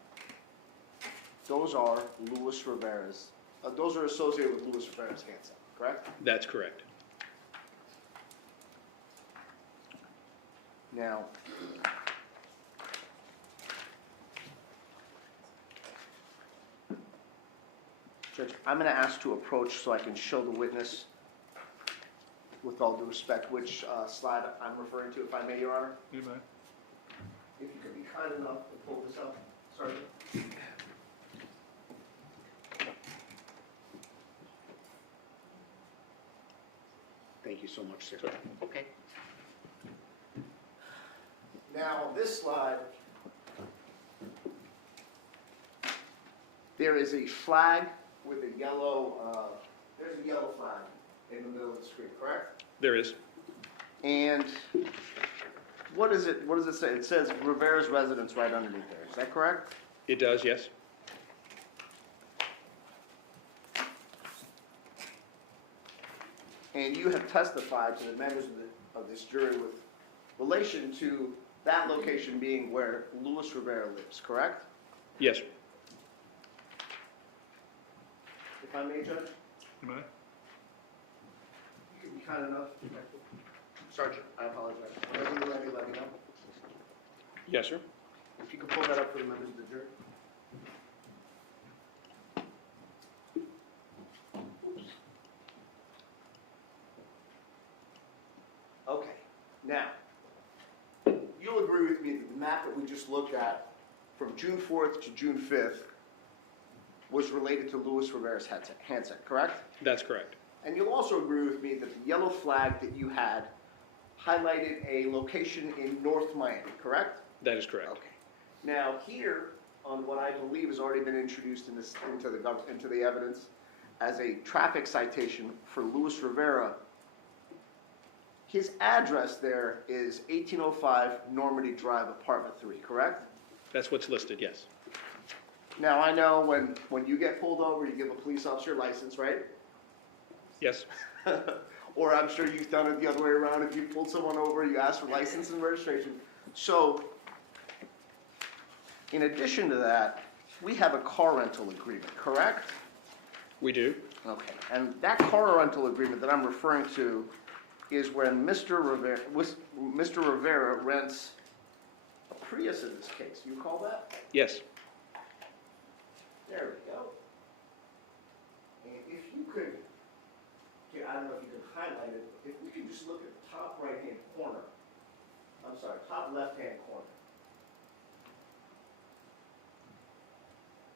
Those are Luis Rivera's, those are associated with Luis Rivera's handset, correct? That's correct. Now, Judge, I'm going to ask to approach so I can show the witness, with all due respect, which slide I'm referring to, if I may, Your Honor. You may. If you could be kind enough to pull this up, Sergeant. Thank you so much, sir. Okay. Now, this slide, there is a flag with a yellow, there's a yellow flag in the middle of the screen, correct? There is. And what does it say? It says Rivera's residence right underneath there. Is that correct? It does, yes. And you have testified to the members of this jury with relation to that location being where Luis Rivera lives, correct? Yes, sir. If I may, Judge? You may. You could be kind enough. Sergeant, I apologize. Whenever you're ready, let me know. Yes, sir. If you could pull that up for the members of the jury. Okay, now, you'll agree with me that the map that we just looked at from June 4th to June 5th was related to Luis Rivera's handset, correct? That's correct. And you'll also agree with me that the yellow flag that you had highlighted a location in North Miami, correct? That is correct. Okay. Now here, on what I believe has already been introduced in this, into the evidence as a traffic citation for Luis Rivera, his address there is 1805 Normandy Drive, Apartment 3, correct? That's what's listed, yes. Now I know when you get pulled over, you give a police officer your license, right? Yes. Or I'm sure you've done it the other way around. If you pulled someone over, you ask for license and registration. So, in addition to that, we have a car rental agreement, correct? We do. Okay, and that car rental agreement that I'm referring to is when Mr. Rivera rents a Prius in this case. You call that? Yes. There we go. And if you could, I don't know if you can highlight it, if we could just look at the top right-hand corner, I'm sorry, top left-hand corner.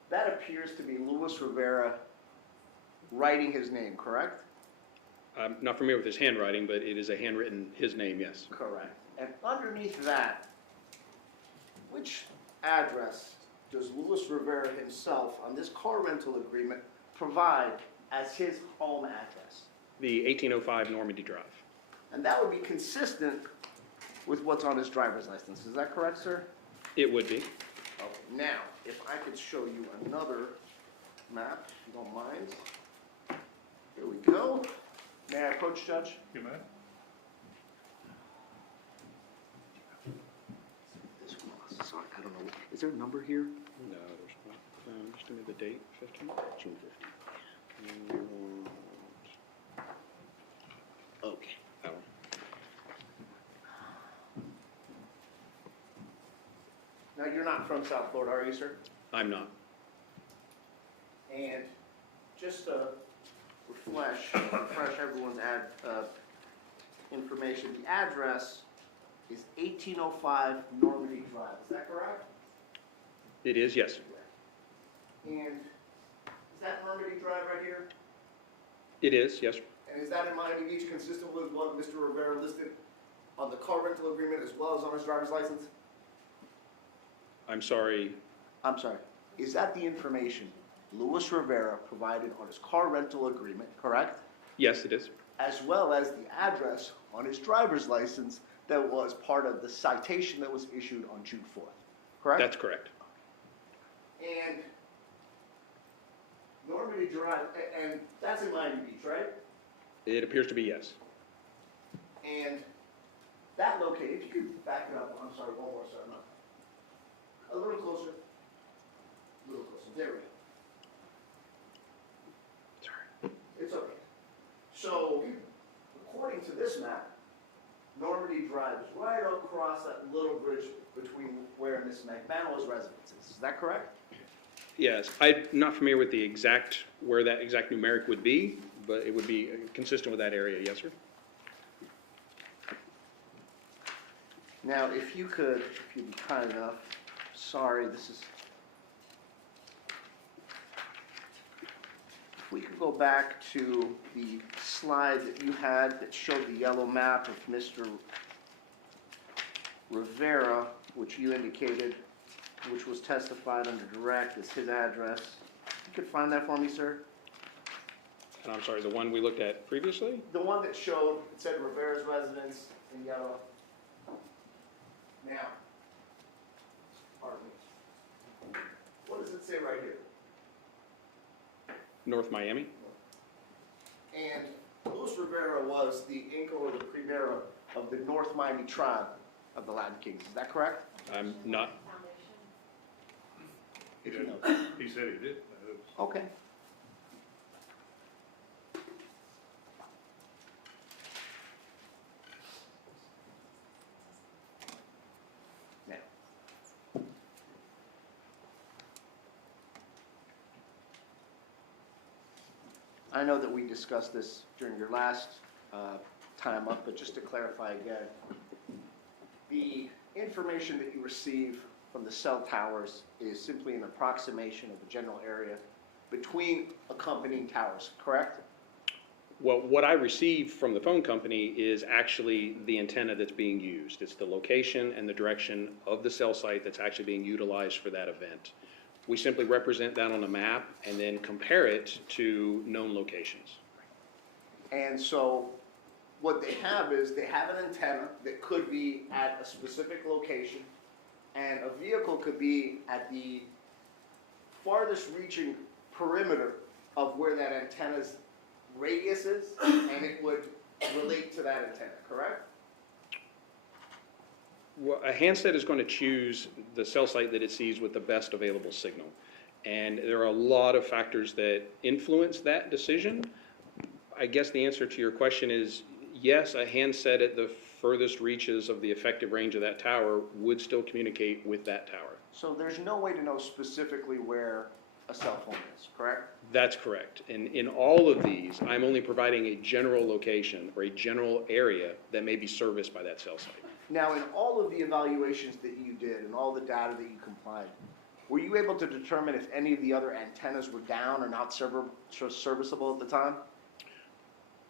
That appears to be Luis Rivera writing his name, correct? I'm not familiar with his handwriting, but it is a handwritten, his name, yes. Correct. And underneath that, which address does Luis Rivera himself on this car rental agreement provide as his home address? The 1805 Normandy Drive. And that would be consistent with what's on his driver's license. Is that correct, sir? It would be. Okay. Now, if I could show you another map, if you don't mind. Here we go. May I approach, Judge? You may. Sorry, I don't know. Is there a number here? No, there's not. Just give me the date, 15? June 15th. Okay. That one. Now, you're not from South Florida, are you, sir? I'm not. And just to refresh everyone's information, the address is 1805 Normandy Drive. Is that correct? It is, yes. And is that Normandy Drive right here? It is, yes. And is that in Miami Beach consistent with what Mr. Rivera listed on the car rental agreement as well as on his driver's license? I'm sorry. I'm sorry. Is that the information Luis Rivera provided on his car rental agreement, correct? Yes, it is. As well as the address on his driver's license that was part of the citation that was issued on June 4th, correct? That's correct. And Normandy Drive, and that's in Miami Beach, right? It appears to be yes. And that location, if you could back it up, I'm sorry, one more, sorry, not. A little closer. A little closer, there we go. Sorry. It's okay. So, according to this map, Normandy Drive is right across that little bridge between where Miss McManus' residence is that correct? Yes, I'm not familiar with the exact, where that exact numeric would be, but it would be consistent with that area, yes, sir? Now, if you could, if you'd be kind enough, sorry, this is, if we could go back to the slide that you had that showed the yellow map of Mr. Rivera, which you indicated, which was testified under direct as his address. You could find that for me, sir? And I'm sorry, the one we looked at previously? The one that showed, it said Rivera's residence in yellow. Now, pardon me. What does it say right here? North Miami? And Luis Rivera was the Inca or the Primera of the North Miami tribe of the Latin Kings. Is that correct? I'm not, If you know. He said he did. Okay. Now, I know that we discussed this during your last time up, but just to clarify again, the information that you receive from the cell towers is simply an approximation of the general area between accompanying towers, correct? well, what I received from the phone company is actually the antenna that's being used. It's the location and the direction of the cell site that's actually being utilized for that event. We simply represent that on a map and then compare it to known locations. And so what they have is they have an antenna that could be at a specific location, and a vehicle could be at the farthest reaching perimeter of where that antenna's radius is, and it would relate to that antenna, correct? Well, a handset is going to choose the cell site that it sees with the best available signal. And there are a lot of factors that influence that decision. I guess the answer to your question is yes, a handset at the furthest reaches of the effective range of that tower would still communicate with that tower. So there's no way to know specifically where a cell phone is, correct? That's correct. And in all of these, I'm only providing a general location or a general area that may be serviced by that cell site. Now, in all of the evaluations that you did and all the data that you complied, were you able to determine if any of the other antennas were down or not serviceable at the time?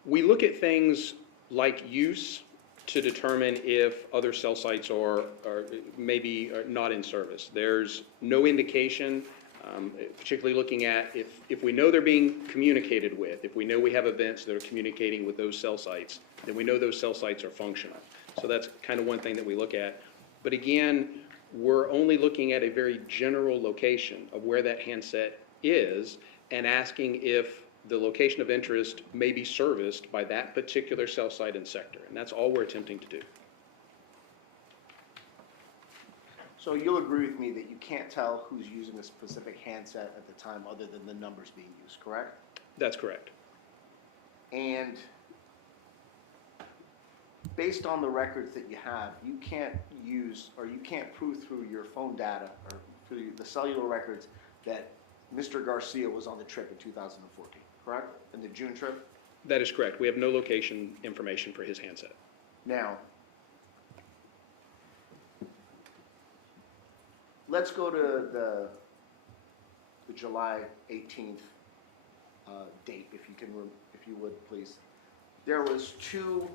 We look at things like use to determine if other cell sites are maybe not in service. There's no indication, particularly looking at if we know they're being communicated with, if we know we have events that are communicating with those cell sites, then we know those cell sites are functional. So that's kind of one thing that we look at. But again, we're only looking at a very general location of where that handset is and asking if the location of interest may be serviced by that particular cell site and sector. And that's all we're attempting to do. So you'll agree with me that you can't tell who's using a specific handset at the time other than the numbers being used, correct? That's correct. And based on the records that you have, you can't use, or you can't prove through your phone data or through the cellular records that Mr. Garcia was on the trip in 2014, correct? In the June trip? That is correct. We have no location information for his handset. Now, let's go to the July 18th date, if you would, please. There was two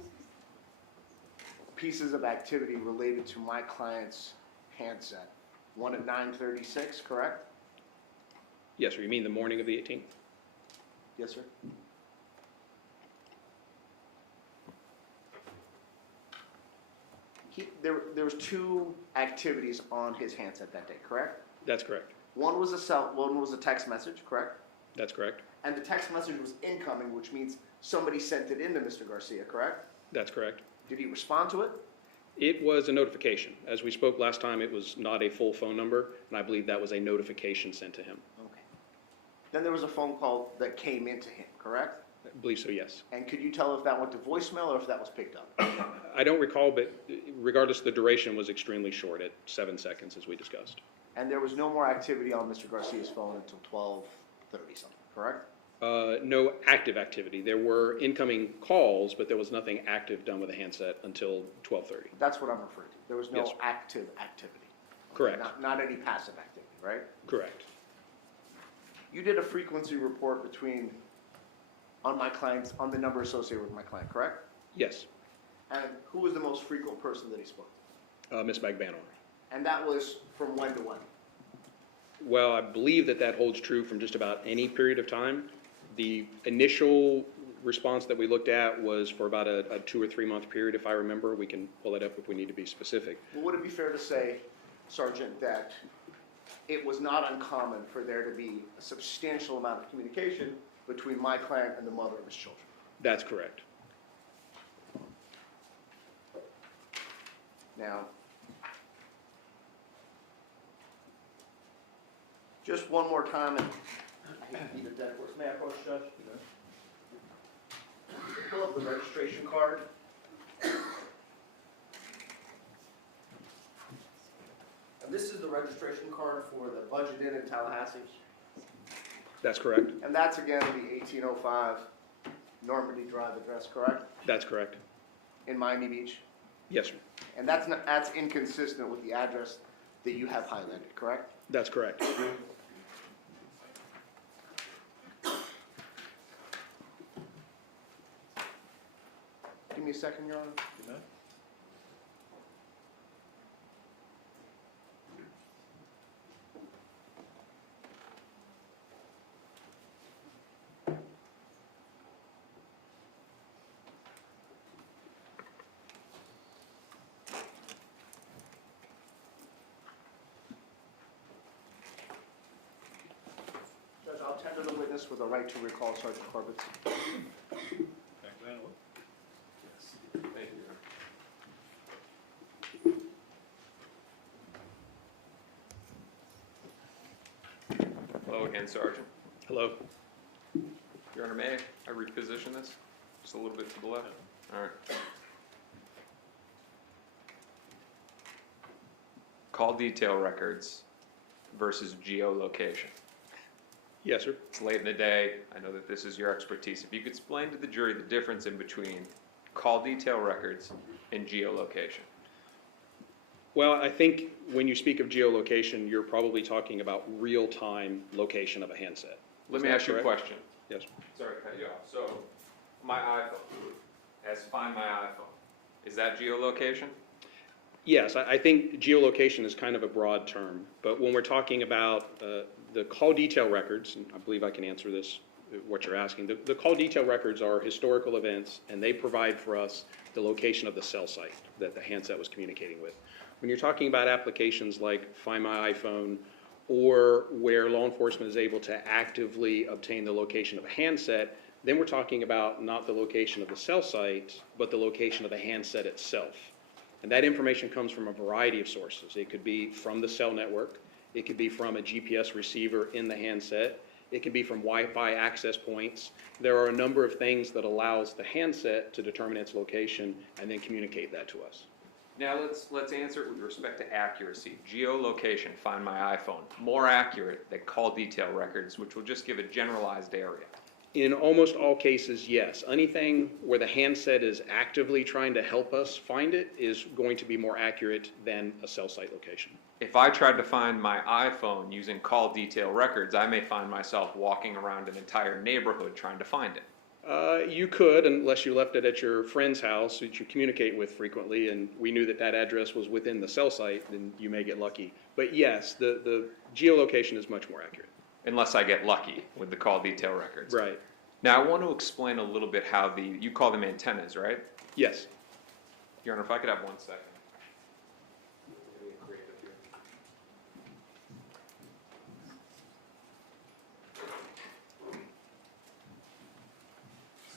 pieces of activity related to my client's handset. One at 9:36, correct? Yes, sir. You mean the morning of the 18th? Yes, sir. There was two activities on his handset that day, correct? That's correct. One was a text message, correct? That's correct. And the text message was incoming, which means somebody sent it into Mr. Garcia, correct? That's correct. Did he respond to it? It was a notification. As we spoke last time, it was not a full phone number, and I believe that was a notification sent to him. Okay. Then there was a phone call that came into him, correct? I believe so, yes. And could you tell if that went to voicemail or if that was picked up? I don't recall, but regardless, the duration was extremely short at 7 seconds, as we discussed. And there was no more activity on Mr. Garcia's phone until 12:30 something, correct? No active activity. There were incoming calls, but there was nothing active done with a handset until 12:30. That's what I'm referring to. There was no Yes, sir. active activity. Correct. Not any passive activity, right? Correct. You did a frequency report on my clients, on the number associated with my client, correct? Yes. And who was the most frequent person that he spoke to? Ms. Magbanor. And that was from when to when? Well, I believe that holds true from just about any period of time. The initial response that we looked at was for about a 2 or 3 month period, if I remember. We can pull it up if we need to be specific. Well, would it be fair to say, Sergeant, that it was not uncommon for there to be a substantial amount of communication between my client and the mother of his children? That's correct. Now, just one more time, and I hate to beat a dead horse. May I approach, Judge? Pull up the registration card. And this is the registration card for the Budget Inn in Tallahassee. That's correct. And that's again the 1805 Normandy Drive address, correct? That's correct. In Miami Beach? Yes, sir. And that's inconsistent with the address that you have highlighted, correct? That's correct. Give me a second, Your Honor. Judge, I'll tender the witness with a right to recall Sergeant Corbett's. Thank you. Hello again, Sergeant. Hello. Your Honor, may I reposition this just a little bit to the left? All right. Call detail records versus geolocation. Yes, sir. It's late in the day. I know that this is your expertise. If you could explain to the jury the difference in between call detail records and geolocation. Well, I think when you speak of geolocation, you're probably talking about real-time location of a handset. Let me ask you a question. Yes. Sorry to cut you off. So, my iPhone has Find My iPhone. Is that geolocation? Yes, I think geolocation is kind of a broad term, but when we're talking about the call detail records, and I believe I can answer this, what you're asking, the call detail records are historical events, and they provide for us the location of the cell site that the handset was communicating with. When you're talking about applications like Find My iPhone, or where law enforcement is able to actively obtain the location of a handset, then we're talking about not the location of the cell site, but the location of the handset itself. And that information comes from a variety of sources. It could be from the cell network, it could be from a GPS receiver in the handset, it can be from Wi-Fi access points. There are a number of things that allows the handset to determine its location and then communicate that to us. Now let's answer it with respect to accuracy. Geolocation, Find My iPhone, more accurate than call detail records, which will just give a generalized area. In almost all cases, yes. Anything where the handset is actively trying to help us find it is going to be more accurate than a cell site location. If I tried to find my iPhone using call detail records, I may find myself walking around an entire neighborhood trying to find it. You could, unless you left it at your friend's house that you communicate with frequently, and we knew that that address was within the cell site, then you may get lucky. But yes, the geolocation is much more accurate. unless I get lucky with the call detail records. Right. Now, I want to explain a little bit how you call them antennas, right? Yes. Your Honor, if I could have 1 second.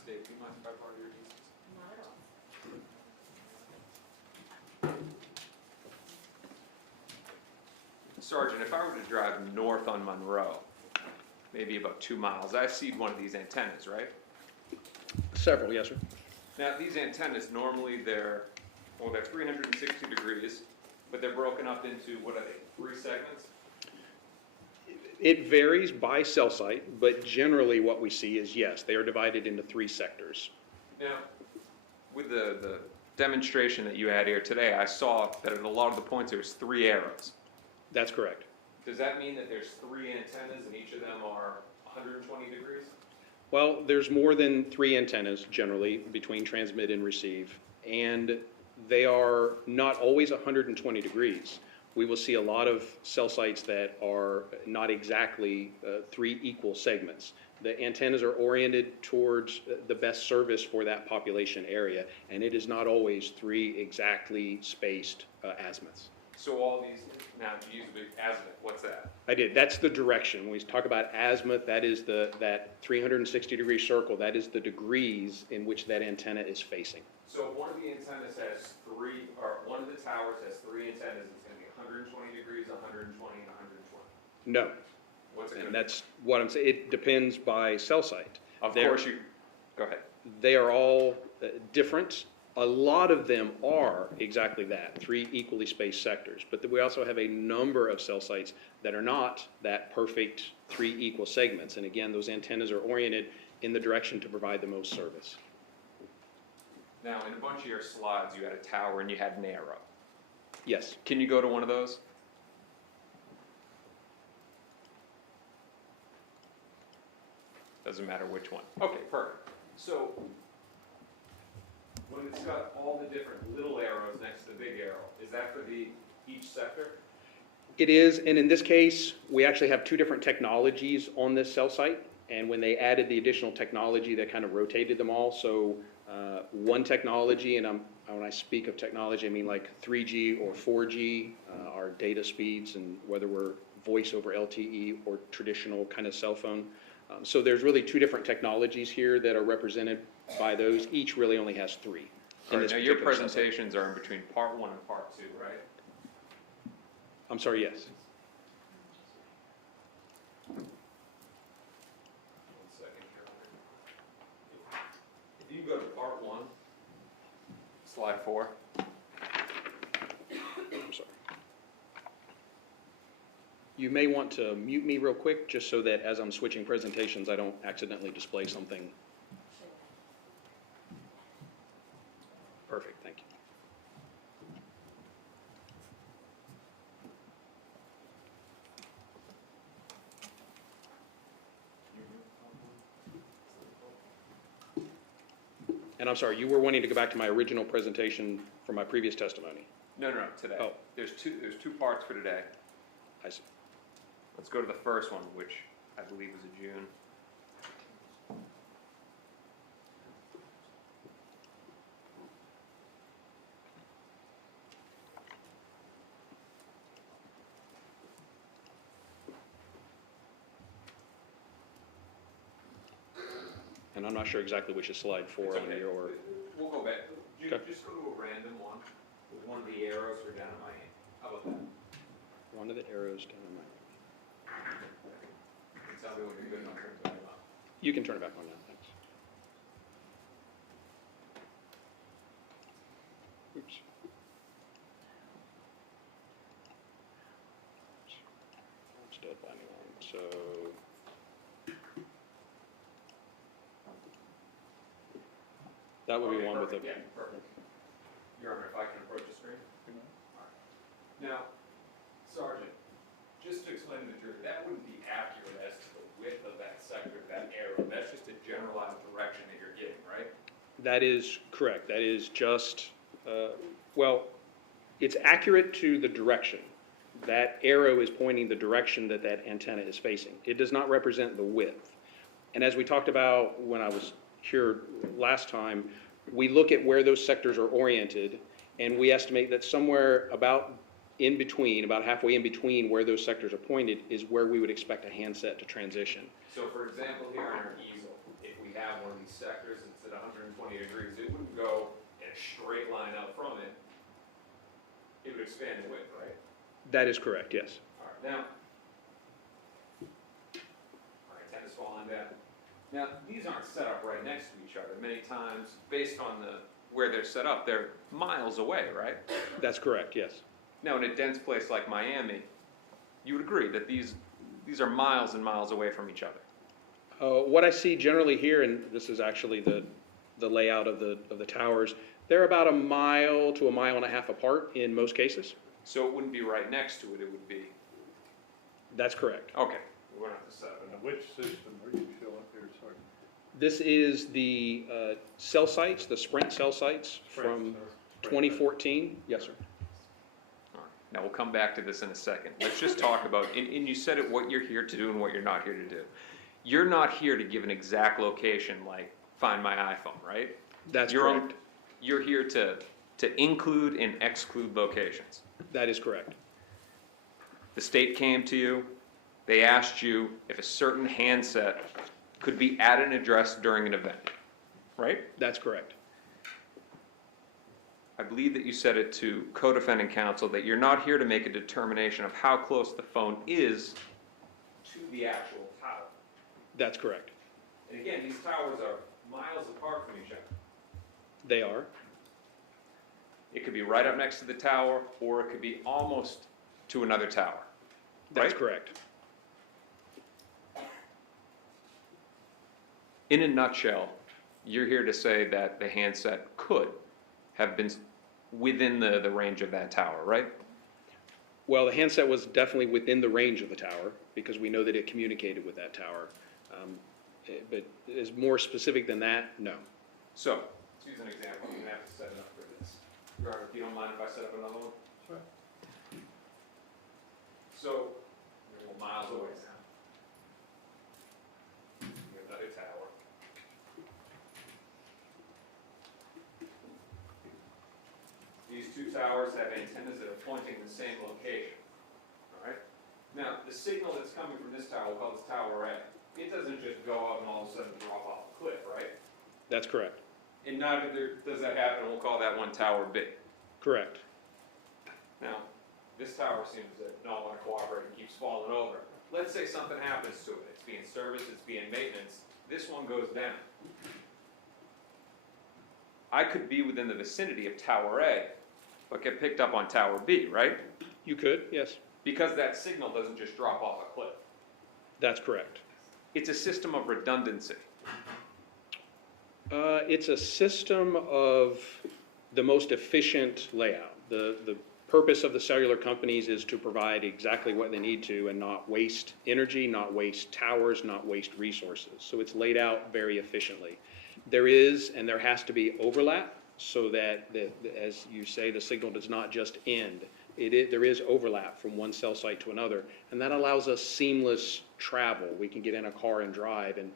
Steve, do you mind if I borrow your keys? Not at all. Sergeant, if I were to drive north on Monroe, maybe about 2 miles, I see one of these antennas, right? Several, yes, sir. Now, these antennas, normally they're 360 degrees, but they're broken up into, what are they, 3 segments? It varies by cell site, but generally what we see is, yes, they are divided into 3 sectors. Now, with the demonstration that you had here today, I saw that at a lot of the points there's 3 arrows. That's correct. Does that mean that there's 3 antennas and each of them are 120 degrees? Well, there's more than 3 antennas generally between transmit and receive, and they are not always 120 degrees. We will see a lot of cell sites that are not exactly 3 equal segments. The antennas are oriented towards the best service for that population area, and it is not always 3 exactly spaced azimuths. So all these, now you use the big azimuth, what's that? I did. That's the direction. When we talk about azimuth, that is that 360 degree circle. That is the degrees in which that antenna is facing. So if one of the antennas has 3, or one of the towers has 3 antennas, it's going to be 120 degrees, 120, and 120. No. What's it going to And be? that's what I'm saying. It depends by cell site. Of course you, go ahead. They are all different. A lot of them are exactly that, 3 equally spaced sectors. But we also have a number of cell sites that are not that perfect 3 equal segments. And again, those antennas are oriented in the direction to provide the most service. Now, in a bunch of your slides, you had a tower and you had an arrow. Yes. Can you go to one of those? Doesn't matter which one. Okay, perfect. So, when it's got all the different little arrows next to the big arrow, is that for each sector? It is, and in this case, we actually have 2 different technologies on this cell site, and when they added the additional technology, they kind of rotated them all. So one technology, and when I speak of technology, I mean like 3G or 4G, our data speeds, and whether we're voice over LTE or traditional kind of cell phone. So there's really 2 different technologies here that are represented by those. Each really only has 3. All right, now your presentations are in between part 1 and part 2, right? I'm sorry, yes. 1 second here. If you go to part 1, slide 4. I'm sorry. You may want to mute me real quick, just so that as I'm switching presentations, I don't accidentally display something. Perfect, thank you. And I'm sorry, you were wanting to go back to my original presentation from my previous testimony? No, today. Oh. There's two parts for today. I see. Let's go to the first one, which I believe was in June. And I'm not sure exactly which is slide 4 It's on okay. your. We'll go back. Okay. Just go to a random one with one of the arrows are down at my hand. How about that? One of the arrows down in my. Tell me when you're good enough to turn it on. You can turn it back on now, thanks. Oops. It's dead by anyone, so. That would be one with the. Yeah, perfect. Your Honor, if I can approach the screen? All right. Now, Sergeant, just to explain to the jury, that wouldn't be accurate as to the width of that sector, that arrow. That's just a generalized direction that you're giving, right? That is correct. That is just, well, it's accurate to the direction, That arrow is pointing the direction that that antenna is facing. It does not represent the width. And as we talked about when I was here last time, we look at where those sectors are oriented, and we estimate that somewhere about in between, about halfway in between where those sectors are pointed is where we would expect a handset to transition. So for example, here on our easel, if we have one of these sectors that's at 120 degrees, it wouldn't go in a straight line out from it. It would expand the width, right? That is correct, yes. All right, now, our antennas fall on that. Now, these aren't set up right next to each other. Many times, based on where they're set up, they're miles away, right? That's correct, yes. Now, in a dense place like Miami, you would agree that these are miles and miles away from each other. What I see generally here, and this is actually the layout of the towers, they're about 1 mile to 1.5 miles apart in most cases. So it wouldn't be right next to it, it would be, That's correct. okay, we're gonna have to set up Now, another. which system are you showing here, Sergeant? This is the cell sites, the Sprint cell sites from 2014. Yes, sir. All right. Now, we'll come back to this in a second. Let's just talk about, and you said it, what you're here to do and what you're not here to do. You're not here to give an exact location like find my iPhone, right? That's You're correct. You're here to include and exclude locations. That is correct. The state came to you, they asked you if a certain handset could be at an address during an event, right? That's correct. I believe that you said it to co-defendant counsel that you're not here to make a determination of how close the phone is to the actual tower. That's correct. And again, these towers are miles apart from each other. They are. It could be right up next to the tower, or it could be almost to another tower. That's right? correct. In a nutshell, you're here to say that the handset could have been within the range of that tower, right? Well, the handset was definitely within the range of the tower because we know that it communicated with that tower. But is more specific than that? No. So, let's use an example. I'm going to have to set it up for this. Your Honor, if you don't mind if I set up another one? Sure. So, we're miles away now. We have another tower. These two towers have antennas that are pointing in the same location. All right? Now, the signal that's coming from this tower, we'll call this Tower A. It doesn't just go up and all of a sudden drop off a cliff, right? That's correct. And neither does that happen, we'll call that one Tower B. Correct. Now, this tower seems to not want to cooperate and keeps falling over. Let's say something happens to it. It's being serviced, it's being maintenance. This one goes down. I could be within the vicinity of Tower A, but get picked up on Tower B, right? You could, yes. Because that signal doesn't just drop off a cliff. That's correct. It's a system of redundancy. It's a system of the most efficient layout. The purpose of the cellular companies is to provide exactly what they need to and not waste energy, not waste towers, not waste resources. So it's laid out very efficiently. There is and there has to be overlap so that, as you say, the signal does not just end. There is overlap from one cell site to another, and that allows us seamless travel. We can get in a car and drive, and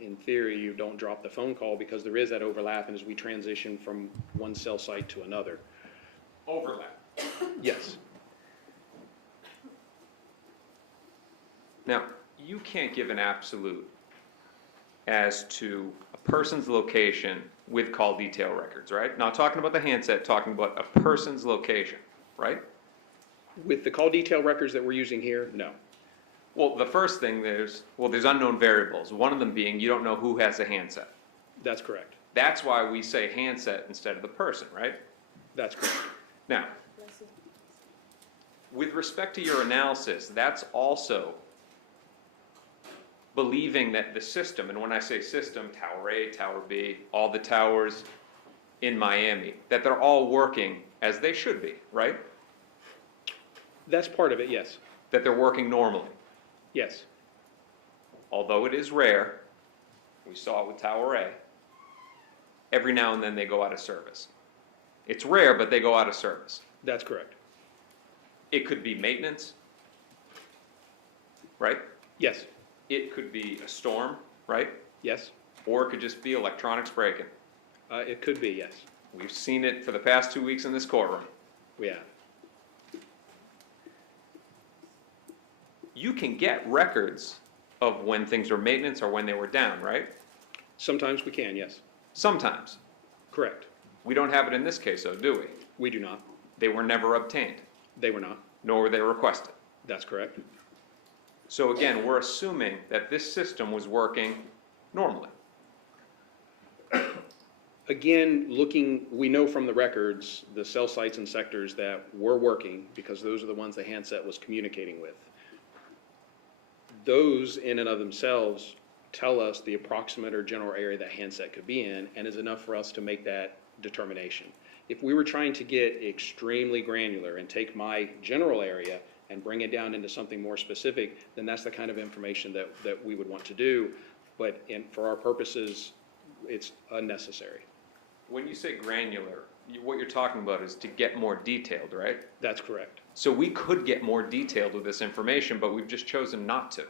in theory, you don't drop the phone call because there is that overlap, and as we transition from one cell site to another. Overlap. Yes. Now, you can't give an absolute as to a person's location with call detail records, right? Not talking about the handset, talking about a person's location, right? With the call detail records that we're using here, no. Well, the first thing there's unknown variables. One of them being you don't know who has a handset. That's correct. That's why we say handset instead of the person, right? That's correct. Now, with respect to your analysis, that's also believing that the system, and when I say system, Tower A, Tower B, all the towers in Miami, that they're all working as they should be, right? That's part of it, yes. That they're working normally. Yes. Although it is rare, we saw it with Tower A, every now and then they go out of service. It's rare, but they go out of service. That's correct. It could be maintenance, right? Yes, It could be a storm, right? yes, Or it could just be electronics breaking. it could be, yes, We've seen it for the past 2 weeks in this courtroom. we have. You can get records of when things were maintenance or when they were down, right? Sometimes we can, yes, Sometimes. correct. We don't have it in this case, though, do we? We do not. They were never obtained, They were not. nor were they requested. That's correct. So again, we're assuming that this system was working normally. Again, we know from the records, the cell sites and sectors that were working, because those are the ones the handset was communicating with. Those in and of themselves tell us the approximate or general area that handset could be in, and is enough for us to make that determination. If we were trying to get extremely granular and take my general area and bring it down into something more specific, then that's the kind of information that we would want to do. But for our purposes, it's unnecessary. When you say granular, what you're talking about is to get more detailed, right? That's correct. So we could get more detailed with this information, but we've just chosen not to.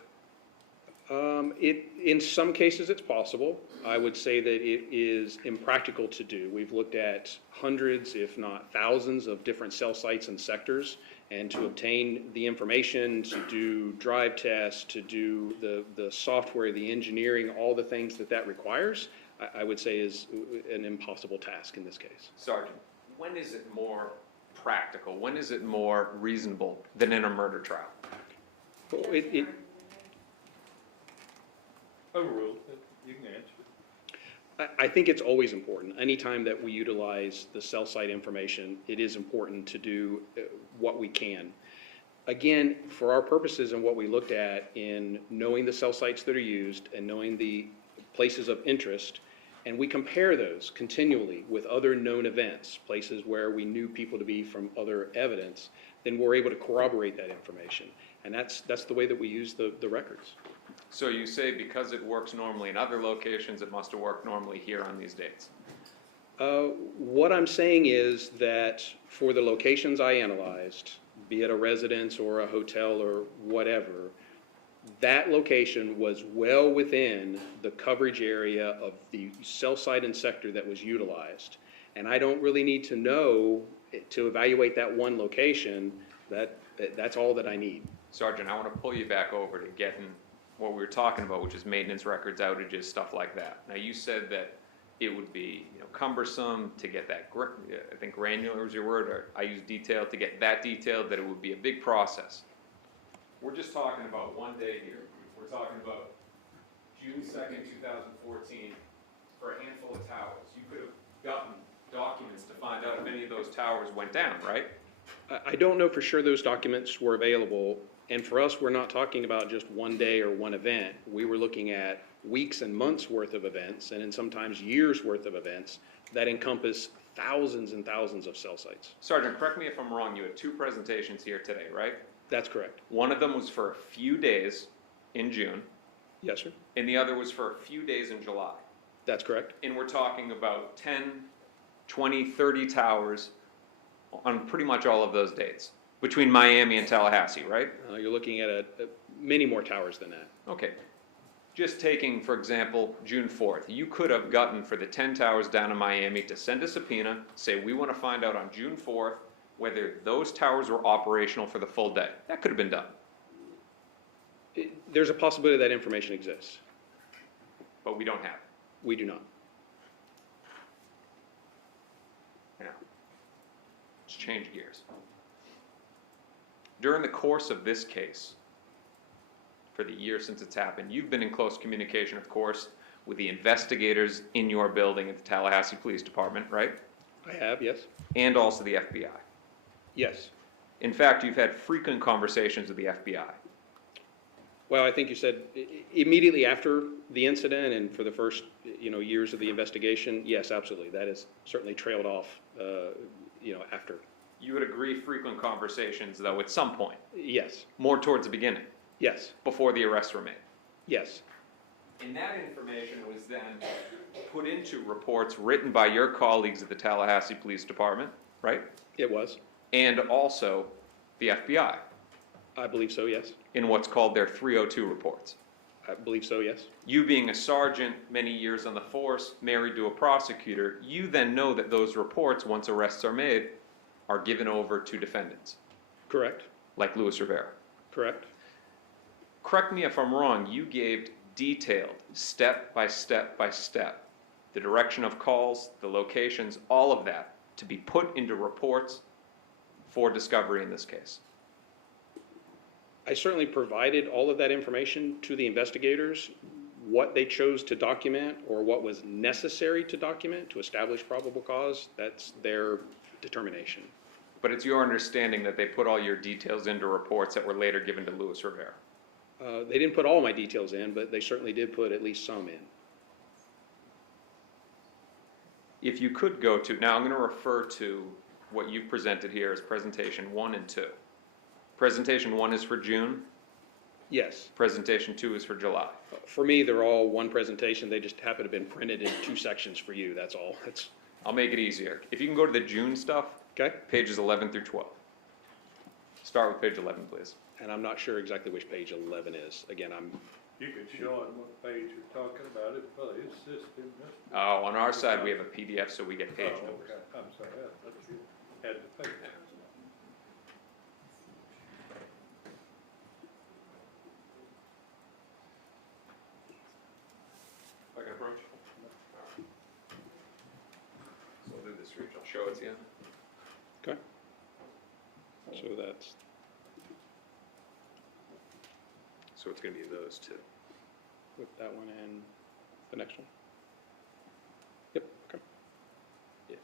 In some cases, it's possible. I would say that it is impractical to do. We've looked at hundreds, if not thousands, of different cell sites and sectors, and to obtain the information, to do drive tests, to do the software, the engineering, all the things that requires, I would say is an impossible task in this case. Sergeant, when is it more practical? When is it more reasonable than in a murder trial? Well, Overruled, you can answer. I think it's always important. Anytime that we utilize the cell site information, it is important to do what we can. Again, for our purposes and what we looked at in knowing the cell sites that are used and knowing the places of interest, and we compare those continually with other known events, places where we knew people to be from other evidence, then we're able to corroborate that information. And that's the way that we use the records. So you say because it works normally in other locations, it must have worked normally here on these dates? What I'm saying is that for the locations I analyzed, be it a residence or a hotel or whatever, that location was well within the coverage area of the cell site and sector that was utilized. And I don't really need to know to evaluate that one location. That's all that I need. Sergeant, I want to pull you back over to getting what we were talking about, which is maintenance records, outages, stuff like that. Now, you said that it would be, cumbersome to get that, I think granular was your word, or I use detailed, to get that detailed, that it would be a big process. We're just talking about one day here. We're talking about June 2nd, 2014, for a handful of towers. You could have gotten documents to find out if any of those towers went down, right? I don't know for sure those documents were available. And for us, we're not talking about just one day or one event. We were looking at weeks and months worth of events, and then sometimes years worth of events that encompass thousands and thousands of cell sites. Sergeant, correct me if I'm wrong, you had 2 presentations here today, right? That's correct. One of them was for a few days in June, Yes, sir. and the other was for a few days in July. That's correct. And we're talking about 10, 20, 30 towers on pretty much all of those dates, between Miami and Tallahassee, right? You're looking at many more towers than that. Okay. Just taking, for example, June 4th, you could have gotten for the 10 towers down in Miami to send a subpoena, say we want to find out on June 4th whether those towers were operational for the full day. That could have been done. There's a possibility that information exists. But we don't have it. We do not. Now, let's change gears. During the course of this case, for the year since it's happened, you've been in close communication, of course, with the investigators in your building at the Tallahassee Police Department, right? I have, yes. And also the FBI. Yes. In fact, you've had frequent conversations with the FBI. Well, I think you said immediately after the incident and for the first, years of the investigation, yes, absolutely. That has certainly trailed off, after. You would agree frequent conversations, though, at some point, Yes. more towards the beginning, Yes. before the arrests were made. Yes. And that information was then put into reports written by your colleagues at the Tallahassee Police Department, right? It was. And also the FBI, I believe so, yes. in what's called their 302 reports. I believe so, yes. You being a sergeant, many years on the force, married to a prosecutor, you then know that those reports, once arrests are made, are given over to defendants, Correct, like Luis Rivera. correct. Correct me if I'm wrong, you gave detailed, step by step by step, the direction of calls, the locations, all of that, to be put into reports for discovery in this case. I certainly provided all of that information to the investigators. What they chose to document or what was necessary to document to establish probable cause, that's their determination. But it's your understanding that they put all your details into reports that were later given to Luis Rivera. They didn't put all my details in, but they certainly did put at least some in. If you could go to, now I'm going to refer to what you've presented here as presentation 1 and 2. Presentation 1 is for June, Yes. presentation 2 is for July. For me, they're all one presentation. They just happen to have been printed in 2 sections for you, that's all. That's, I'll make it easier. If you can go to the June stuff, okay? pages 11 through 12. Start with page 11, please. And I'm not sure exactly which page 11 is. Again, You could show them what page you're talking about, it probably is system. Oh, on our side, we have a PDF, so we get page numbers. Okay, I'm sorry, I thought you had the page. I can approach? So I'll do this for you, I'll show it to you. okay. So that's, So it's gonna be those two. with that one and the next one. Yep, okay. Yeah.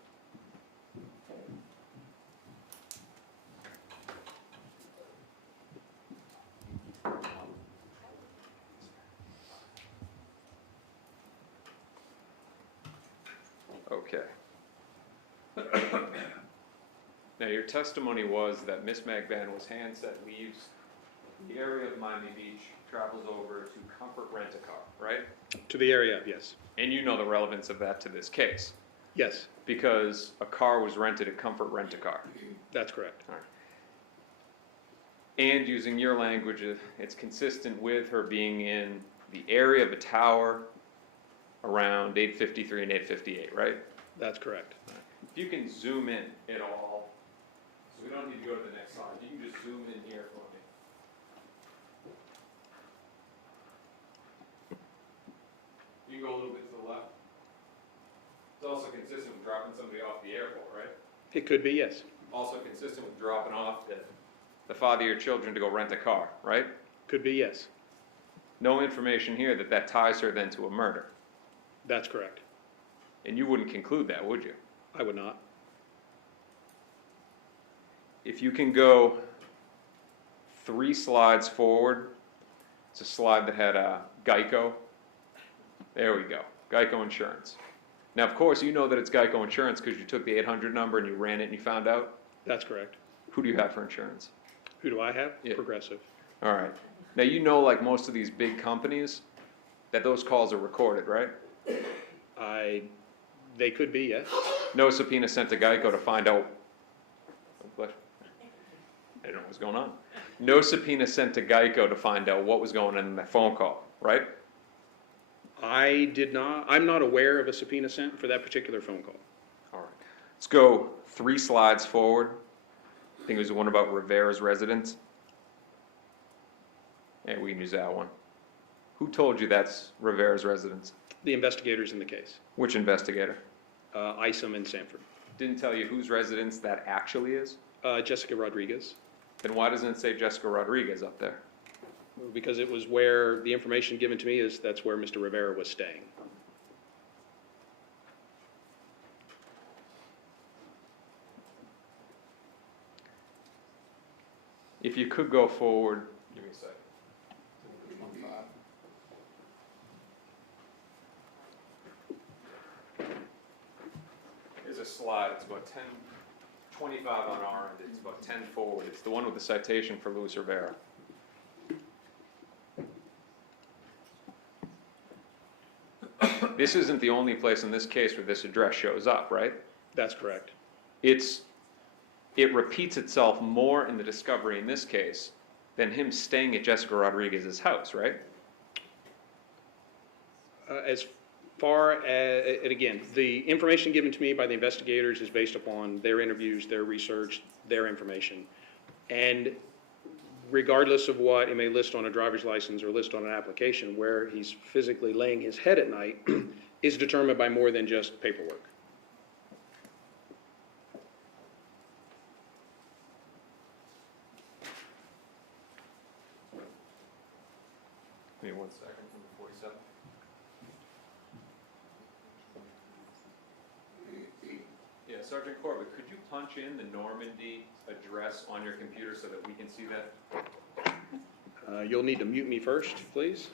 Okay. Now, your testimony was that Miss McVan was handset, leaves the area of Miami Beach, travels over to Comfort Rent-A-Car, right? To the area, yes. And you know the relevance of that to this case, Yes, because a car was rented at Comfort Rent-A-Car. that's correct. All right. And using your language, it's consistent with her being in the area of a tower around 853 and 858, right? That's correct. If you can zoom in at all, so we don't need to go to the next slide, you can just zoom in here for me. You can go a little bit to the left. It's also consistent with dropping somebody off the airport, right? It could be, yes. Also consistent with dropping off the father of your children to go rent a car, right? Could be, yes. No information here that ties her then to a murder. That's correct. And you wouldn't conclude that, would you? I would not. If you can go 3 slides forward, it's a slide that had Geico. There we go, Geico Insurance. Now, of course, you know that it's Geico Insurance because you took the 800 number and you ran it and you found out. That's correct. Who do you have for insurance? Who do I have? Yeah. Progressive. All right. Now, you know, like most of these big companies, that those calls are recorded, right? They could be, yes. No subpoena sent to Geico to find out. I didn't know what was going on. No subpoena sent to Geico to find out what was going on in that phone call, right? I did not, I'm not aware of a subpoena sent for that particular phone call. All right. Let's go 3 slides forward. I think it was the one about Rivera's residence. Yeah, we can use that one. Who told you that's Rivera's residence? The investigators in the case, Which investigator? Isom and Sanford. Didn't tell you whose residence that actually is? Jessica Rodriguez, Then why doesn't it say Jessica Rodriguez up there? because it was where, the information given to me is that's where Mr. Rivera was staying. If you could go forward, give me a second. Here's a slide, it's about 25 on our end, it's about 10 forward. It's the one with the citation for Luis Rivera. This isn't the only place in this case where this address shows up, right? That's correct. It's it repeats itself more in the discovery in this case than him staying at Jessica Rodriguez's house, right? As far as, and again, the information given to me by the investigators is based upon their interviews, their research, their information. And regardless of what it may list on a driver's license or list on an application, where he's physically laying his head at night is determined by more than just paperwork. Give me 1 second from the 47. Yeah, Sergeant Corbett, could you punch in the Normandy address on your computer so that we can see that? You'll need to mute me first, please.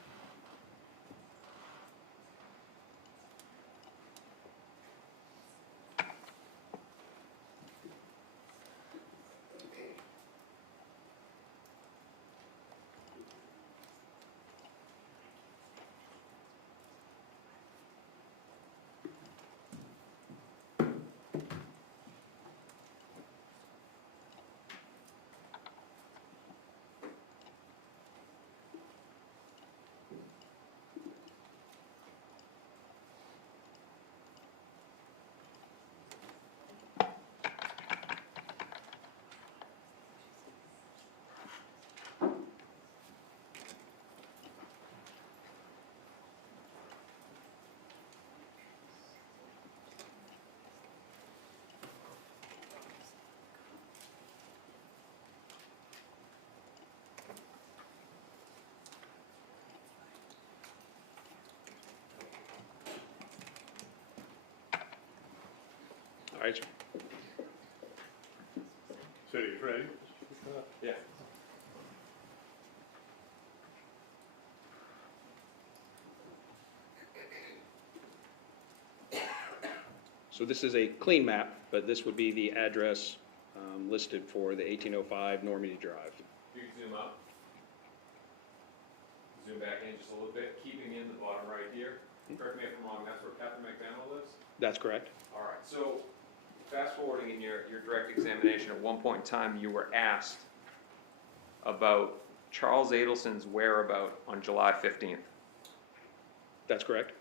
All right, sir. City's ready? Yeah. So this is a clean map, but this would be the address listed for the 1805 Normandy Drive. You can zoom up. Zoom back in just a little bit, keeping in the bottom right here. Correct me if I'm wrong, that's where Captain McDaniel lives? That's correct. All right, so fast forwarding in your direct examination, at one point in time, you were asked about Charles Adelson's whereabout on July 15th, That's correct.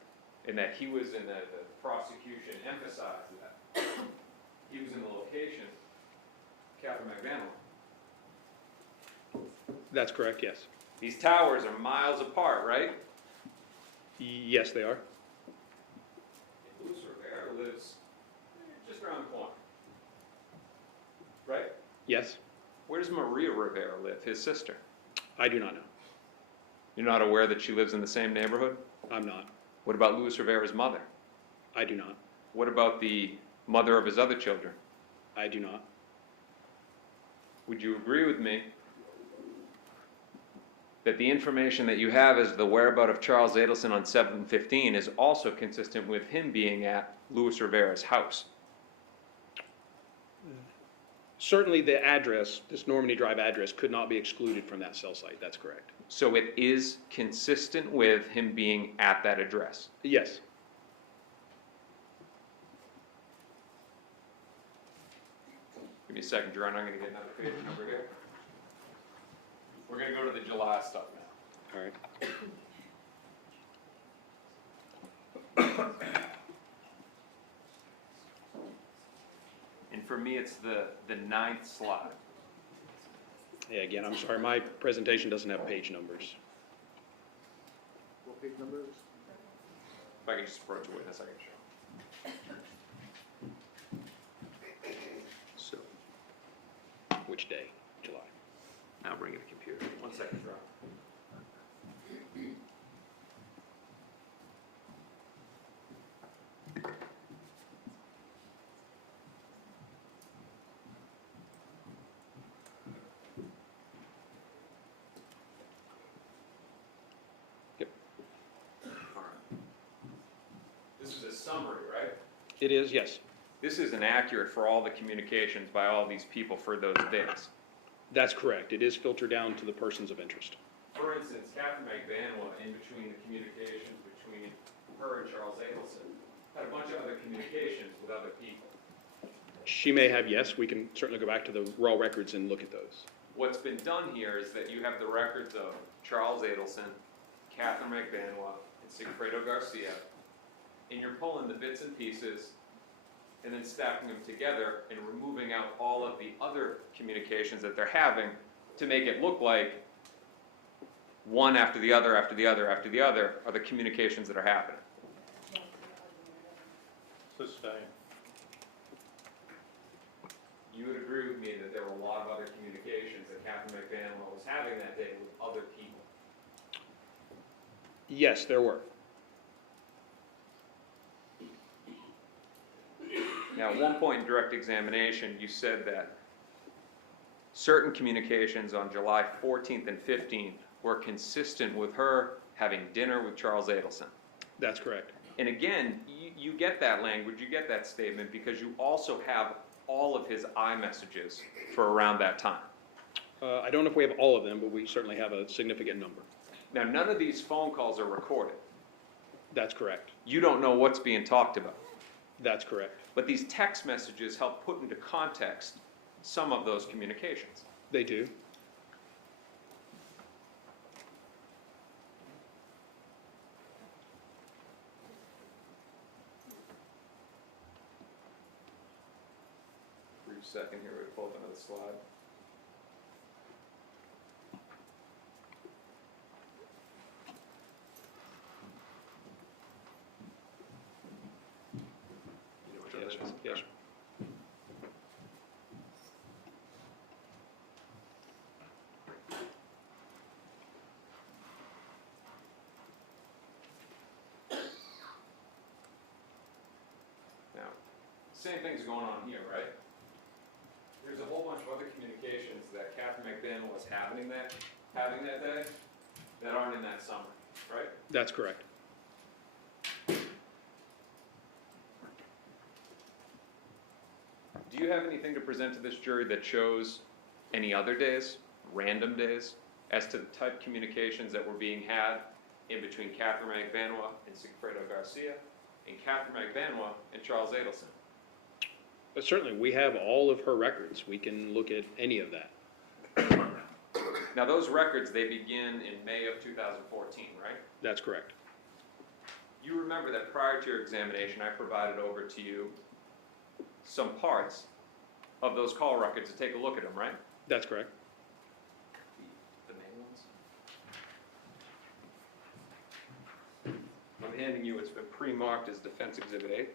and that he was in the prosecution emphasized that he was in the location, Captain McDaniel. That's correct, yes. These towers are miles apart, right? Yes, they are. Luis Rivera lives just around the corner, right? Yes. Where does Maria Rivera live, his sister? I do not know. You're not aware that she lives in the same neighborhood? I'm not. What about Luis Rivera's mother? I do not. What about the mother of his other children? I do not. Would you agree with me that the information that you have as the whereabout of Charles Adelson on 7/15 is also consistent with him being at Luis Rivera's house? Certainly the address, this Normandy Drive address, could not be excluded from that cell site. That's correct. So it is consistent with him being at that address? Yes. Give me a second, Jerome, I'm going to get another page number here. We're going to go to the July stuff now. All right. And for me, it's the 9th slide. Yeah, again, I'm sorry, my presentation doesn't have page numbers. What page number is? If I can just approach a witness, I can show. So, which day? July. Now bring in the computer. 1 second, Jerome. Yep. All right. This is a summary, right? It is, yes. This isn't accurate for all the communications by all these people for those days. That's correct. It is filtered down to the persons of interest. For instance, Captain McVanwa, in between the communications between her and Charles Adelson, had a bunch of other communications with other people. She may have, yes. We can certainly go back to the raw records and look at those. What's been done here is that you have the records of Charles Adelson, Catherine McBanwa, and Sigfredo Garcia, and you're pulling the bits and pieces and then stacking them together and removing out all of the other communications that they're having to make it look like one after the other, after the other, after the other are the communications that are happening. Sustain. You would agree with me that there were a lot of other communications that Catherine McBanwa was having that day with other people. Yes, there were. Now, at one point in direct examination, you said that certain communications on July 14th and 15th were consistent with her having dinner with Charles Adelson. That's correct. And again, you get that language, you get that statement because you also have all of his iMessages for around that time. I don't know if we have all of them, but we certainly have a significant number. Now, none of these phone calls are recorded. That's correct. You don't know what's being talked about. That's correct. But these text messages help put into context some of those communications. They do. Brief second here, we pull up another slide. Yes, sir. Yes, sir. Now, same thing's going on here, right? There's a whole bunch of other communications that Catherine McBanwa was having that day that aren't in that summary, right? That's correct. Do you have anything to present to this jury that shows any other days, random days, as to the type of communications that were being had in between Catherine McBanwa and Sigfredo Garcia, and Catherine McBanwa and Charles Adelson? But certainly, we have all of her records. We can look at any of that. Now, those records, they begin in May of 2014, right? That's correct. You remember that prior to your examination, I provided over to you some parts of those call records to take a look at them, right? That's correct. The main ones? I'm handing you what's been pre-marked as Defense Exhibit 8.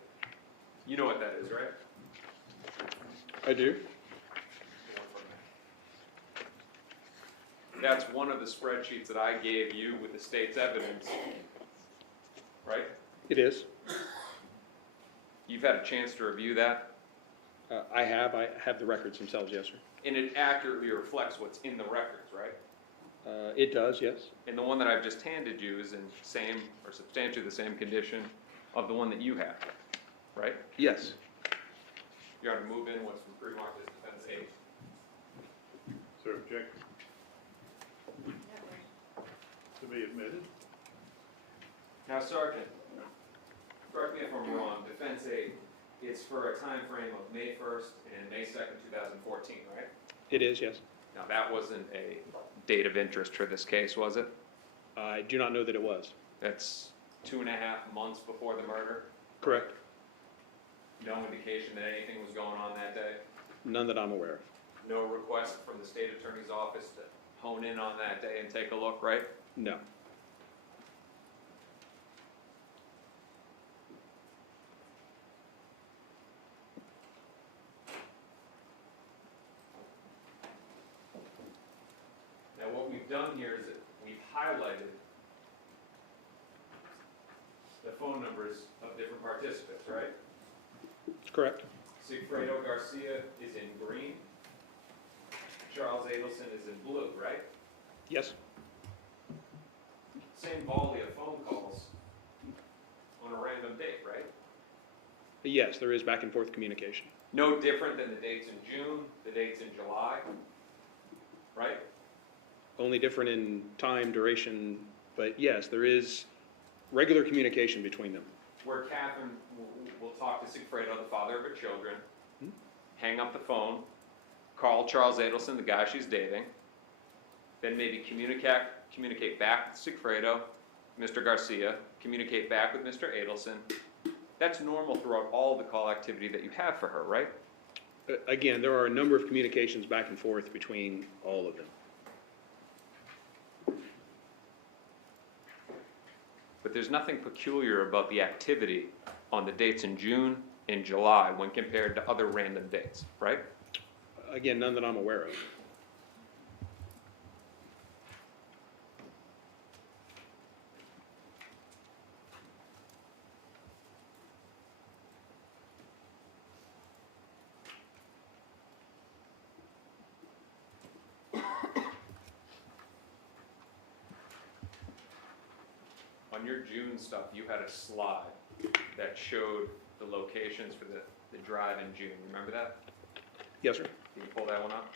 You know what that is, right? I do. That's one of the spreadsheets that I gave you with the state's evidence, right? It is. You've had a chance to review that, I have the records themselves, yes, sir. and it accurately reflects what's in the records, right? It does, yes. And the one that I've just handed you is in same or substantially the same condition of the one that you have, right? Yes. You ought to move in what's been pre-marked as Defense 8. Is there objection to be admitted? Now, Sergeant, correct me if I'm wrong, Defense 8 is for a time frame of May 1st and May 2nd, 2014, right? It is, yes. Now, that wasn't a date of interest for this case, was it? I do not know that it was. That's 2.5 months before the murder? Correct. No indication that anything was going on that day? None that I'm aware of. No request from the state attorney's office to hone in on that day and take a look, right? No. Now, what we've done here is that we've highlighted the phone numbers of different participants, right? Correct. Sigfredo Garcia is in green. Charles Adelson is in blue, right? Yes. Same volley of phone calls on a random date, right? Yes, there is back and forth communication. No different than the dates in June, the dates in July, right? Only different in time, duration, but yes, there is regular communication between them. Where Catherine will talk to Sigfredo, the father of her children, hang up the phone, call Charles Adelson, the guy she's dating, then maybe communicate back with Sigfredo, Mr. Garcia, communicate back with Mr. Adelson. That's normal throughout all the call activity that you have for her, right? Again, there are a number of communications back and forth between all of them. But there's nothing peculiar about the activity on the dates in June and July when compared to other random dates, right? Again, none that I'm aware of. On your June stuff, you had a slide that showed the locations for the drive in June. Remember that? Yes, sir. Can you pull that one up?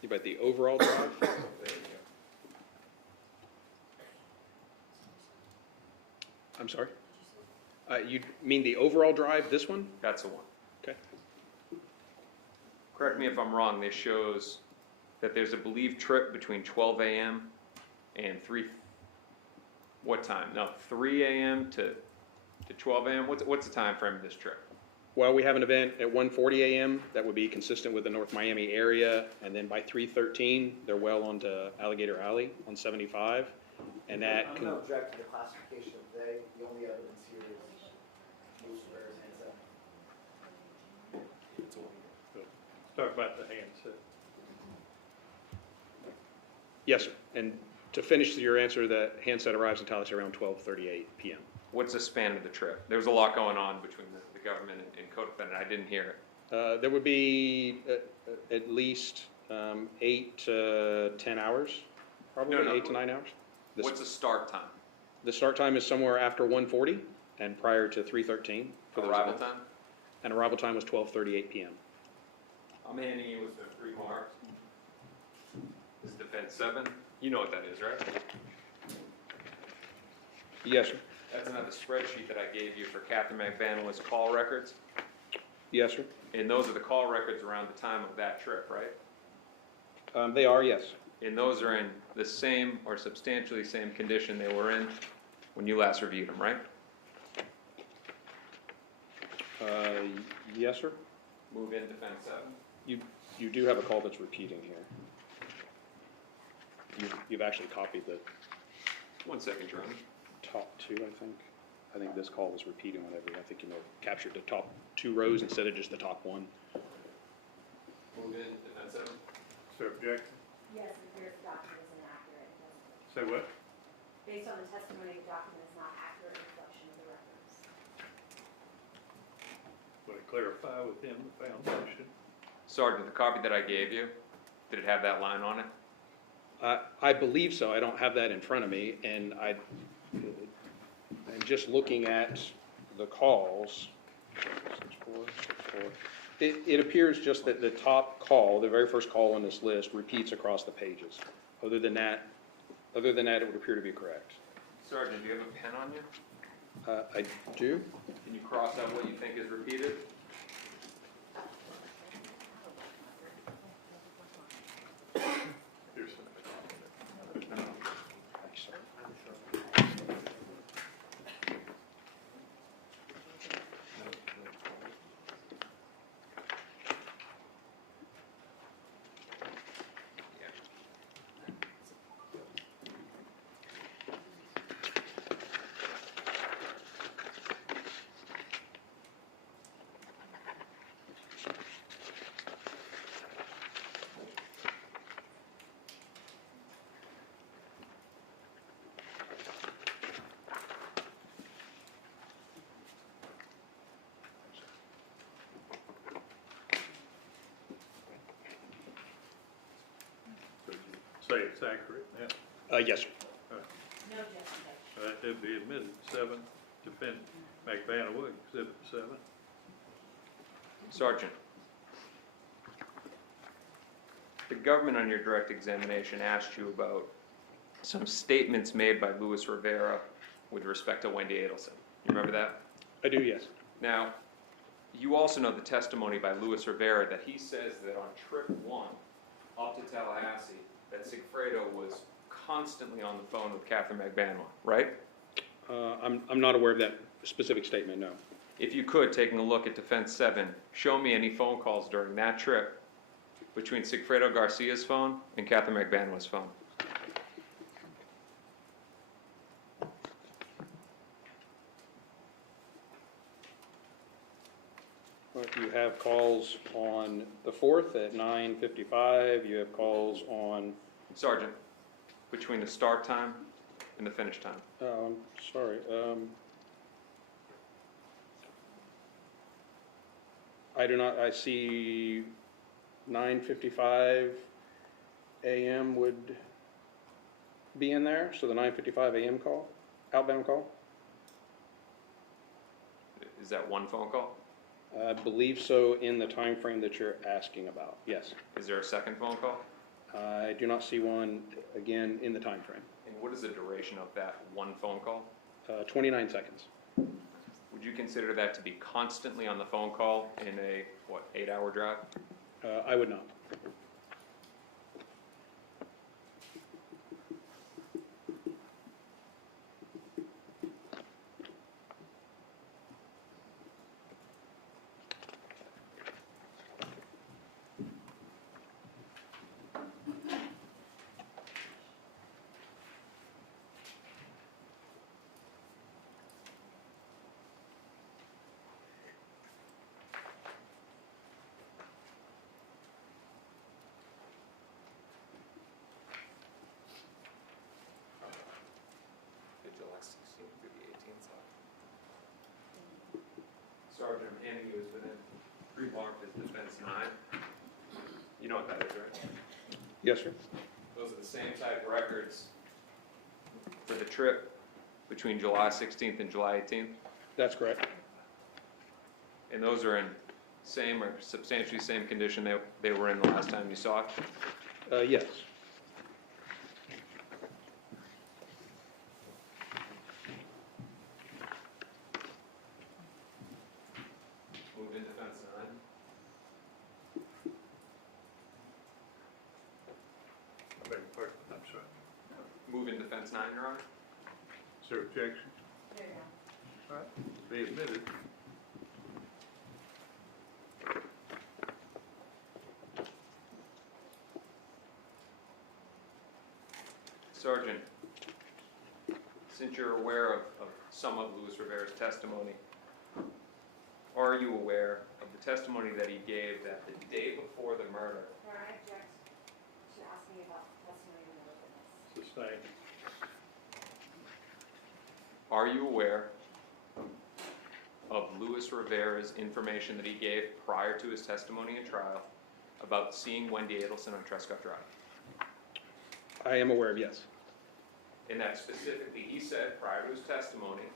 You about the overall drive? There you go. I'm sorry? You mean the overall drive, this one? That's the one. Okay. Correct me if I'm wrong, this shows that there's a believed trip between 12 a.m. and 3 a.m. to 12 a.m.? What's the time frame of this trip? Well, we have an event at 1:40 a.m. that would be consistent with the North Miami area, and then by 3:13, they're well onto Alligator Alley on 75, and that I'm can... going to object to the classification of they. The only evidence here is Luis Rivera's handset. Talk about the handset. Yes, sir. And to finish your answer, the handset arrives in Tallahassee around 12:38 p.m. What's the span of the trip? There was a lot going on between the government and co-defendant. I didn't hear it. There would be at least 8 to 10 hours, probably No. 8 to 9 hours. What's the start time? The start time is somewhere after 1:40 and prior to 3:13. for those Arrival events. time? And arrival time was 12:38 p.m. I'm handing you with the 3 marks. This is defense 7. You know what that is, right? Yes, sir. That's another spreadsheet that I gave you for Catherine McVanilla's call records. Yes, sir. And those are the call records around the time of that trip, right? They are, yes. And those are in the same or substantially same condition they were in when you last reviewed them, right? Yes, sir. Move in defense 7. You do have a call that's repeating here. You've actually copied the 1 second, Jeremy. top 2, I think. I think this call was repeating whatever. I think you may have captured the top 2 rows instead of just the top 1. Move in defense 7. So objection? Yes, your document is inaccurate. Say what? Based on the testimony, the document is not accurate reflection of the records. Would it clarify within the foundation? Sergeant, the copy that I gave you, did it have that line on it? I believe so. I don't have that in front of me, and I'm just looking at the calls. 6-4. It appears just that the top call, the very first call on this list, repeats across the pages. Other than that, it would appear to be correct. Sergeant, do you have a pen on you? I do. Can you cross out what you think is repeated? Here's some. Say it's accurate now. Yes, sir. No justification. It'd be admitted 7, defendant McVanill, exhibit 7. Sergeant, the government on your direct examination asked you about some statements made by Luis Rivera with respect to Wendy Adelson. You remember that? I do, yes. Now, you also know the testimony by Luis Rivera that he says that on trip 1 up to Tallahassee, that Sigfredo was constantly on the phone with Catherine McBanwa, right? I'm not aware of that specific statement, no. If you could, taking a look at Defense 7, show me any phone calls during that trip between Sigfredo Garcia's phone and Catherine McBanwa's phone. You have calls on the 4th at 9:55. You have calls on, Sergeant, between the start time and the finish time. I'm sorry. I do not, I see 9:55 a.m. would be in there, so the 9:55 a.m. call, outbound call? Is that one phone call? I believe so in the time frame that you're asking about, yes. Is there a second phone call? I do not see one, again, in the time frame. And what is the duration of that one phone call? 29 seconds. Would you consider that to be constantly on the phone call in a, 8-hour drive? I would not. Sergeant, I'm handing you has been pre-marked as Defense 9. You know what that is, right? Yes, sir. Those are the same type of records for the trip between July 16th and July 18th? That's correct. And those are in same or substantially same condition they were in the last time you saw it? Yes. Move in Defense 9. I beg your pardon, I'm sorry. Move in Defense 9, Your Honor. Is there objection? All right, be admitted. Sergeant, since you're aware of some of Luis Rivera's testimony, are you aware of the testimony that he gave that the day before the murder? Your Honor, I object to asking about testimony of another witness. Sustained. Are you aware of Luis Rivera's information that he gave prior to his testimony in trial about seeing Wendy Adelson on Trescott Drive? I am aware of, yes. And that specifically, he said prior to his testimony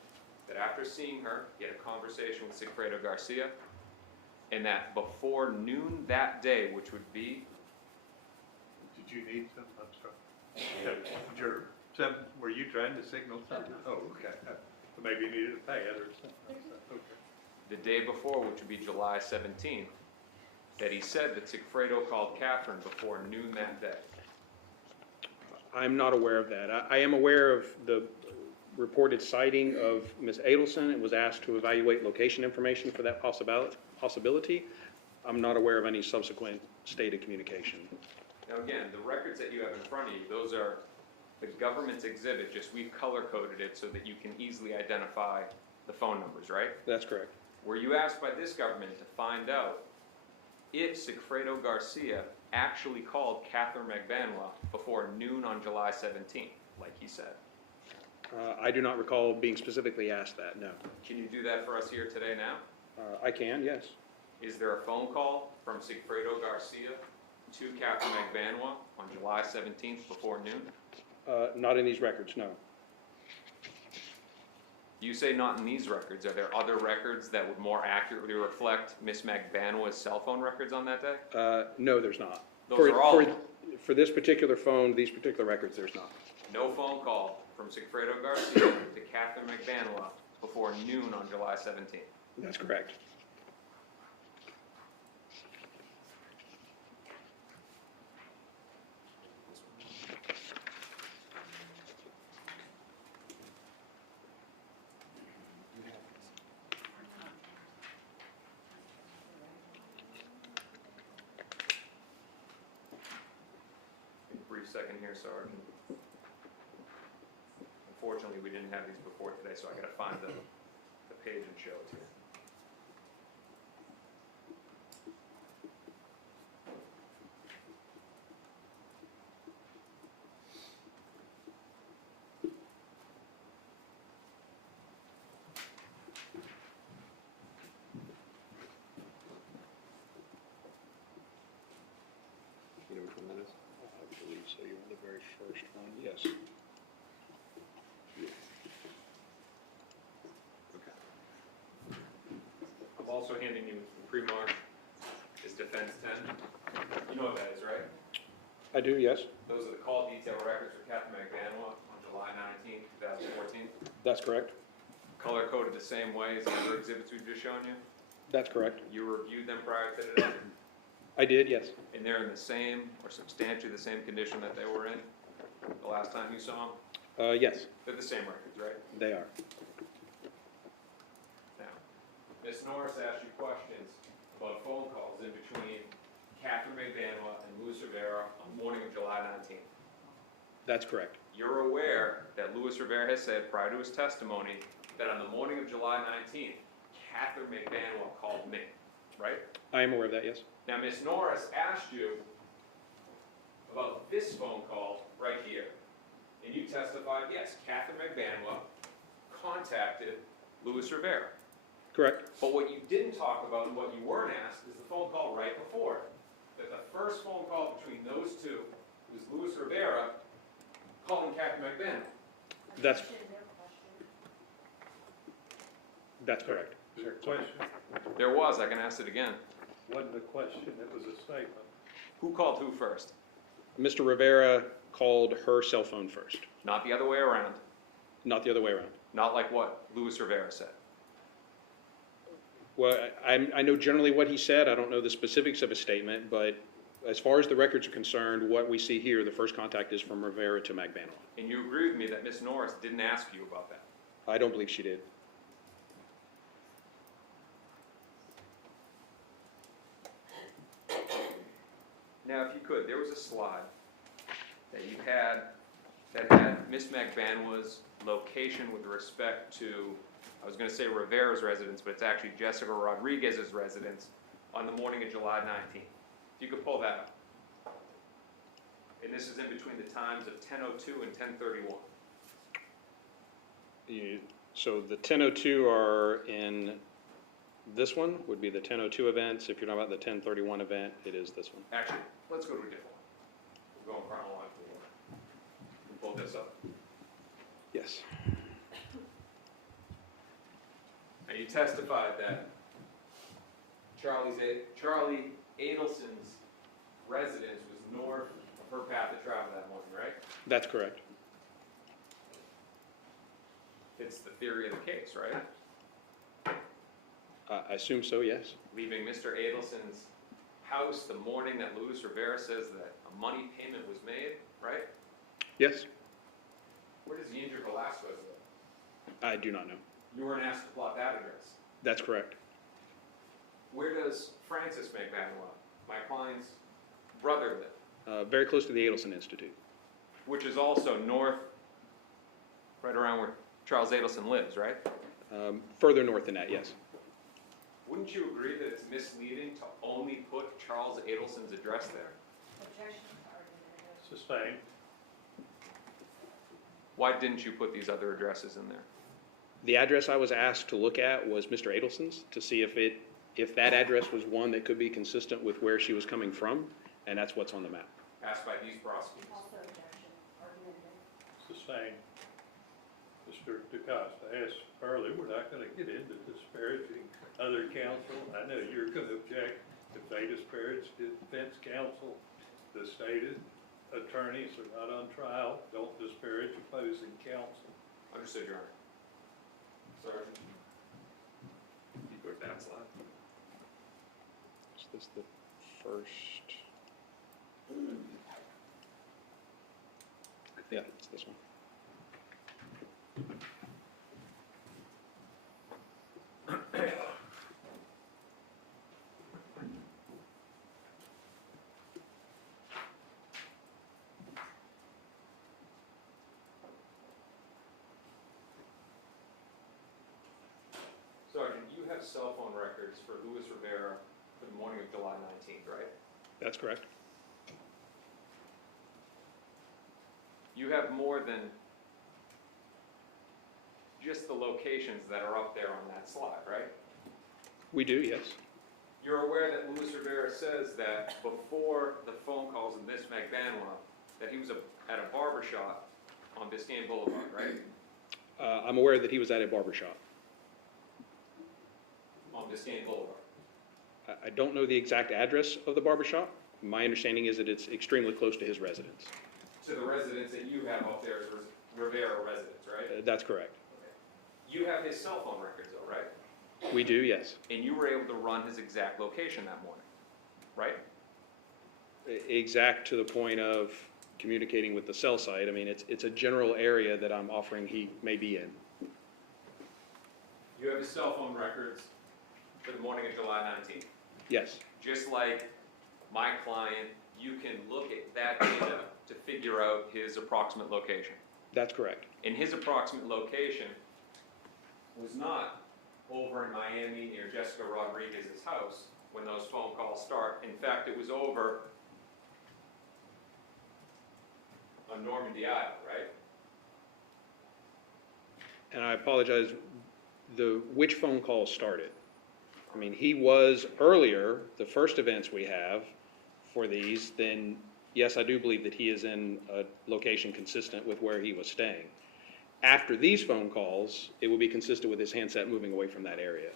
that after seeing her, he had a conversation with Sigfredo Garcia, and that before noon that day, which would be... Did you need something? I'm sorry. Were you trying to signal something? Oh, okay. Maybe you needed a pad or something. Okay. the day before, which would be July 17th, that he said that Sigfredo called Catherine before noon that day. I'm not aware of that. I am aware of the reported sighting of Ms. Adelson. It was asked to evaluate location information for that possibility. I'm not aware of any subsequent stated communication. Now again, the records that you have in front of you, those are the government's exhibit, just we've color-coded it so that you can easily identify the phone numbers, right? That's correct. Were you asked by this government to find out if Sigfredo Garcia actually called Catherine McBanwa before noon on July 17th, like he said? I do not recall being specifically asked that, no. Can you do that for us here today now? I can, yes. Is there a phone call from Sigfredo Garcia to Catherine McBanwa on July 17th before noon? Not in these records, no. You say not in these records. Are there other records that would more accurately reflect Miss McBanwa's cell phone records on that day? No, there's not. Those are all... For this particular phone, these particular records, there's not. No phone call from Sigfredo Garcia to Catherine McBanwell before noon on July 17th. That's correct. Brief second here, Sergeant. Unfortunately, we didn't have these before today, so I gotta find the page and show it to you. You know which one that is? I believe so. You're on the very first one. Yes. I'm also handing you pre-mark is Defense 10. You know what that is, right? I do, yes. Those are the call detail records for Catherine McBanwell on July 19, 2014. That's correct. Color coded the same way as the other exhibits we've just shown you. That's correct. You reviewed them prior to today, I did, yes. and they're in the same or substantially the same condition that they were in the last time you saw them. Yes, They're the same records, right? they are. Now, Ms. Norris asked you questions about phone calls in between Catherine McBanwell and Luis Rivera on the morning of July 19th. That's correct. You're aware that Luis Rivera has said prior to his testimony that on the morning of July 19th, Catherine McBanwell called me, right? I am aware of that, yes. Now, Ms. Norris asked you about this phone call right here. And you testified, yes, Catherine McBanwell contacted Luis Rivera. Correct. But what you didn't talk about and what you weren't asked is the phone call right before it. That the first phone call between those two was Luis Rivera calling Catherine McBanwell. That's correct. Is there a question? There was, I can ask it again. Wasn't a question, it was a statement. Who called who first? Mr. Rivera called her cell phone first, Not the other way around. not the other way around. Not like what Luis Rivera said. Well, I know generally what he said. I don't know the specifics of his statement, but as far as the records are concerned, what we see here, the first contact is from Rivera to McBanwell. And you agree with me that Ms. Norris didn't ask you about that? I don't believe she did. Now, if you could, there was a slide that you had that had Miss McBanwell's location with respect to, I was going to say Rivera's residence, but it's actually Jessica Rodriguez's residence on the morning of July 19th. If you could pull that up. And this is in between the times of 10:02 and 10:31. So the 10:02 are in this one, would be the 10:02 events. If you're talking about the 10:31 event, it is this one. Actually, let's go to a different one. We're going chronologically. Pull this up. Yes. Now, you testified that Charlie Adelson's residence was north of her path of travel that morning, right? That's correct. It's the theory of the case, right? I assume so, yes. Leaving Mr. Adelson's house the morning that Luis Rivera says that a money payment was made, right? Yes. Where does Yindra Velasquez live? I do not know. You weren't asked to plot that address. That's correct. Where does Francis McBanwell, my client's brother, live? Very close to the Adelson Institute. Which is also north, right around where Charles Adelson lives, right? Further north than that, yes. Wouldn't you agree that it's misleading to only put Charles Adelson's address there? Sustained. Why didn't you put these other addresses in there? The address I was asked to look at was Mr. Adelson's to see if that address was one that could be consistent with where she was coming from, and that's what's on the map. Asked by these prosecutors. Sustained. Mr. DaCosta asked earlier, we're not going to get into disparaging other counsel. I know you're going to object if they disparage the defense counsel. The stated attorneys are not on trial. Don't disparage opposing counsel. Understood, Your Honor. Sergeant? You go to that slide. Is this the first? Yeah, it's this one. Sergeant, you have cell phone records for Luis Rivera for the morning of July 19th, right? That's correct. You have more than just the locations that are up there on that slide, right? We do, yes. You're aware that Luis Rivera says that before the phone calls of Miss McBanwa, that he was at a barber shop on Biscayne Boulevard, right? I'm aware that he was at a barber shop. On Biscayne Boulevard. I don't know the exact address of the barber shop. My understanding is that it's extremely close to his residence. To the residence that you have up there is Rivera residence, right? That's correct. Okay. You have his cell phone records though, right? We do, yes. And you were able to run his exact location that morning, right? Exact to the point of communicating with the cell site. I mean, it's a general area that I'm offering he may be in. You have his cell phone records for the morning of July 19th. Yes, Just like my client, you can look at that data to figure out his approximate location. that's correct. And his approximate location was not over in Miami near Jessica Rodriguez's house when those phone calls start. In fact, it was over on Normandy Address, right? And I apologize, which phone call started? I mean, he was earlier, the first events we have for these, then yes, I do believe that he is in a location consistent with where he was staying. After these phone calls, it will be consistent with his handset moving away from that area.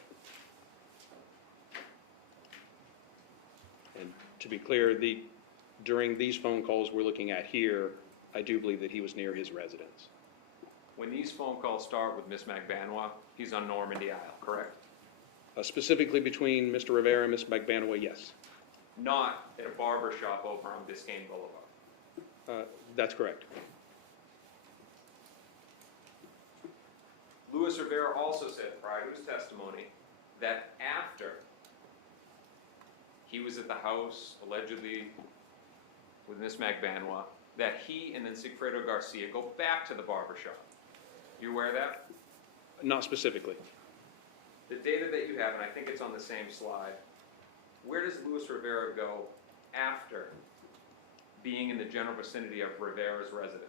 And to be clear, during these phone calls we're looking at here, I do believe that he was near his residence. When these phone calls start with Miss McBanwa, he's on Normandy Aisle, correct? Specifically between Mr. Rivera and Ms. McBanwa, yes. Not at a barber shop over on Biscayne Boulevard. That's correct. Luis Rivera also said prior to his testimony that after he was at the house, allegedly with Miss McBanwa, that he and then Sigfredo Garcia go back to the barber shop. You aware of that? Not specifically. The data that you have, and I think it's on the same slide, where does Luis Rivera go after being in the general vicinity of Rivera's residence?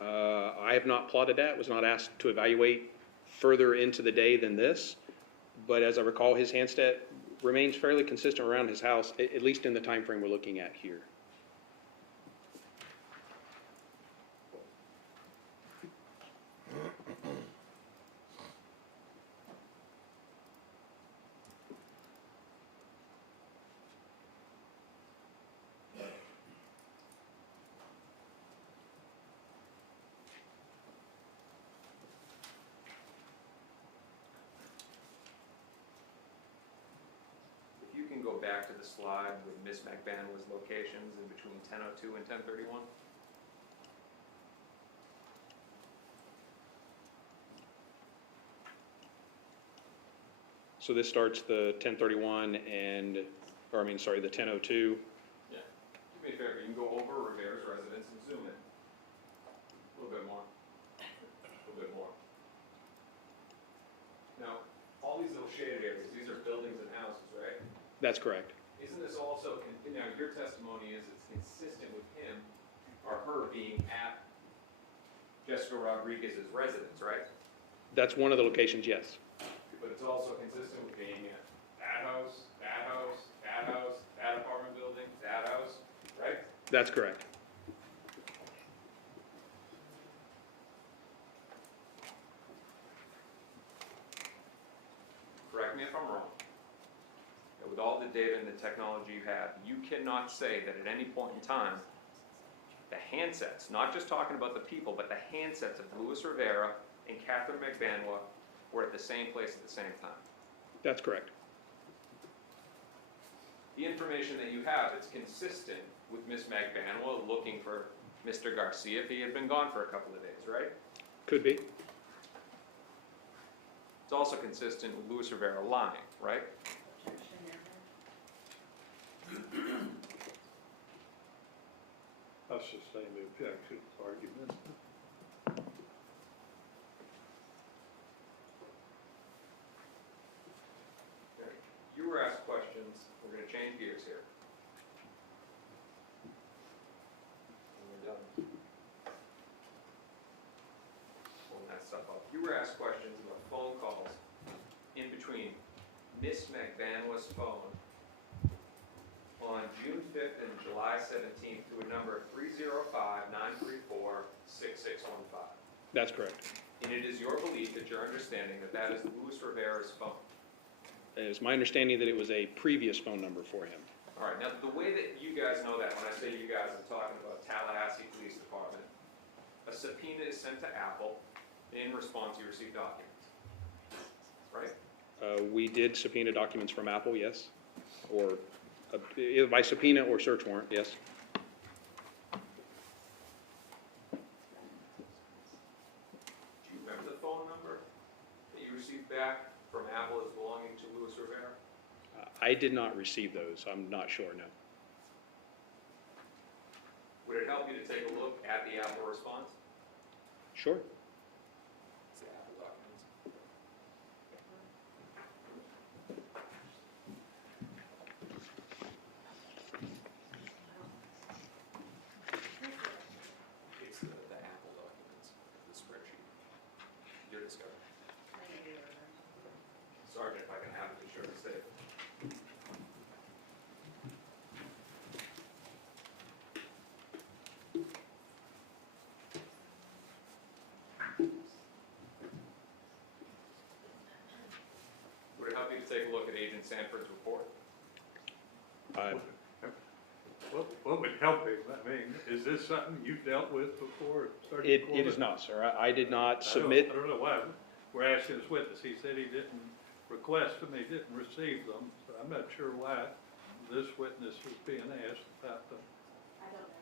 I have not plotted that, was not asked to evaluate further into the day than this, but as I recall, his handset remains fairly consistent around his house, at least in the time frame we're looking at here. If you can go back to the slide with Miss McBanwa's locations in between 10:02 and 10:31. So this starts the 10:31 and, or I mean, sorry, the 10:02. Yeah. Do me a favor, you can go over Rivera's residence and zoom in. A little bit more. A little bit more. Now, all these little shaded areas, these are buildings and houses, right? That's correct. Isn't this also, now your testimony is it's consistent with him or her being at Jessica Rodriguez's residence, right? That's one of the locations, yes. But it's also consistent with being at that house, that house, that house, that apartment building, that house, right? That's correct. Correct me if I'm wrong. With all the data and the technology you have, you cannot say that at any point in time the handsets, not just talking about the people, but the handsets of Luis Rivera and Catherine McBanwa were at the same place at the same time. That's correct. The information that you have, it's consistent with Ms. McBanwa looking for Mr. Garcia if he had been gone for a couple of days, right? Could be. It's also consistent with Luis Rivera lying, right? I'll sustain the objection argument. You were asked questions. We're going to change gears here. And we're done. Pulling that stuff up. You were asked questions about phone calls in between Miss McBanwa's phone on June 5th and July 17th to a number of 305-934-6615. That's correct. And it is your belief that you're understanding that that is Luis Rivera's phone. It is my understanding that it was a previous phone number for him. All right, now the way that you guys know that, when I say you guys, I'm talking about Tallahassee Police Department. A subpoena is sent to Apple, and in response you receive documents, right? We did subpoena documents from Apple, yes. Or either by subpoena or search warrant, yes. Do you remember the phone number that you received back from Apple as belonging to Luis Rivera? I did not receive those. I'm not sure, no. Would it help you to take a look at the Apple response? Sure. It's the Apple documents. It's the Apple documents, the spreadsheet. Your discovery. Sergeant, if I can have it, be sure to say it. Would it help you to take a look at Agent Sanford's report? What would help him? I mean, is this something you dealt with before? It is not, sir. I did not submit. I don't know why we're asking this witness. He said he didn't request them, he didn't receive them. So I'm not sure why this witness is being asked about them. I don't know.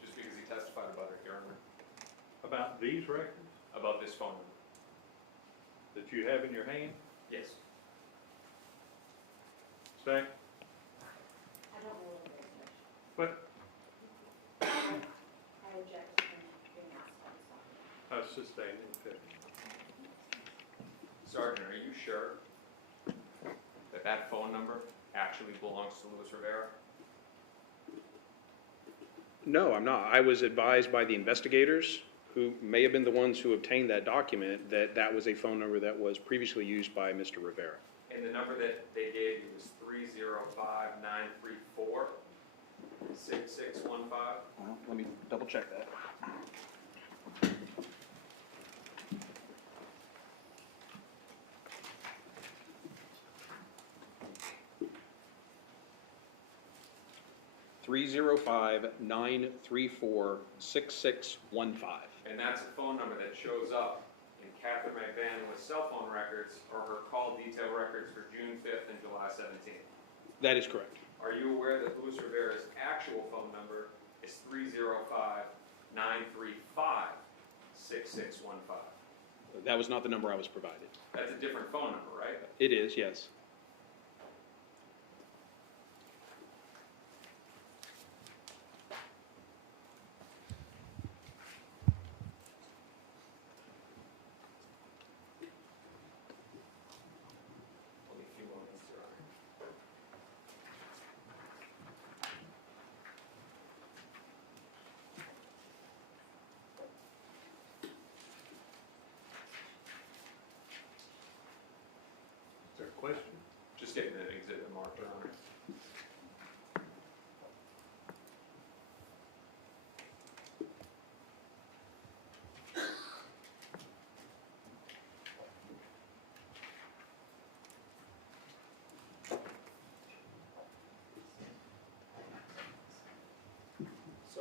Just because he testified about it, Your Honor. About these records About this phone number? that you have in your hand? Yes. Second? I don't know what it is. What? I object to him being asked on this topic. I sustain the objection. Sergeant, are you sure that that phone number actually belongs to Luis Rivera? No, I'm not. I was advised by the investigators, who may have been the ones who obtained that document, that that was a phone number that was previously used by Mr. Rivera. And the number that they gave you was 305-934-6615? Well, let me double check that. (305-934-6615). And that's a phone number that shows up in Catherine McBanwa's cell phone records or her call detail records for June 5th and July 17th. That is correct. Are you aware that Luis Rivera's actual phone number is 305-935-6615? That was not the number I was provided. That's a different phone number, right? It is, yes. Only a few moments, Your Honor. Is there a question?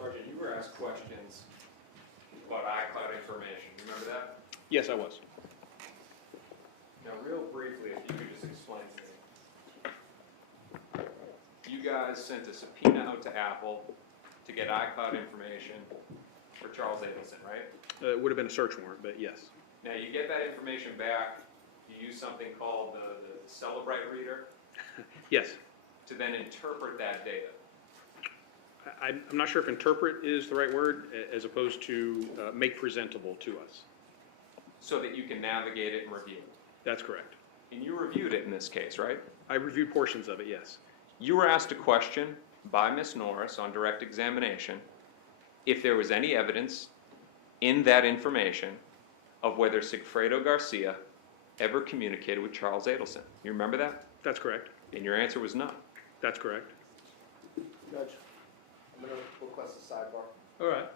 Sergeant, you were asked questions about iCloud information. You remember that? Yes, I was. Now, real briefly, if you could just explain to me. You guys sent a subpoena out to Apple to get iCloud information for Charles Adelson, right? It would have been a search warrant, but yes. Now, you get that information back, you use something called the Celebrite reader Yes. to then interpret that data. I'm not sure if interpret is the right word, as opposed to make presentable to us. So that you can navigate it and review it. That's correct. And you reviewed it in this case, right? I reviewed portions of it, yes. You were asked a question by Ms. Norris on direct examination if there was any evidence in that information of whether Sigfredo Garcia ever communicated with Charles Adelson. You remember that? That's correct. And your answer was no. That's correct. Judge, I'm going to request a sidebar. All right.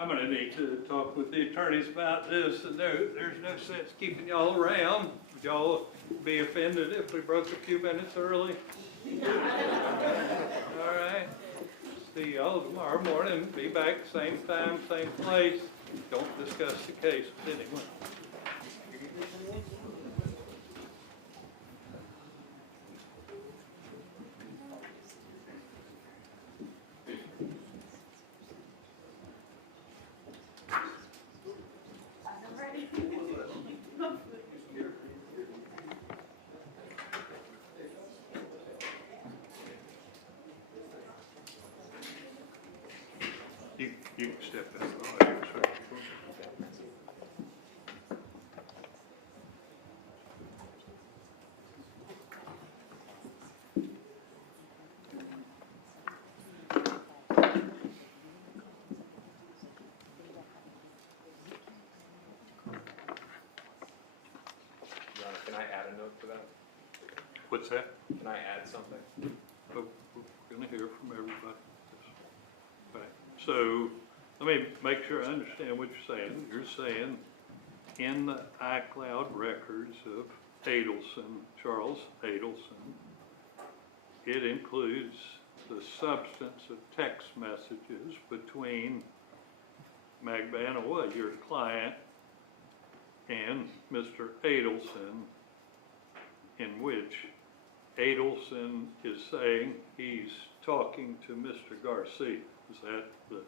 I'm gonna need to talk with the attorneys about this, and there's no sense keeping y'all around. Would y'all be offended if we broke a few minutes early? All right. See y'all tomorrow morning. Be back same time, same place. Don't discuss the case with anyone. You can step in. Can I add a note to that? What's that? Can I add something? Oh, we're going to hear from everybody. Right. So let me make sure I understand what you're saying. You're saying in the iCloud records of Adelson, Charles Adelson, it includes the substance of text messages between Magbanoa, your client, and Mr. Adelson, in which Adelson is saying he's talking to Mr. Garcia. Is that the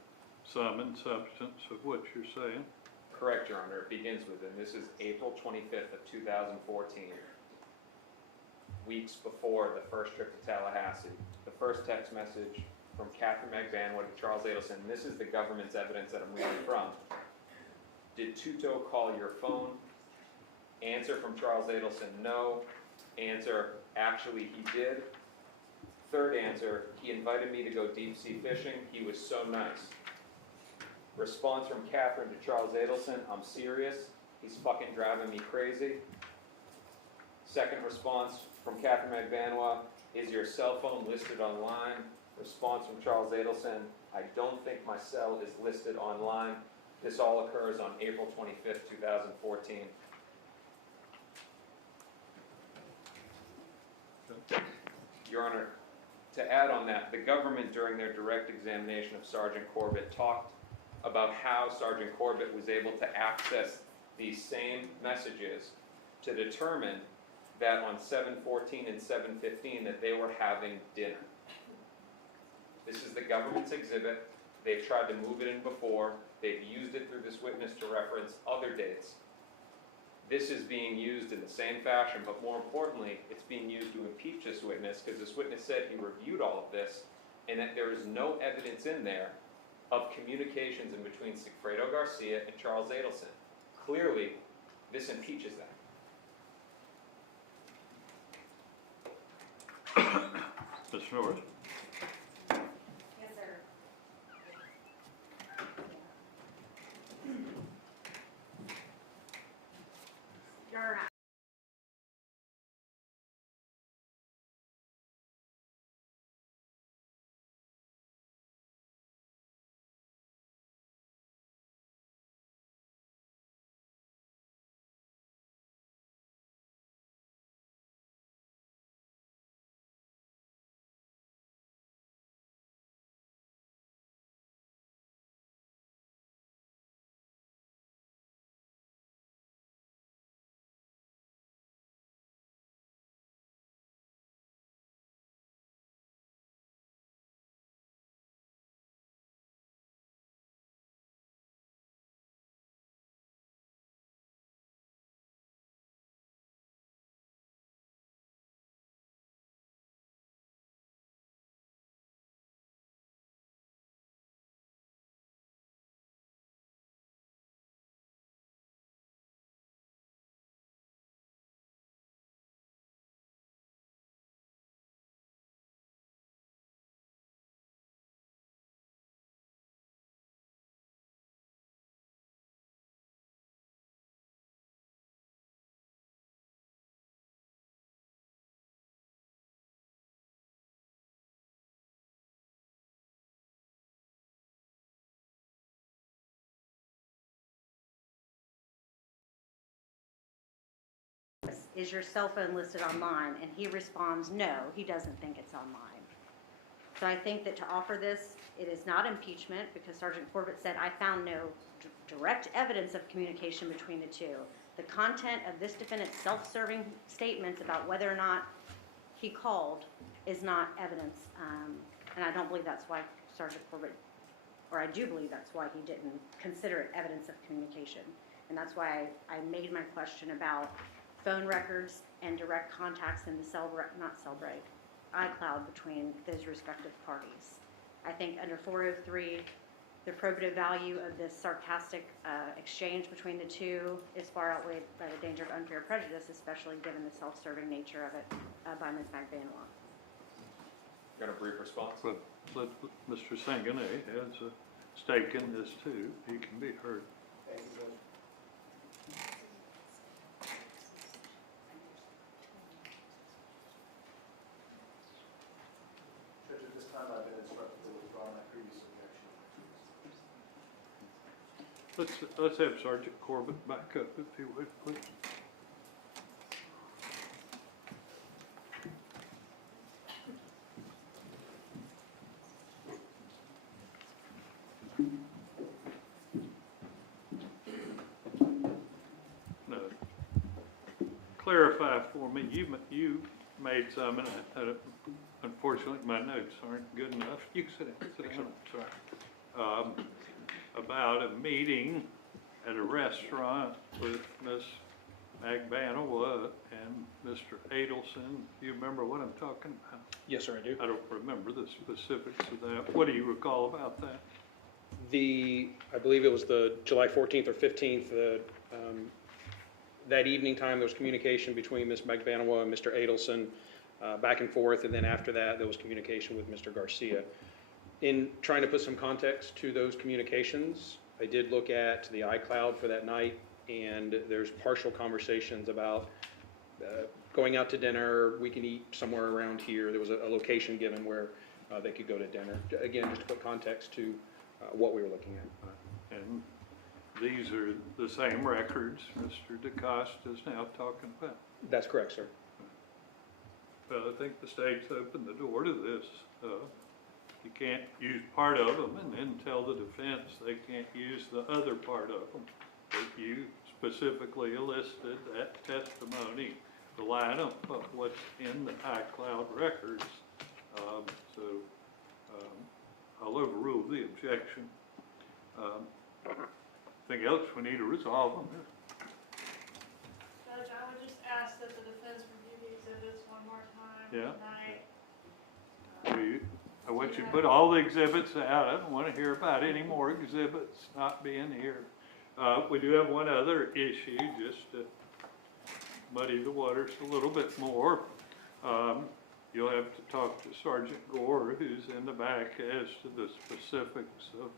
sum and substance of what you're saying? Correct, Your Honor. It begins with, and this is April 25th of 2014, weeks before the first trip to Tallahassee. The first text message from Catherine Magbanoa to Charles Adelson, and this is the government's evidence that I'm reading from. Did Tuto call your phone? Answer from Charles Adelson, no. Answer, actually he did. Third answer, he invited me to go deep sea fishing. He was so nice. Response from Catherine to Charles Adelson, I'm serious. He's fucking driving me crazy. Second response from Catherine Magbanoa, is your cell phone listed online? Response from Charles Adelson, I don't think my cell is listed online. This all occurs on April 25th, 2014. Your Honor, to add on that, the government during their direct examination of Sergeant Corbett talked about how Sergeant Corbett was able to access these same messages to determine that on 7/14 and 7/15 that they were having dinner. This is the government's exhibit. They've tried to move it in before. They've used it through this witness to reference other dates. This is being used in the same fashion, but more importantly, it's being used to impeach this witness because this witness said he reviewed all of this and that there is no evidence in there of communications in between Sigfredo Garcia and Charles Adelson. Clearly, this impeaches that. Mr. Norris. Your is your cell phone listed online? And he responds, no, he doesn't think it's online. So I think that to offer this, it is not impeachment because Sergeant Corbett said, I found no direct evidence of communication between the two. The content of this defendant's self-serving statements about whether or not he called is not evidence. And I don't believe that's why Sergeant Corbett, or I do believe that's why he didn't consider it evidence of communication. And that's why I made my question about phone records and direct contacts in the iCloud between those respective parties. I think under 403, the probative value of this sarcastic exchange between the two is far outweighed by the danger of unfair prejudice, especially given the self-serving nature of it by Ms. McBanoa. Got a brief response? But Mr. Sanguinet has a stake in this too. He can be heard. Thank you, Judge. Judge, at this time, I've been instructed to withdraw my previous objection. Let's have Sergeant Corbett back up if he would, please. No. Clarify for me, you made some, and unfortunately my notes aren't good enough. You can sit down, sorry. About a meeting at a restaurant with Ms. McBanoa and Mr. Adelson. Do you remember what I'm talking about? Yes, sir, I do. I don't remember the specifics of that. What do you recall about that? I believe it was the July 14th or 15th, that evening time, there was communication between Ms. McBanoa and Mr. Adelson, back and forth, and then after that, there was communication with Mr. Garcia. In trying to put some context to those communications, I did look at the iCloud for that night, and there's partial conversations about going out to dinner, we can eat somewhere around here. There was a location given where they could go to dinner. Again, just to put context to what we were looking at. And these are the same records Mr. DeCosta is now talking about. That's correct, sir. Well, I think the state's opened the door to this. You can't use part of them and then tell the defense they can't use the other part of them. But you specifically elicited that testimony, the lineup of what's in the iCloud records. I'll overrule the objection. Anything else we need to resolve on this? Judge, I would just ask that the defense review the exhibits one more time tonight. I want you to put all the exhibits out. I don't want to hear about any more exhibits not being here. We do have one other issue, just to muddy the waters a little bit more. You'll have to talk to Sergeant Gore, who's in the back, as to the specifics of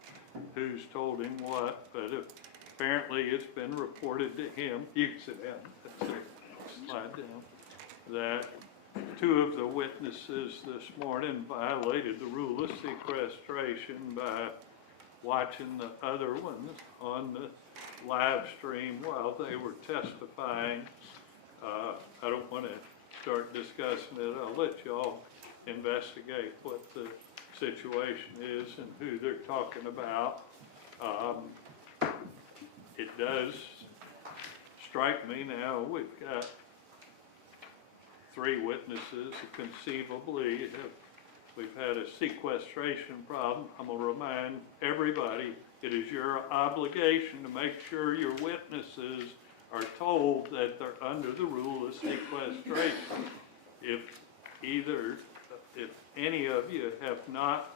who's told him what, but apparently it's been reported to him, you can sit down, that's it, slide down, that two of the witnesses this morning violated the rule of sequestration by watching the other ones on the live stream while they were testifying. I don't want to start discussing it. I'll let y'all investigate what the situation is and who they're talking about. It does strike me now we've got 3 witnesses who conceivably we've had a sequestration problem. I'm going to remind everybody it is your obligation to make sure your witnesses are told that they're under the rule of sequestration. If any of you have not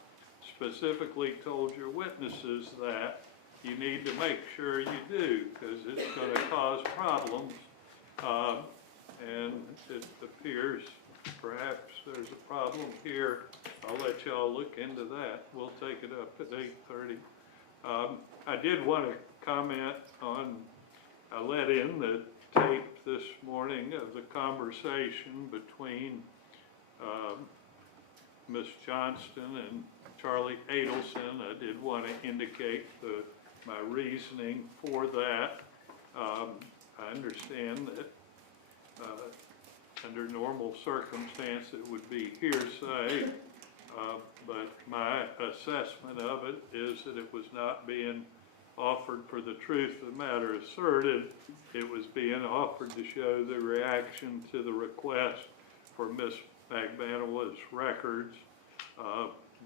specifically told your witnesses that, you need to make sure you do, because it's going to cause problems. And it appears perhaps there's a problem here. I'll let y'all look into that. We'll take it up at 8:30. I did want to comment on, I let in the tape this morning of the conversation between Ms. Johnston and Charlie Adelson. I did want to indicate my reasoning for that. I understand that Under normal circumstance, it would be hearsay, but my assessment of it is that it was not being offered for the truth of the matter asserted. It was being offered to show the reaction to the request for Ms. Magbanawala's records.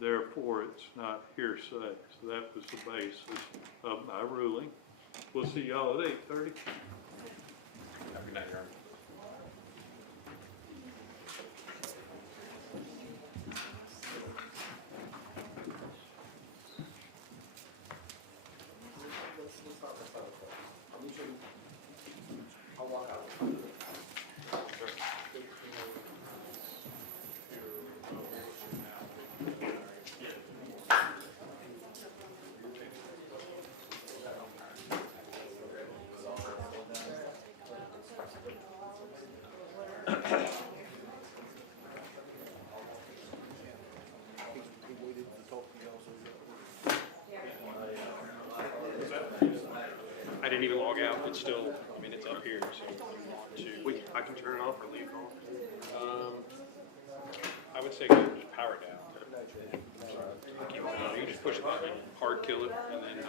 Therefore, it's not hearsay. So that was the basis of my ruling. We'll see y'all at 8:30. Good night, Your Honor. I'll walk out. I didn't even log out. It's still, I mean, it's up here, so if you want to. I can turn it off or leave it on. I would say go just power down. You can just push the button, hard kill it, and then